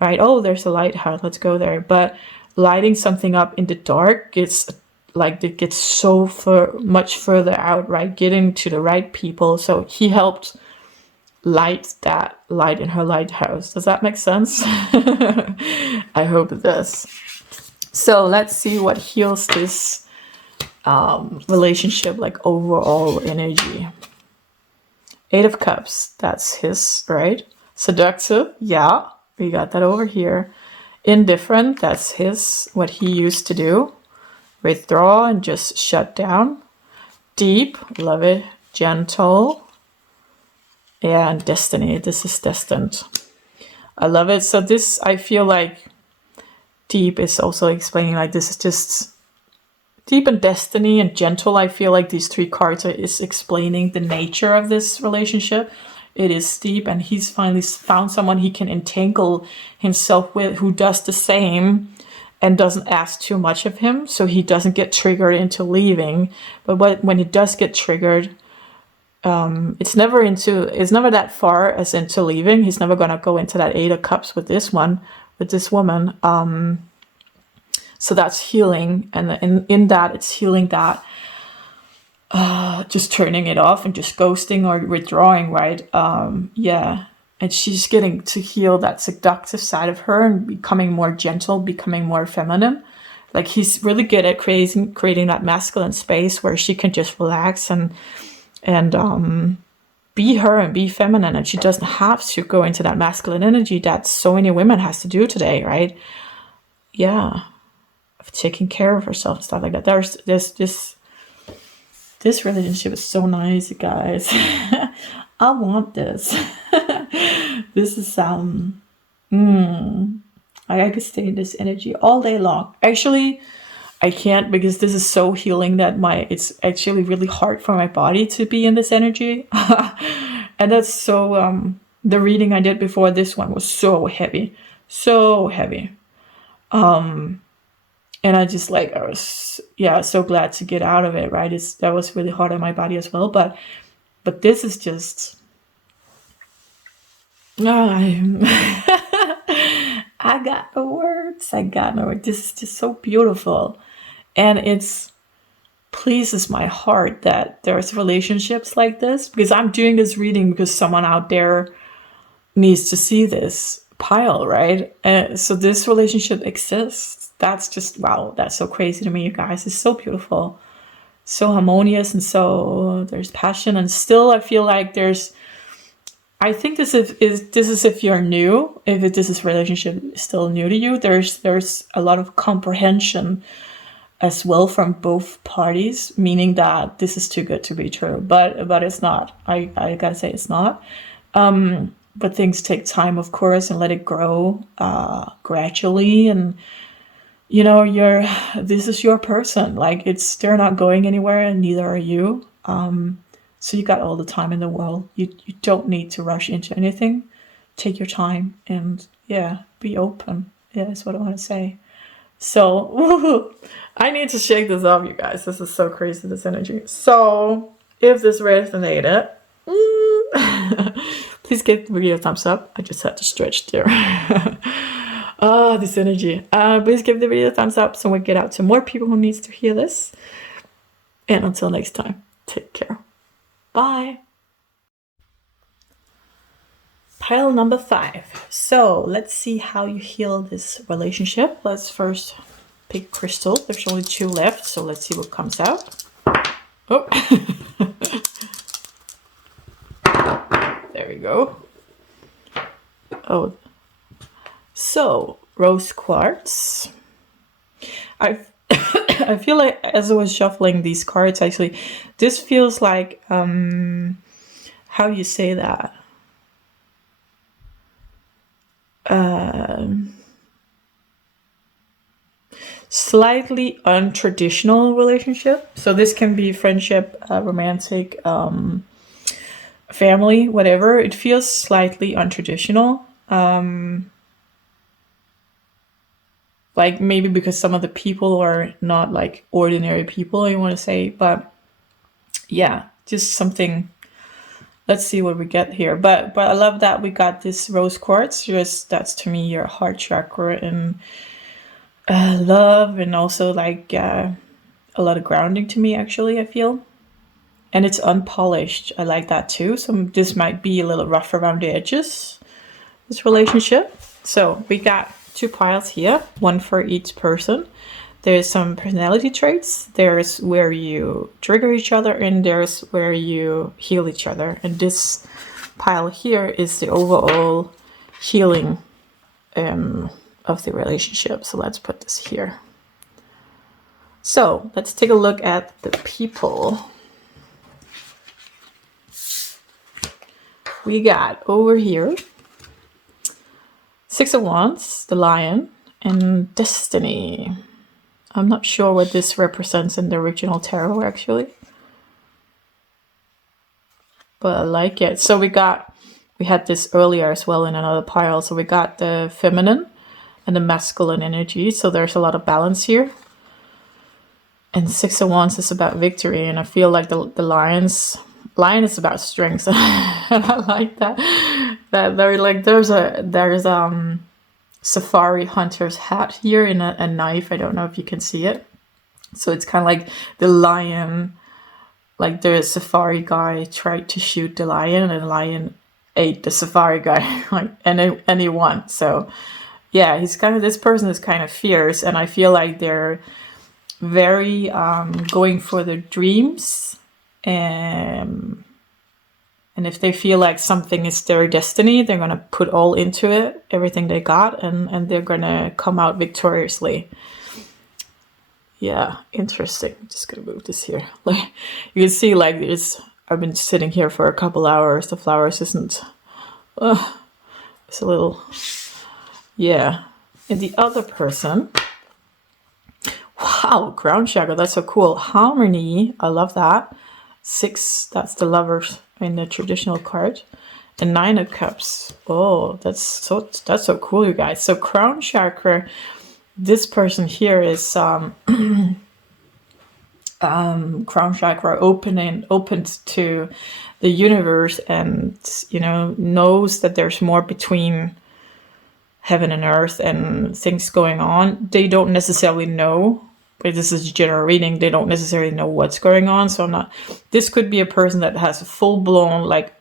right? Oh, there's a lighthouse, let's go there. But lighting something up in the dark, it gets so much further out, right? Getting to the right people. So he helped light that light in her lighthouse. Does that make sense? I hope it does. So let's see what heals this relationship, like overall energy. 8 of Cups, that's his, right? Seductive, yeah, we got that over here. Indifferent, that's his, what he used to do. Withdraw and just shut down. Deep, love it. Gentle. And destiny, this is destined. I love it. So this, I feel like deep is also explaining, like, this is just deep, and destiny and gentle. I feel like these 3 cards is explaining the nature of this relationship. It is deep, and he's finally found someone he can entangle himself with, who does the same and doesn't ask too much of him, so he doesn't get triggered into leaving. But when he does get triggered, it's never that far as into leaving. He's never gonna go into that 8 of Cups with this woman. So that's healing, and in that, it's healing that just turning it off and just ghosting or withdrawing, right? Yeah. And she's getting to heal that seductive side of her and becoming more gentle, becoming more feminine. Like, he's really good at creating that masculine space where she can just relax and be her and be feminine, and she doesn't have to go into that masculine energy that so many women has to do today, right? Yeah, of taking care of herself and stuff like that. There's this relationship is so nice, you guys. I want this. This is I could stay in this energy all day long. Actually, I can't, because this is so healing that it's actually really hard for my body to be in this energy. And that's so, the reading I did before this one was so heavy. So heavy. And I just I was, so glad to get out of it, right? That was really hard on my body as well. But this is just, I got no words. This is just so beautiful. And it pleases my heart that there's relationships like this, because I'm doing this reading because someone out there needs to see this pile, right? So this relationship exists. That's just, wow, that's so crazy to me, you guys. It's so beautiful, so harmonious, and so there's passion. And still, I feel like I think this is if you're new, this relationship is still new to you, there's a lot of comprehension as well from both parties, meaning that this is too good to be true. But it's not. I gotta say it's not. But things take time, of course, and let it grow gradually. And this is your person. Like, they're not going anywhere, and neither are you. So you got all the time in the world. You don't need to rush into anything. Take your time and be open. Yeah, that's what I want to say. So I need to shake this off, you guys. This is so crazy, this energy. So if this resonated, please give the video a thumbs up. I just had to stretch there. Oh, this energy. Please give the video a thumbs up so we get out to more people who needs to hear this. And until next time, take care. Bye. Pile number 5. So let's see how you heal this relationship. Let's first pick crystal. There's only 2 left, so let's see what comes out. Oh. There we go. Oh. So, rose quartz. I feel like as I was shuffling these cards, actually, this feels like, how do you say that? Slightly untraditional relationship. So this can be friendship, romantic, family, whatever. It feels slightly untraditional. Like maybe because some of the people are not like ordinary people, I want to say, but yeah, just something. Let's see what we get here. But I love that we got this rose quartz. Just that's to me your heart chakra and love, and also like a lot of grounding to me, actually, I feel. And it's unpolished. I like that too. So this might be a little rough around the edges, this relationship. So we got 2 piles here, 1 for each person. There's some personality traits. There's where you trigger each other, and there's where you heal each other. And this pile here is the overall healing of the relationship. So let's put this here. So let's take a look at the people. We got over here 6 of Wands, the Lion, and Destiny. I'm not sure what this represents in the original tarot, actually, but I like it. So we had this earlier as well in another pile. So we got the feminine and the masculine energy. So there's a lot of balance here. And 6 of Wands is about victory, and I feel like the lion is about strength. And I like that. That there's safari hunter's hat here in a knife. I don't know if you can see it. So it's kind of like the lion, like the safari guy tried to shoot the lion, and the lion ate the safari guy, like, and he won. So yeah, this person is kind of fierce, and I feel like they're very going for their dreams, and if they feel like something is their destiny, they're going to put all into it, everything they got, and they're going to come out victoriously. Yeah, interesting. I'm just going to move this here. Like you can see, like I've been sitting here for a couple hours. The flowers isn't. It's a little. Yeah. And the other person. Wow, crown chakra. That's so cool. Harmony. I love that. 6. That's the lovers in the traditional card. And 9 of Cups. Oh, that's so cool, you guys. So crown chakra. This person here is crown chakra opened to the universe, and knows that there's more between heaven and earth and things going on. They don't necessarily know, but this is a general reading. They don't necessarily know what's going on. So this could be a person that has a full-blown like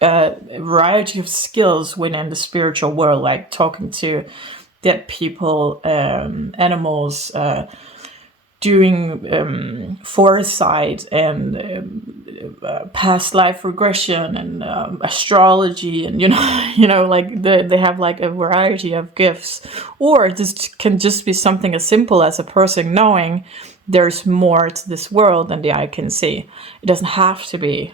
variety of skills within the spiritual world, like talking to dead people, animals, doing foresight and past life regression and astrology, and like they have like a variety of gifts. Or this can just be something as simple as a person knowing there's more to this world than the eye can see. It doesn't have to be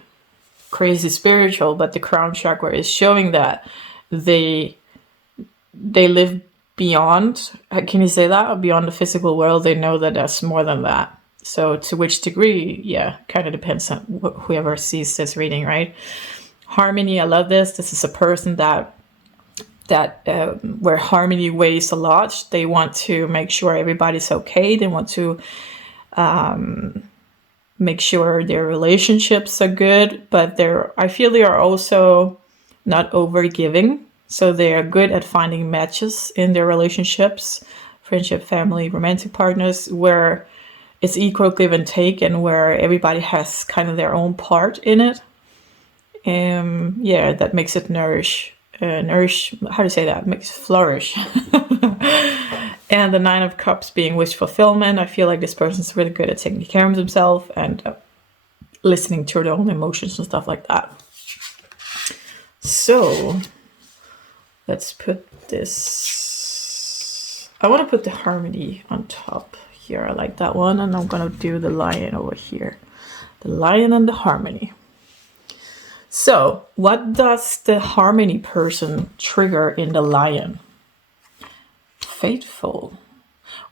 crazy spiritual, but the crown chakra is showing that they live beyond, can you say that? Beyond the physical world. They know that there's more than that. So to which degree, yeah, kind of depends on whoever sees this reading, right? Harmony, I love this. This is a person that that where harmony weighs a lot. They want to make sure everybody's okay. They want to make sure their relationships are good, but I feel they are also not over giving. So they are good at finding matches in their relationships, friendship, family, romantic partners, where it's equal give and take, and where everybody has kind of their own part in it. Yeah, that makes it nourish. How do you say that? Makes it flourish. And the Nine of Cups being wish fulfillment. I feel like this person's really good at taking care of themselves and listening to their own emotions and stuff like that. So let's put this. I want to put the harmony on top here. I like that one. And I'm going to do the lion over here. The lion and the harmony. So what does the harmony person trigger in the lion? Faithful.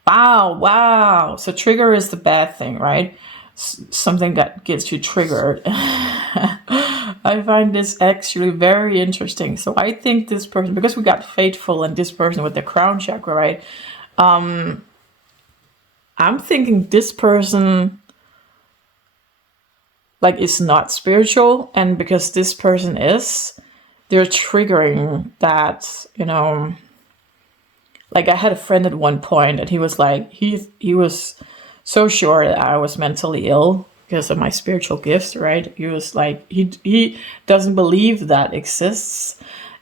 Wow. So trigger is the bad thing, right? Something that gets you triggered. I find this actually very interesting. So I think this person, because we got faithful and this person with the crown chakra, right? I'm thinking this person like is not spiritual, and because this person is, they're triggering that, like I had a friend at one point and he was like, he was so sure that I was mentally ill because of my spiritual gifts, right? He was like, he doesn't believe that exists.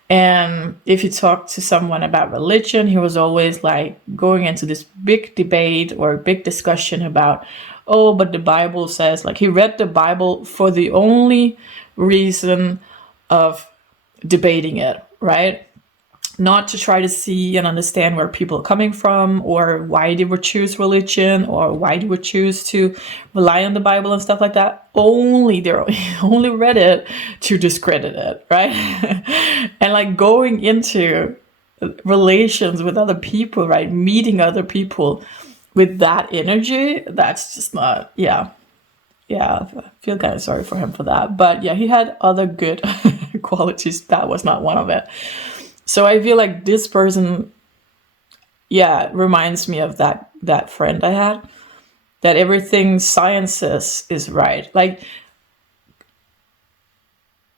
And if you talk to someone about religion, he was always like going into this big debate or big discussion about, oh, but the Bible says, like he read the Bible for the only reason of debating it, right? Not to try to see and understand where people are coming from or why they would choose religion or why they would choose to rely on the Bible and stuff like that. They only read it to discredit it, right? And like going into relations with other people, right? Meeting other people with that energy, that's just not, yeah, I feel kind of sorry for him for that. But yeah, he had other good qualities. That was not one of it. So I feel like this person, yeah, reminds me of that friend I had, that everything science says is right. Like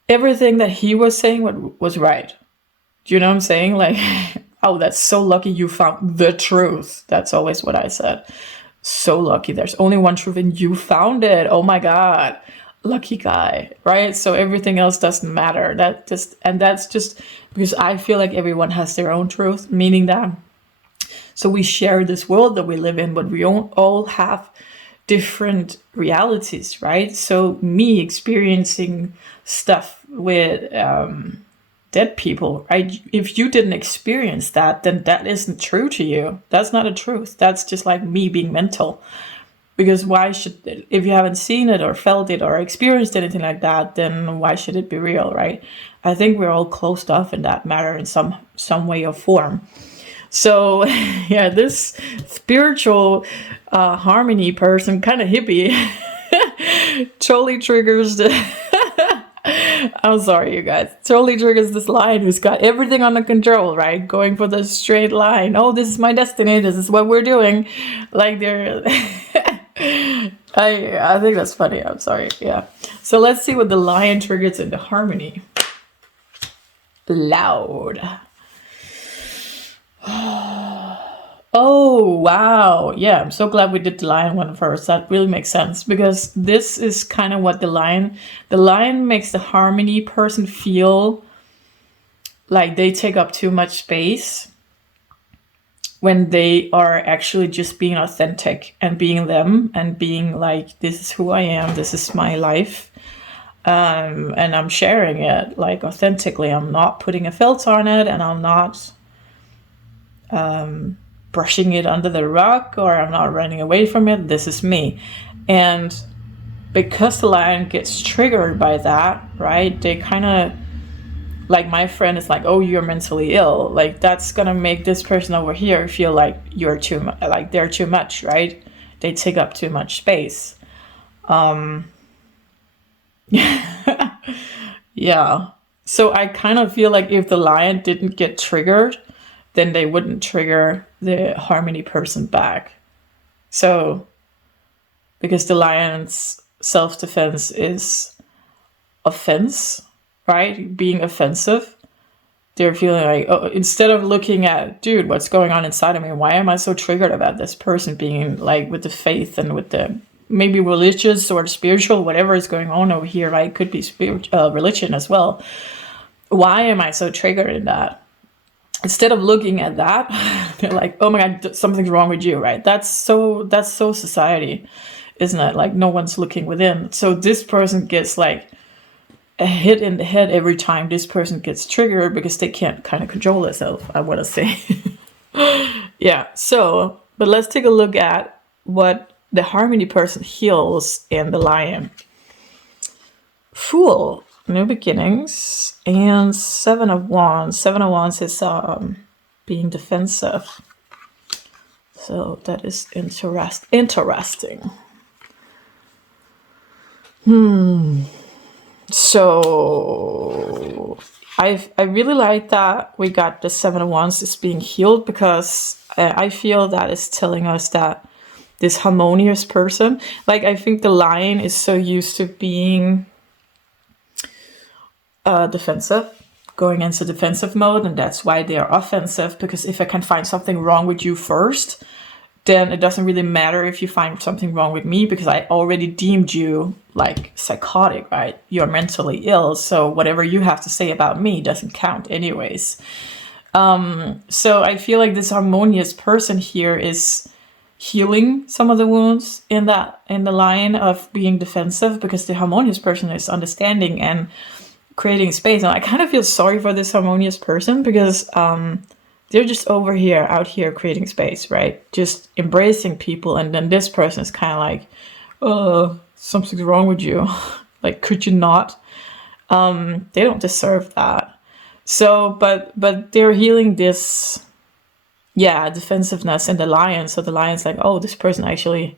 everything that he was saying was right. Do you know what I'm saying? Like, oh, that's so lucky you found the truth. That's always what I said. So lucky. There's only one truth and you found it. Oh my God. Lucky guy, right? So everything else doesn't matter. That's just because I feel like everyone has their own truth, meaning that so we share this world that we live in, but we all have different realities, right? So me experiencing stuff with dead people, right? If you didn't experience that, then that isn't true to you. That's not a truth. That's just like me being mental. Because if you haven't seen it or felt it or experienced anything like that, then why should it be real, right? I think we're all closed off in that matter in some way or form. So yeah, this spiritual harmony person, kind of hippie, totally triggers I'm sorry, you guys. Totally triggers this lion who's got everything under control, right? Going for the straight line. Oh, this is my destiny. This is what we're doing. Like they're... I think that's funny. I'm sorry. Yeah. So let's see what the lion triggers into harmony. Loud. Oh, wow. Yeah, I'm so glad we did the lion one first. That really makes sense because this is kind of what the lion makes the harmony person feel like they take up too much space when they are actually just being authentic and being them and being like, this is who I am, this is my life. And I'm sharing it like authentically. I'm not putting a filter on it and I'm not brushing it under the rug or I'm not running away from it. This is me. And because the lion gets triggered by that, right? They kind of, like my friend is like, oh, you're mentally ill. Like that's going to make this person over here feel like they're too much, right? They take up too much space. Yeah. So I kind of feel like if the lion didn't get triggered, then they wouldn't trigger the harmony person back. So, because the lion's self-defense is offense, right? Being offensive. They're feeling like, oh, instead of looking at, dude, what's going on inside of me? Why am I so triggered about this person being like with the faith and with the maybe religious or spiritual, whatever is going on over here, right? It could be religion as well. Why am I so triggered in that? Instead of looking at that, they're like, oh my God, something's wrong with you, right? That's so society, isn't it? Like no one's looking within. So this person gets like a hit in the head every time this person gets triggered because they can't kind of control themselves, I want to say. Yeah, so, but let's take a look at what the harmony person heals in the lion. Fool, new beginnings, and 7 of Wands. 7 of Wands is being defensive. So that is interesting. So I really like that we got the 7 of Wands is being healed, because I feel that is telling us that this harmonious person, like I think the lion is so used to being defensive, going into defensive mode, and that's why they are offensive, because if I can find something wrong with you first, then it doesn't really matter if you find something wrong with me, because I already deemed you like psychotic, right? You're mentally ill, so whatever you have to say about me doesn't count anyways. So I feel like this harmonious person here is healing some of the wounds in the line of being defensive, because the harmonious person is understanding and creating space. And I kind of feel sorry for this harmonious person, because they're just out here creating space, right? Just embracing people. And then this person is kind of like, oh, something's wrong with you. Like, could you not? They don't deserve that. So, but they're healing this, defensiveness in the lion. So the lion's like, oh, this person they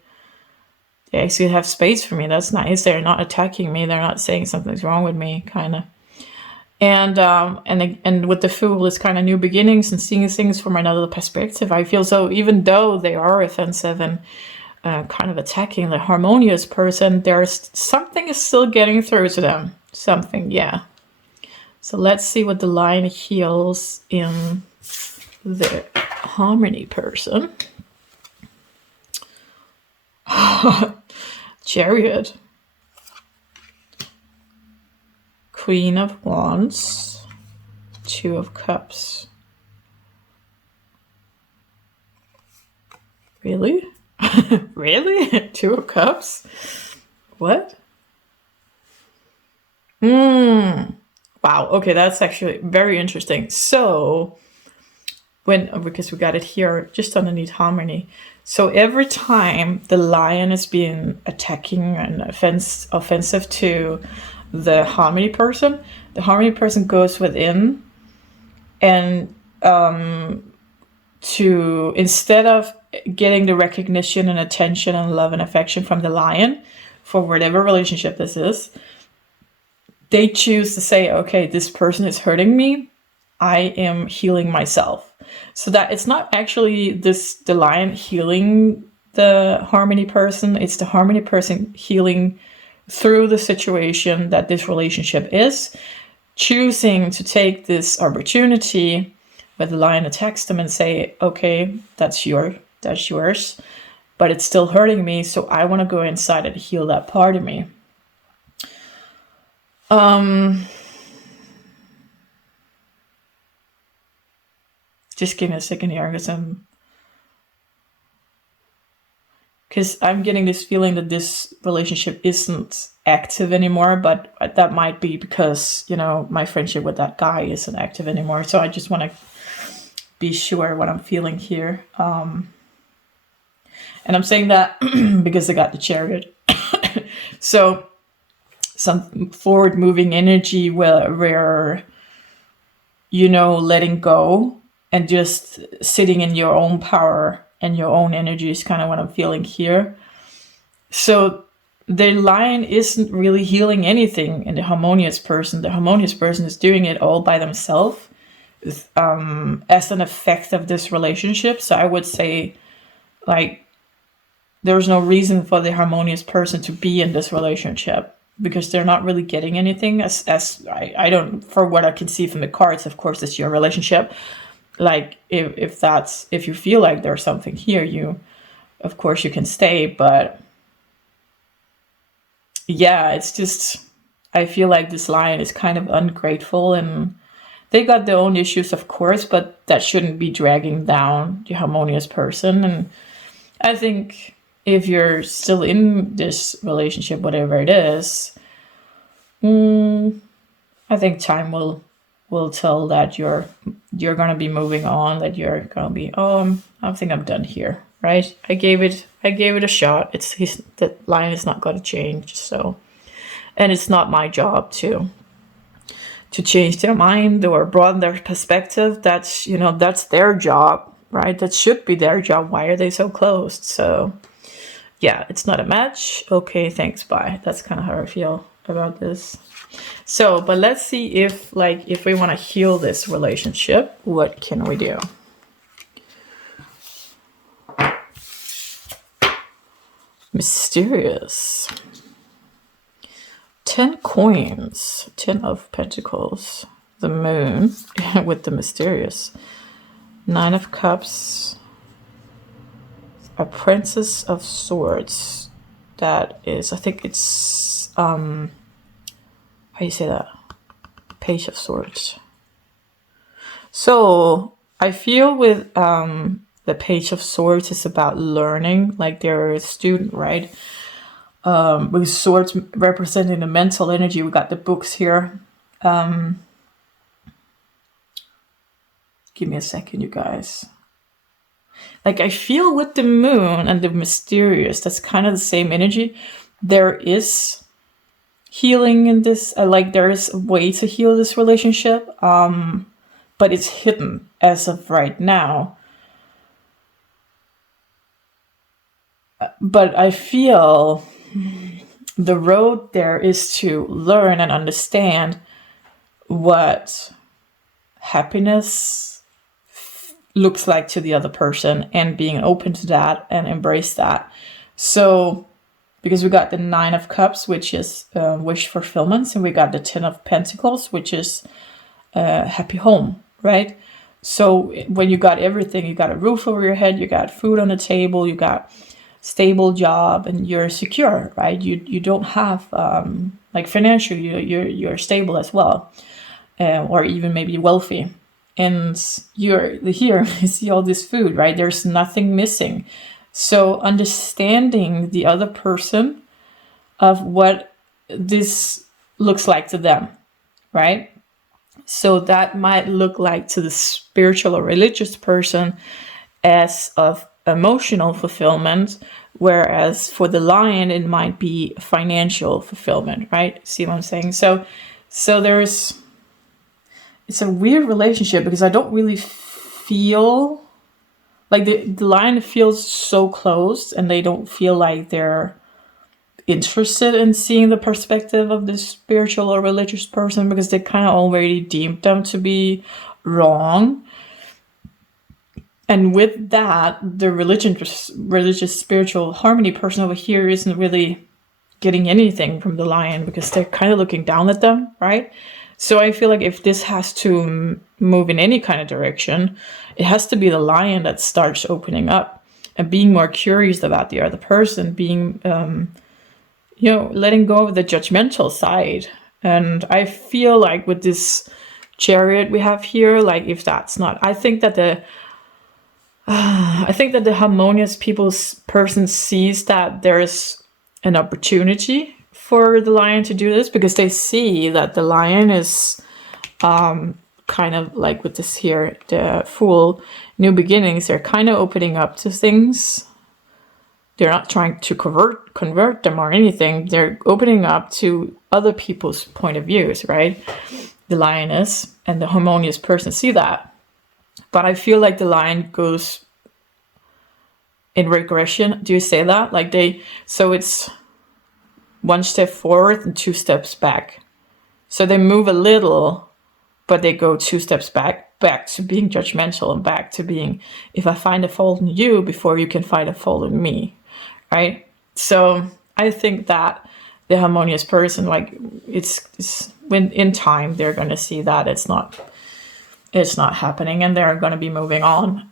actually have space for me. That's nice. They're not attacking me. They're not saying something's wrong with me, kind of. And with the Fool, it's kind of new beginnings and seeing things from another perspective. I feel so, even though they are offensive and kind of attacking the harmonious person, there's something is still getting through to them. Something, yeah. So let's see what the lion heals in the harmony person. Chariot. Queen of Wands, 2 of Cups. Really? Really? 2 of Cups? What? Wow, okay, that's actually very interesting. So, because we got it here just underneath harmony. So every time the lion is being attacking and offensive to the harmony person goes within and to, instead of getting the recognition and attention and love and affection from the lion for whatever relationship this is, they choose to say, okay, this person is hurting me, I am healing myself. So that it's not actually the lion healing the harmony person, it's the harmony person healing through the situation that this relationship is, choosing to take this opportunity where the lion attacks them and say, okay, that's yours, but it's still hurting me, so I want to go inside and heal that part of me. Just give me a second here, because I'm getting this feeling that this relationship isn't active anymore, but that might be because, my friendship with that guy isn't active anymore. So I just want to be sure what I'm feeling here. And I'm saying that because I got the Chariot. So some forward moving energy where letting go and just sitting in your own power and your own energy is kind of what I'm feeling here. So the lion isn't really healing anything in the harmonious person. The harmonious person is doing it all by themselves, as an effect of this relationship. So I would say, like, there's no reason for the harmonious person to be in this relationship, because they're not really getting anything. As I don't, for what I can see from the cards, of course, it's your relationship. Like, if you feel like there's something here, you, of course, you can stay. But yeah, it's just, I feel like this lion is kind of ungrateful, and they got their own issues, of course, but that shouldn't be dragging down the harmonious person. And I think if you're still in this relationship, whatever it is, I think time will tell that you're gonna be moving on, that you're gonna be, I think I'm done here, right? I gave it a shot. The lion is not gonna change, so, and it's not my job to change their mind or broaden their perspective. That's that's their job, right? That should be their job. Why are they so closed? So yeah, it's not a match. Okay, thanks, bye. That's kind of how I feel about this. So, but let's see if we want to heal this relationship, what can we do? Mysterious. 10 coins, 10 of pentacles, the moon with the mysterious, 9 of cups, a princess of swords. That is, I think it's, how do you say that? Page of swords. So I feel with the page of swords is about learning, like they're a student, right? With swords representing the mental energy. We got the books here. Give me a second, you guys. Like, I feel with the moon and the mysterious, that's kind of the same energy. There is healing in this. Like, there is a way to heal this relationship, but it's hidden as of right now. But I feel the road there is to learn and understand what happiness looks like to the other person, and being open to that and embrace that. So, because we got the 9 of cups, which is wish fulfillments, and we got the 10 of pentacles, which is happy home, right? So when you got everything, you got a roof over your head, you got food on the table, you got stable job, and you're secure, right? You don't have like financially, you're stable as well, or even maybe wealthy, and you're here. You see all this food, right? There's nothing missing. So understanding the other person of what this looks like to them, right? So that might look like to the spiritual or religious person as of emotional fulfillment, whereas for the lion it might be financial fulfillment, right? See what I'm saying? So it's a weird relationship, because I don't really feel like the lion feels so closed, and they don't feel like they're interested in seeing the perspective of this spiritual or religious person, because they kind of already deemed them to be wrong. And with that, the religious spiritual harmony person over here isn't really getting anything from the lion, because they're kind of looking down at them, right? So I feel like if this has to move in any kind of direction, it has to be the lion that starts opening up and being more curious about the other person, being, letting go of the judgmental side. And I feel like with this chariot we have here, like, if that's not, I think that the harmonious person sees that there's an opportunity for the lion to do this, because they see that the lion is kind of like with this here, the Fool, new beginnings. They're kind of opening up to things. They're not trying to convert them or anything. They're opening up to other people's point of views, right? The lioness and the harmonious person see that. But I feel like the lion goes in regression. Do you say that? So it's one step forward and 2 steps back. So they move a little, but they go 2 steps back to being judgmental and back to being, if I find a fault in you before you can find a fault in me, right? So I think that the harmonious person, like it's when in time they're going to see that it's not happening, and they're going to be moving on.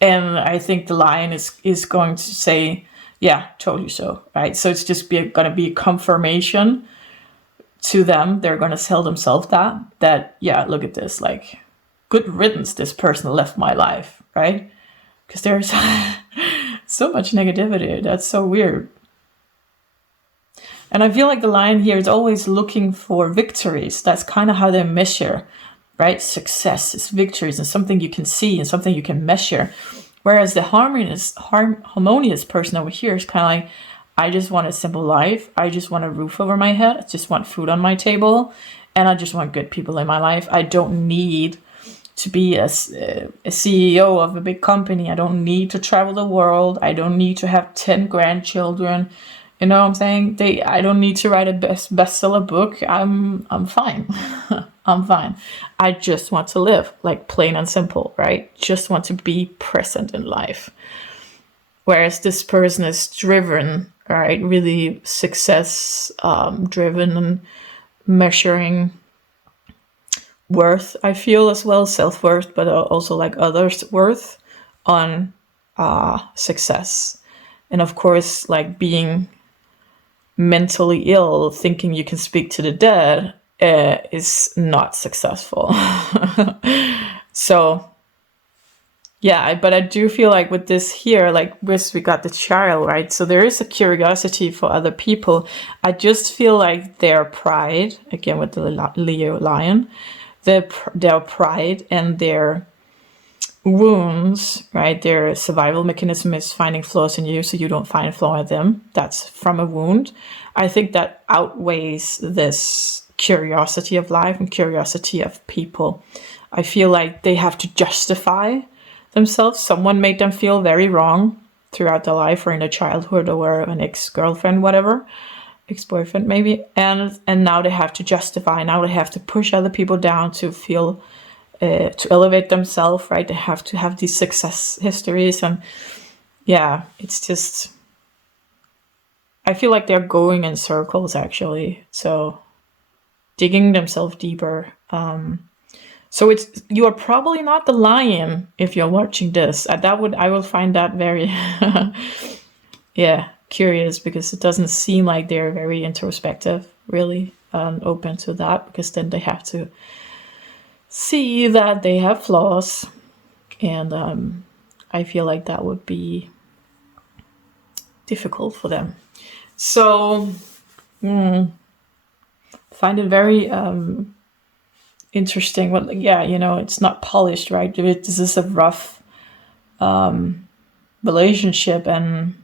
And I think the lion is going to say, yeah, told you so, right? So it's just going to be a confirmation to them. They're going to tell themselves that, yeah, look at this, like, good riddance, this person left my life, right? Because there's so much negativity. That's so weird. And I feel like the lion here is always looking for victories. That's kind of how they measure, right? Success is victories and something you can see and something you can measure. Whereas the harmonious person over here is kind of like, I just want a simple life. I just want a roof over my head. I just want food on my table. And I just want good people in my life. I don't need to be a CEO of a big company. I don't need to travel the world. I don't need to have 10 grandchildren. You know what I'm saying? I don't need to write a bestseller book. I'm fine. I'm fine. I just want to live, like, plain and simple, right? Just want to be present in life. Whereas this person is driven, right? Really success driven and measuring worth, I feel, as well, self-worth, but also like others' worth on success. And of course, like, being mentally ill, thinking you can speak to the dead is not successful. So yeah, but I do feel like with this here, like we got the child, right? So there is a curiosity for other people. I just feel like their pride, again with the Leo lion, their pride and their wounds, right? Their survival mechanism is finding flaws in you so you don't find a flaw in them. That's from a wound. I think that outweighs this curiosity of life and curiosity of people. I feel like they have to justify themselves. Someone made them feel very wrong throughout their life or in their childhood or an ex-girlfriend, whatever, ex-boyfriend maybe, and now they have to justify. Now they have to push other people down to feel to elevate themselves, right? They have to have these success histories, and yeah, it's just, I feel like they're going in circles actually, so digging themselves deeper. So you are probably not the lion if you're watching this. I will find that very yeah, curious, because it doesn't seem like they're very introspective, really open to that, because then they have to see that they have flaws, and I feel like that would be difficult for them. So find it very interesting. Well, yeah, it's not polished, right? This is a rough relationship, and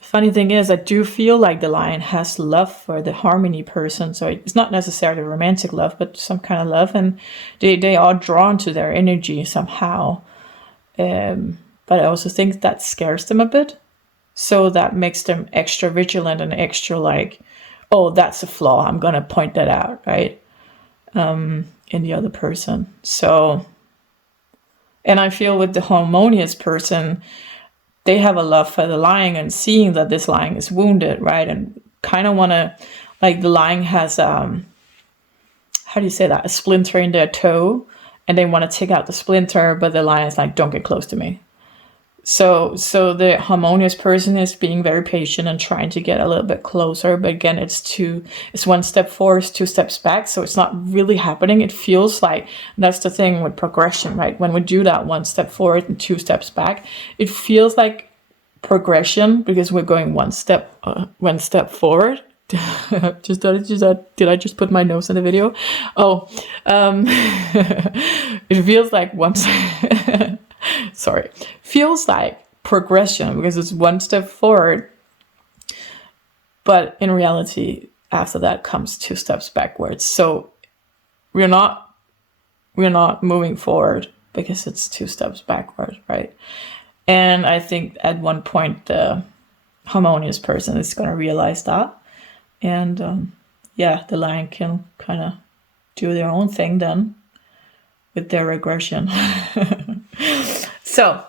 funny thing is, I do feel like the lion has love for the harmony person. So it's not necessarily romantic love, but some kind of love. And they are drawn to their energy somehow. But I also think that scares them a bit. So that makes them extra vigilant and extra like, oh, that's a flaw. I'm going to point that out, right? In the other person. So, and I feel with the harmonious person, they have a love for the lion and seeing that this lion is wounded, right? And kind of want to, like, the lion has, how do you say that? A splinter in their toe, and they want to take out the splinter, but the lion's like, don't get close to me. So the harmonious person is being very patient and trying to get a little bit closer. But again, it's 1 step forward, 2 steps back. So it's not really happening. It feels like, that's the thing with progression, right? When we do that 1 step forward and 2 steps back, it feels like progression because we're going one step forward. Did I just put my nose in the video? Oh, it feels like feels like progression because it's 1 step forward, but in reality, after that comes 2 steps backwards. So we're not moving forward because it's 2 steps backward, right? And I think at one point the harmonious person is going to realize that. And yeah, the lion can kind of do their own thing then with their regression. So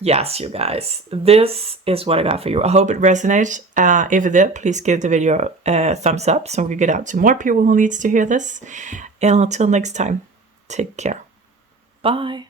yes, you guys, this is what I got for you. I hope it resonates. If it did, please give the video a thumbs up so we can get out to more people who needs to hear this. And until next time, take care. Bye.